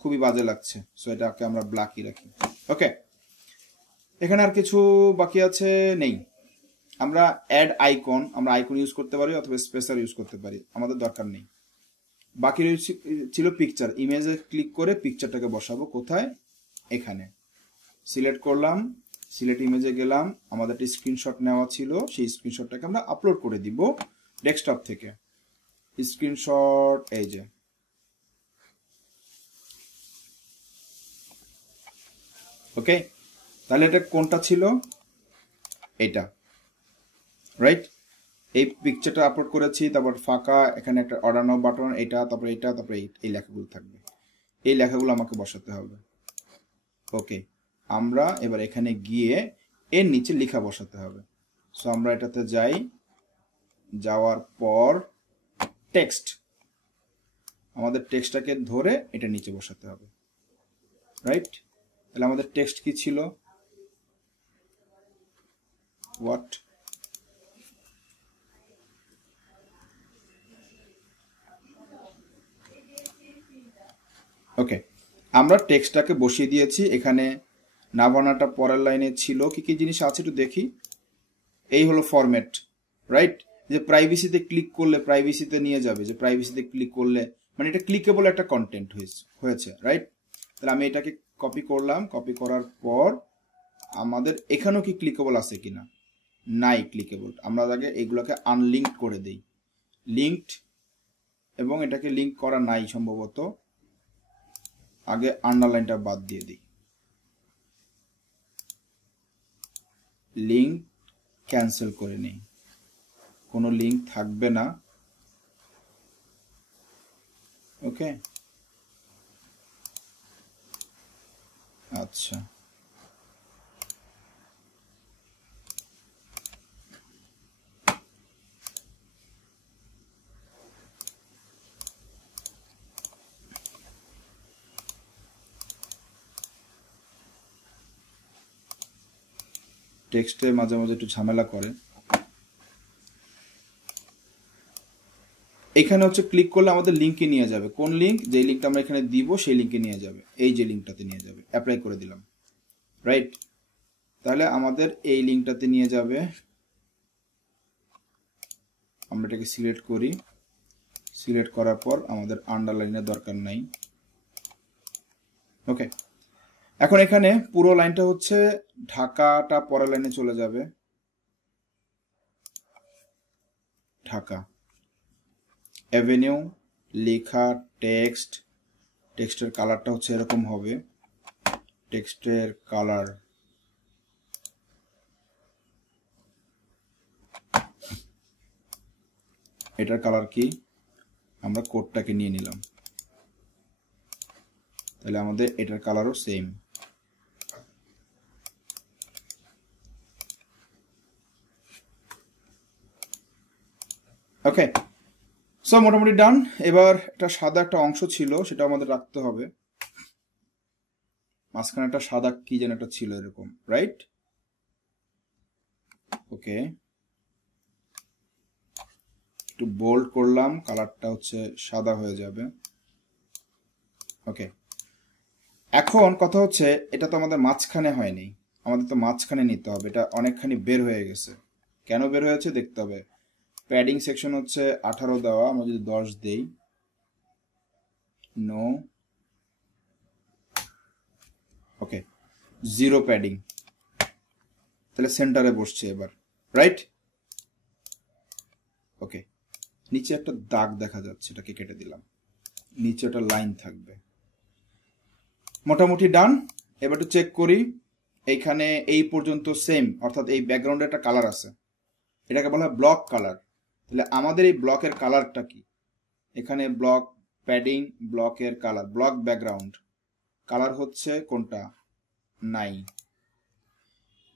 খুবই বাজে লাগছে, সো এটাকে আমরা ব্ল্যাকই রাখি। ওকে, এখানে আর কিছু বাকি আছে নেই। আমরা অ্যাড আইকন, আমরা আইকন ইউজ করতে পারি অথবা স্পেসার ইউজ করতে পারি, আমাদের দরকার নেই। বাকি ছিল পিকচার, ইমেজে ক্লিক করে পিকচারটাকে বসাবো কোথায়, এখানে সিলেক্ট করলাম, সিলেক্ট ইমেজে গেলাম, আমাদের একটা স্ক্রিনশট নেওয়া ছিল, সেই স্ক্রিনশটটাকে আমরা আপলোড করে দিব ডেস্কটপ থেকে। স্ক্রিনশট এই যে, ওকে, তাহলে এটা কোনটা ছিল, এটা, রাইট? এই পিকচারটা আপলোড করেছি, তারপর ফাঁকা, এখানে একটা অর্ডার নাও বাটন, এটা, তারপরে এটা, তারপরে এই লেখাগুলো থাকবে, এই লেখাগুলো আমাকে বসাতে হবে। ওকে, আমরা এবার এখানে গিয়ে এর নিচে লেখা বসাতে হবে। সো আমরা এটাতে যাই, যাওয়ার পর টেক্সট, আমাদের টেক্সটটাকে ধরে এটা নিচে বসাতে হবে, রাইট? তাহলে আমাদের টেক্সট কি ছিল, হোয়াট, ওকে, আমরা টেক্সটটাকে বসিয়ে দিয়েছি এখানে। নাভানাটা পরের লাইনে ছিল, কি কি জিনিস আছে একটু দেখি। এই হলো ফরম্যাট, রাইট? যে প্রাইভেসিতে ক্লিক করলে প্রাইভেসিতে নিয়ে যাবে, যে প্রাইভেসিতে ক্লিক করলে মানে এটা ক্লিকেবল একটা কন্টেন্ট হয়েছে, রাইট? তাহলে আমি এটাকে কপি করলাম, কপি করার পর আমাদের এখানেও কি ক্লিকেবল আছে কিনা, নাই ক্লিকেবল, আমরা আগে এগুলোকে আনলিঙ্ক করে দেই, লিঙ্কড, এবং এটাকে লিঙ্ক করা নাই সম্ভবত, আগে আন্ডারলাইনটা বাদ দিয়ে দিই, লিঙ্ক ক্যান্সেল করে নেই, কোনো লিঙ্ক থাকবে না। ওকে, আচ্ছা, টেক্সটে মাঝে মাঝে একটু ঝামেলা করে। এখানে হচ্ছে ক্লিক করলে আমাদের লিঙ্কে নিয়ে যাবে, কোন লিঙ্ক, যে লিঙ্কটা আমরা এখানে দিব সেই লিঙ্কে নিয়ে যাবে, এই যে লিঙ্কটাতে নিয়ে যাবে, অ্যাপ্লাই করে দিলাম, রাইট? তাহলে আমাদের এই লিঙ্কটাতে নিয়ে যাবে, আমরা এটাকে সিলেক্ট করি, সিলেক্ট করার পর আমাদের আন্ডারলাইনের দরকার নাই। ওকে, এখন এখানে পুরো লাইনটা হচ্ছে ঢাকাটা পরের লাইনে চলে যাবে, ঢাকা অ্যাভিনিউ, লেখা, টেক্সট, টেক্সটের কালারটা হচ্ছে এরকম হবে, টেক্সটের কালার, এটার কালার কি, আমরা কোডটাকে নিয়ে নিলাম, তাহলে আমাদের এটার কালারও সেম। ওকে, সো মোটামুটি ডান। এবার একটা সাদা একটা অংশ ছিল, সেটা আমাদের রাখতে হবে, মাঝখানে একটা সাদা কি যেন একটা ছিল এরকম, রাইট? ওকে, একটু বোল্ড করলাম, কালারটা হচ্ছে সাদা হয়ে যাবে। ওকে, এখন কথা হচ্ছে এটা তো আমাদের মাঝখানে হয়নি, আমাদের তো মাঝখানে নিতে হবে, এটা অনেকখানি বের হয়ে গেছে, কেন বের হয়েছে দেখতে হবে। প্যাডিং সেকশন হচ্ছে 18 দেওয়া, আমরা যদি 10 দেই, নো, ওকে, 0 প্যাডিং, তাহলে সেন্টারে বসছে এবার, রাইট? ওকে, নিচে একটা দাগ দেখা যাচ্ছে, এটাকে কেটে দিলাম, নিচে একটা লাইন থাকবে। মোটামুটি ডান। এবার একটু চেক করি, এইখানে এই পর্যন্ত সেম, অর্থাৎ এই ব্যাকগ্রাউন্ডে একটা কালার আছে, এটাকে বলা হয় ব্লক কালার। তাহলে আমাদের এই ব্লকের কালারটা কি? এখানে ব্লক প্যাডিং, ব্লকের কালার, ব্লক ব্যাকগ্রাউন্ড কালার হচ্ছে কোনটা? নাই।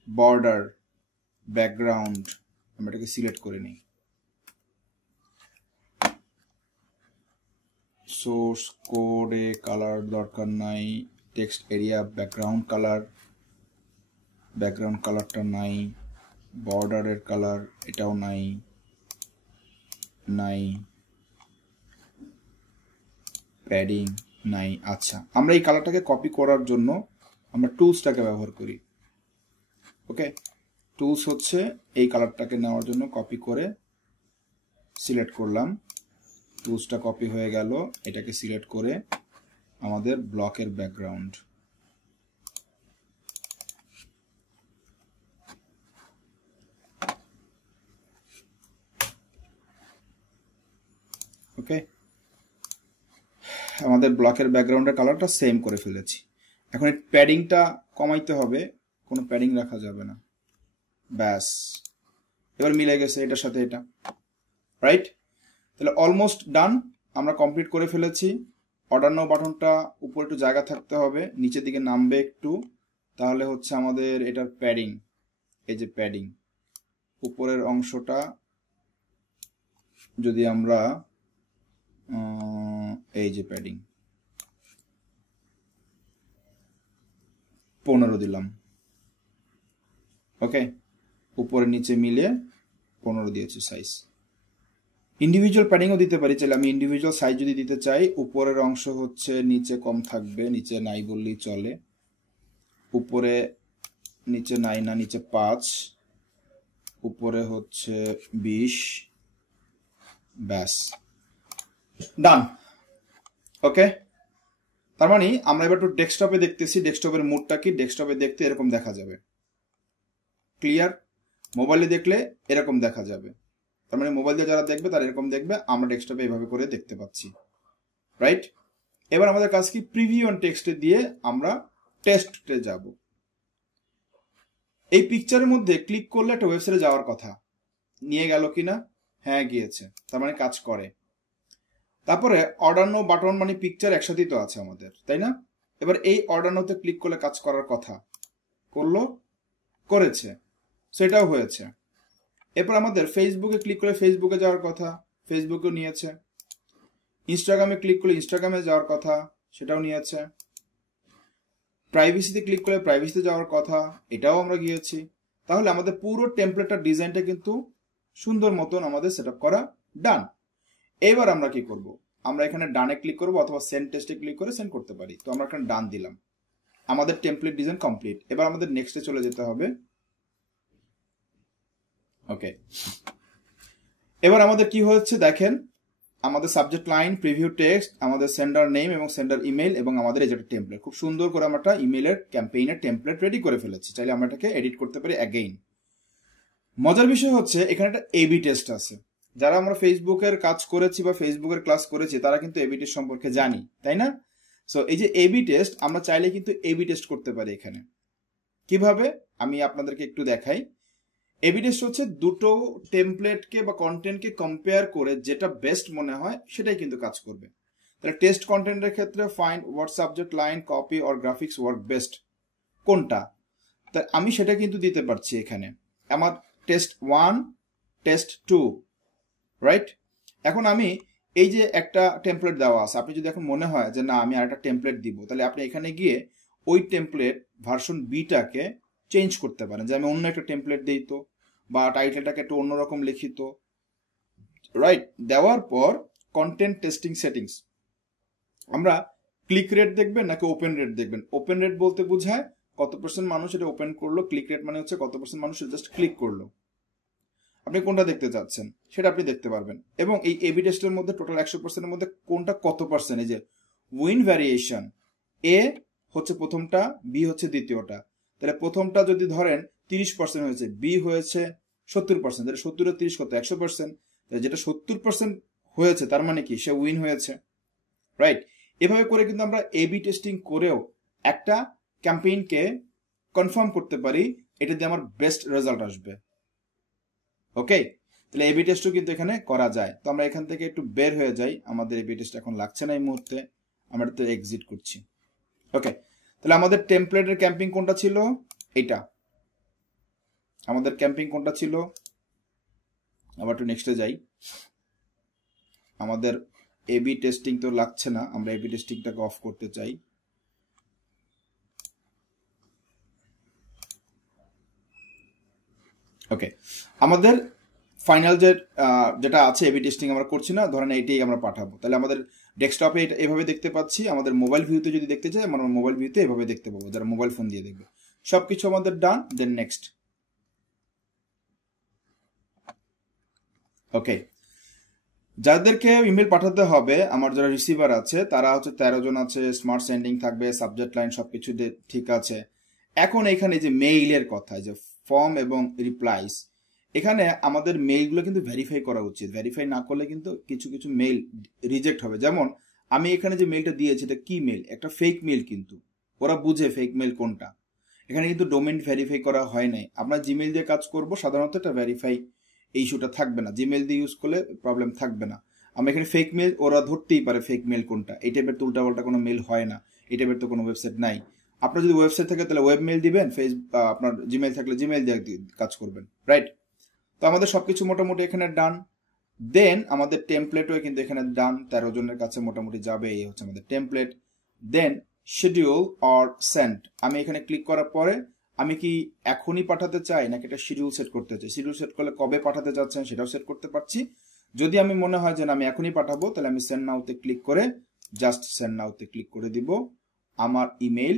বর্ডার ব্যাকগ্রাউন্ড, আমরা এটাকে সিলেক্ট করে নিই। সোর্স কোডে কালার দরকার নাই। টেক্সট এরিয়া ব্যাকগ্রাউন্ড কালারটা নাই। বর্ডারের কালার এটাও নাই। প্যাডিং নাই। আচ্ছা, আমরা এই কালারটাকে কপি করার জন্য আমরা টুলসটাকে ব্যবহার করি। ওকে, টুলস হচ্ছে এই কালারটাকে নেওয়ার জন্য কপি করে সিলেক্ট করলাম, টুলসটা কপি হয়ে গেল। এটাকে সিলেক্ট করে আমাদের ব্লকের ব্যাকগ্রাউন্ড, ওকে, আমাদের ব্লকের ব্যাকগ্রাউন্ডের কালারটা সেম করে ফেলেছি। এখন এই প্যাডিংটা কমাইতে হবে, কোনো প্যাডিং রাখা যাবে না। ব্যাস, এবার মিলে গেছে এটার সাথে এটা, রাইট? তাহলে অলমোস্ট ডান, আমরা কমপ্লিট করে ফেলেছি। অর্ডার নাও বাটনটা উপরে একটু জায়গা থাকতে হবে, নিচের দিকে নামবে একটু, তাহলে হচ্ছে আমাদের এটার প্যাডিং, এই যে প্যাডিং উপরের অংশটা যদি আমরা এই যে প্যাডিং 15 দিলাম, ওকে, উপরে নিচে মিলে 15 দিয়েছি সাইজ। ইন্ডিভিজুয়াল প্যাডিংও দিতে পারি, চাইলে আমি ইন্ডিভিজুয়াল সাইজ যদি দিতে চাই, উপরের অংশ হচ্ছে নিচে কম থাকবে, নিচে নাই বললেই চলে। উপরে নিচে নাই না, নিচে 5, উপরে হচ্ছে 20, ব্যাস ডান। ওকে, তার মানে আমরা এবার একটু ডেস্কটপে দেখতেছি, ডেস্কটপের মোডটা কি। ডেস্কটপে দেখতে এরকম দেখা যাবে, ক্লিয়ার। মোবাইলে দেখলে এরকম দেখা যাবে, তার মানে মোবাইল দিয়ে যারা দেখবে তারা এরকম দেখবে, আমরা ডেস্কটপে এইভাবে করে দেখতে পাচ্ছি, রাইট? এবার আমাদের কাজ কি? প্রিভিউ অন টেক্সটে দিয়ে আমরা টেস্টে যাব। এই পিকচারের মধ্যে ক্লিক করলে একটা ওয়েবসাইটে যাওয়ার কথা, নিয়ে গেল কিনা? হ্যাঁ গিয়েছে, তার মানে কাজ করে। তারপরে অর্ডার নো বাটন, মানে পিকচার একসাথেই তো আছে আমাদের, তাই না? এবার এই অর্ডার নোতে ক্লিক করলে কাজ করার কথা, করলো, করেছে, সেটাও হয়েছে। এরপর আমাদের ফেসবুকে ক্লিক করলে ফেসবুকে যাওয়ার কথা, ফেসবুকেও নিয়েছে। ইনস্টাগ্রামে ক্লিক করলে ইনস্টাগ্রামে যাওয়ার কথা, সেটাও নিয়েছে। প্রাইভেসিতে ক্লিক করলে প্রাইভেসিতে যাওয়ার কথা, এটাও আমরা গিয়েছি। তাহলে আমাদের পুরো টেমপ্লেটটার ডিজাইনটা কিন্তু সুন্দর মতন আমাদের সেট করা ডান। এবার আমরা কি করব? আমরা এখানে ডানে ক্লিক করব অথবা সেন্ড টেক্সটে ক্লিক করে সেন্ড করতে পারি। তো আমরা এখানে ডান দিলাম, আমাদের টেমপ্লেট ডিজাইন কমপ্লিট। এবার আমাদের নেক্সটে চলে যেতে হবে। ওকে, এবার আমাদের কি হচ্ছে দেখেন, আমাদের সাবজেক্ট লাইন, প্রিভিউ টেক্সট, আমাদের সেন্ডার নেম এবং সেন্ডার ইমেল, এবং আমাদের এই যে টেমপ্লেট, খুব সুন্দর করে আমরা একটা ইমেলের ক্যাম্পেইনের টেমপ্লেট রেডি করে ফেলেছি। চাইলে আমরা এটাকে এডিট করতে পারি অ্যাগেইন। মজার বিষয় হচ্ছে এখানে একটা এবি টেস্ট আছে। যারা আমরা ফেসবুকের কাজ করেছি বা ফেসবুকের ক্লাস করেছি তারা কিন্তু এবি টেস্ট সম্পর্কে জানি, তাই না? সো এই যে এবি টেস্ট, আমরা চাইলে কিন্তু এবি টেস্ট করতে পারি এখানে। কিভাবে আমি আপনাদেরকে একটু দেখাই। এবি টেস্ট হচ্ছে দুটো টেমপ্লেটকে বা কন্টেন্টকে কম্পেয়ার করে যেটা বেস্ট মনে হয় সেটাই কিন্তু কাজ করবে। তাহলে টেস্ট কন্টেন্টের ক্ষেত্রে find what subject line, copy or graphics work best, কোনটা, তাই আমি সেটা কিন্তু দিতে পারছি এখানে। আমার টেস্ট 1, টেস্ট 2, রাইট? এখন আমি এই যে একটা টেমপ্লেট দেওয়া আছে, আপনি যদি এখন মনে হয় যে না আমি আর একটা টেমপ্লেট দিব, তাহলে আপনি এখানে গিয়ে ওই টেমপ্লেট ভার্সন বিটাকে চেঞ্জ করতে পারেন, যে আমি অন্য একটা টেমপ্লেট দিই তো, বা টাইটেলটাকে একটু অন্যরকম লিখিত, রাইট? দেওয়ার পর কন্টেন্ট টেস্টিং সেটিংস, আমরা ক্লিক রেট দেখবেন নাকি ওপেন রেট দেখবেন। ওপেন রেট বলতে বোঝায় কত % মানুষ এটা ওপেন করলো, ক্লিক রেট মানে হচ্ছে কত % মানুষ জাস্ট ক্লিক করলো। আপনি কোনটা দেখতে চাচ্ছেন সেটা আপনি দেখতে পারবেন। এবং এই এবি টেস্টের মধ্যে টোটাল 100%-এর মধ্যে কোনটা কত %, এই যে উইন ভ্যারিয়েশন, এ হচ্ছে প্রথমটা, বি হচ্ছে দ্বিতীয়টা। তাহলে প্রথমটা যদি ধরেন 30% হয়েছে, বি হয়েছে 70%, তাহলে 70 30 কত 100%, যেটা 70% হয়েছে তার মানে কি সে উইন হয়েছে, রাইট? এভাবে করে কিন্তু আমরা এবি টেস্টিং করেও একটা ক্যাম্পেইনকে কনফার্ম করতে পারি এটা দিয়ে আমার বেস্ট রেজাল্ট আসবে। ওকে, তাহলে এবি টেস্টও কিন্তু এখানে করা যায়। তো আমরা এখান থেকে একটু বের হয়ে যাই, আমাদের এবি টেস্ট এখন লাগছে না এই মুহূর্তে, আমরা তো এক্সিট করছি। ওকে, তাহলে আমাদের টেমপ্লেটের ক্যাম্পিং কোনটা ছিল? এটা আমাদের ক্যাম্পিং কোনটা ছিল? আবার একটু নেক্সটে যাই। আমাদের এবি টেস্টিং তো লাগছে না, আমরা এবি টেস্টিংটাকে অফ করতে চাই। ওকে, আমাদের ফাইনাল যেটা আছে এবি টেস্টিং আমরা করছি না, ধরেন এইটাই আমরা পাঠাবো। তাহলে আমাদের ডেস্কটপে এটা এভাবে দেখতে পাচ্ছি। আমাদের মোবাইল ভিউতে যদি দেখতে চাই, আমরা মোবাইল ভিউতে এভাবে দেখতে পাবো, যারা মোবাইল ফোন দিয়ে দেখবে। সবকিছু আমাদের ডান, দেন নেক্সট। ওকে, যাদেরকে ইমেল পাঠাতে হবে, আমার যারা রিসিভার আছে তারা হচ্ছে 13 জন আছে, স্মার্ট সেন্ডিং থাকবে, সাবজেক্ট লাইন সবকিছু ঠিক আছে। এখন এখানে যে মেইলের কথা, যে ফর্ম এবং রিপ্লাইস, এখানে আমাদের মেইলগুলো কিন্তু ভেরিফাই করা উচিত। ভেরিফাই না করলে কিন্তু কিছু কিছু মেইল রিজেক্ট হবে। যেমন আমি এখানে যে মেইলটা দিয়েছি এটা কি মেইল? একটা ফেক মেইল, কিন্তু ওরা বুঝে ফেক মেইল কোনটা। এখানে কিন্তু ডোমেইন ভেরিফাই করা হয় নাই। আমরা জিমেইল দিয়ে কাজ করব, সাধারণত এটা ভেরিফাই এই ইস্যুটা থাকবে না। জিমেইল দিয়ে ইউজ করলে প্রবলেম থাকবে না। আমরা এখানে ফেক মেইল, ওরা ধরতেই পারে ফেক মেইল কোনটা। এই টাইপের তো উল্টাপাল্টা কোনো মেইল হয় না, এই টাইপের তো কোনো ওয়েবসাইট নাই। আপনার যদি ওয়েবসাইট থাকে তাহলে ওয়েব মেইল দিবেন, আপনার জিমেইল থাকলে জিমেইল দিয়ে কাজ করবেন, রাইট? তো আমাদের সবকিছু মোটামুটি এখানে ডান। দেন আমাদের টেমপ্লেটও কিন্তু এখানে ডান, 13 জনের কাছে মোটামুটি যাবে। এই হচ্ছে আমাদের template. Then schedule or send, আমি এখানে ক্লিক করার পরে আমি কি এখনই পাঠাতে চাই নাকি এটা শিডিউল সেট করতে চাই? শিডিউল সেট করলে কবে পাঠাতে চাচ্ছেন সেটাও সেট করতে পারছি। যদি আমি মনে হয় যে আমি এখনই পাঠাবো, তাহলে আমি সেন্ড নাওতে ক্লিক করে জাস্ট সেন্ড নাওতে ক্লিক করে দিব। আমার ইমেল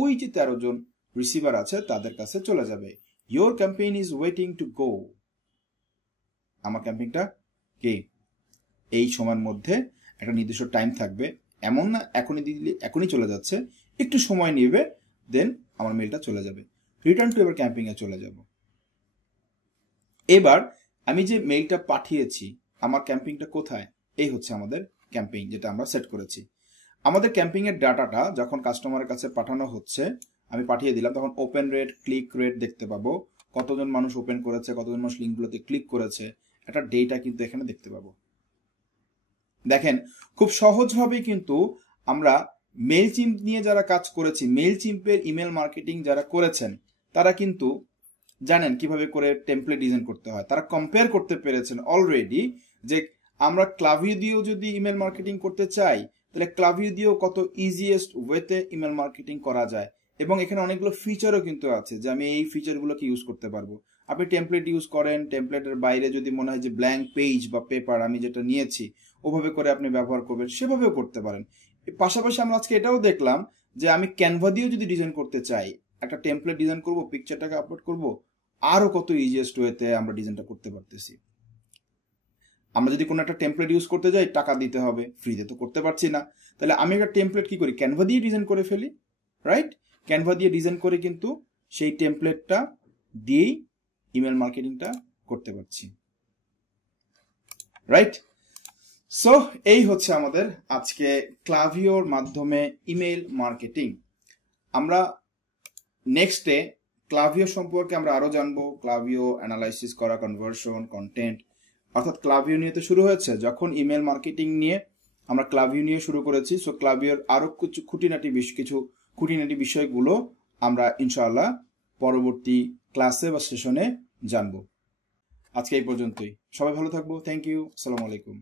ওই যে 13 জন রিসিভার আছে তাদের কাছে চলে যাবে। Your campaign is waiting to go. আমার ক্যাম্পেইনটা কি এই সময়ের মধ্যে একটা নির্দিষ্ট টাইম থাকবে, এমন না এখনই দিলে এখনই চলে যাচ্ছে, একটু সময় নেবে, দেন আমার মেলটা চলে যাবে। রিটার্ন টু এবার ক্যাম্পিং এ চলে যাব। এবার আমি যে মেইলটা পাঠিয়েছি, আমার ক্যাম্পিংটা কোথায়? এই হচ্ছে আমাদের ক্যাম্পিং, যেটা আমরা সেট করেছি। আমাদের ক্যাম্পিং এর ডাটাটা যখন কাস্টমারের কাছে পাঠানো হচ্ছে, আমি পাঠিয়ে দিলাম, তখন ওপেন রেট, ক্লিক রেট দেখতে পাবো, কতজন মানুষ ওপেন করেছে, কতজন মানুষ লিঙ্কগুলোতে ক্লিক করেছে, একটা ডেটা কিন্তু এখানে দেখতে পাবো। দেখেন খুব সহজভাবেই কিন্তু আমরা মেইলচিম্প নিয়ে যারা কাজ করেছি, মেইলচিম্পের ইমেল মার্কেটিং যারা করেছেন তারা কিন্তু জানেন কিভাবে করে টেমপ্লেট ডিজাইন করতে হয়। তারা কম্পেয়ার করতে পেরেছেন অলরেডি যে আমরা ক্লাভিও দিয়েও যদি ইমেল মার্কেটিং করতে চাই, তাহলে ক্লাভিও দিয়েও কত ইজিয়েস্ট ওয়েতে ইমেল মার্কেটিং করা যায়। এবং এখানে অনেকগুলো ফিচারও কিন্তু আছে যে আমি এই ফিচারগুলোকে ইউজ করতে পারবো। আপনি টেমপ্লেট ইউজ করেন, টেমপ্লেটের বাইরে যদি মনে হয় যে ব্ল্যাঙ্ক পেজ বা পেপার আমি যেটা নিয়েছি ওভাবে করে আপনি ব্যবহার করবেন, সেভাবেও করতে পারেন। পাশাপাশি আমরা আজকে এটাও দেখলাম যে আমি ক্যানভা দিয়েও যদি ডিজাইন করতে চাই, একটা টেমপ্লেট ডিজাইন করব, পিকচারটাকে আপলোড করব, আরো কত ইজিয়েস্ট ওয়েতে আমরা ডিজাইনটা করতে পারতেছি। আমরা যদি কোনো একটা টেমপ্লেট ইউজ করতে যাই টাকা দিতে হবে, ফ্রিতে তো করতে পারছি না। তাহলে আমি একটা টেমপ্লেট কি করি, ক্যানভা দিয়ে ডিজাইন করে ফেলি, রাইট? ক্যানভা দিয়ে ডিজাইন করে কিন্তু সেই টেমপ্লেটটা দিয়েই ইমেল মার্কেটিংটা করতে পারছি, রাইট? সো এই হচ্ছে আমাদের আজকে ক্লাভিওর মাধ্যমে ইমেল মার্কেটিং। আমরা নেক্সটে ক্লাভিও সম্পর্কে আমরা আরো জানবো, ক্লাভিও অ্যানালাইসিস করা, কনভার্সন, কন্টেন্ট, অর্থাৎ ক্লাভিও নিয়ে তো শুরু হয়েছে, যখন ইমেল মার্কেটিং নিয়ে আমরা ক্লাভিও নিয়ে শুরু করেছি, সো ক্লাভিওর আরো কিছু খুঁটিনাটি বিষয়গুলো আমরা ইনশাআল্লাহ পরবর্তী ক্লাসে বা সেশনে জানবো। আজকে এই পর্যন্তই, সবাই ভালো থাকবো, থ্যাংক ইউ, আসসালামু আলাইকুম।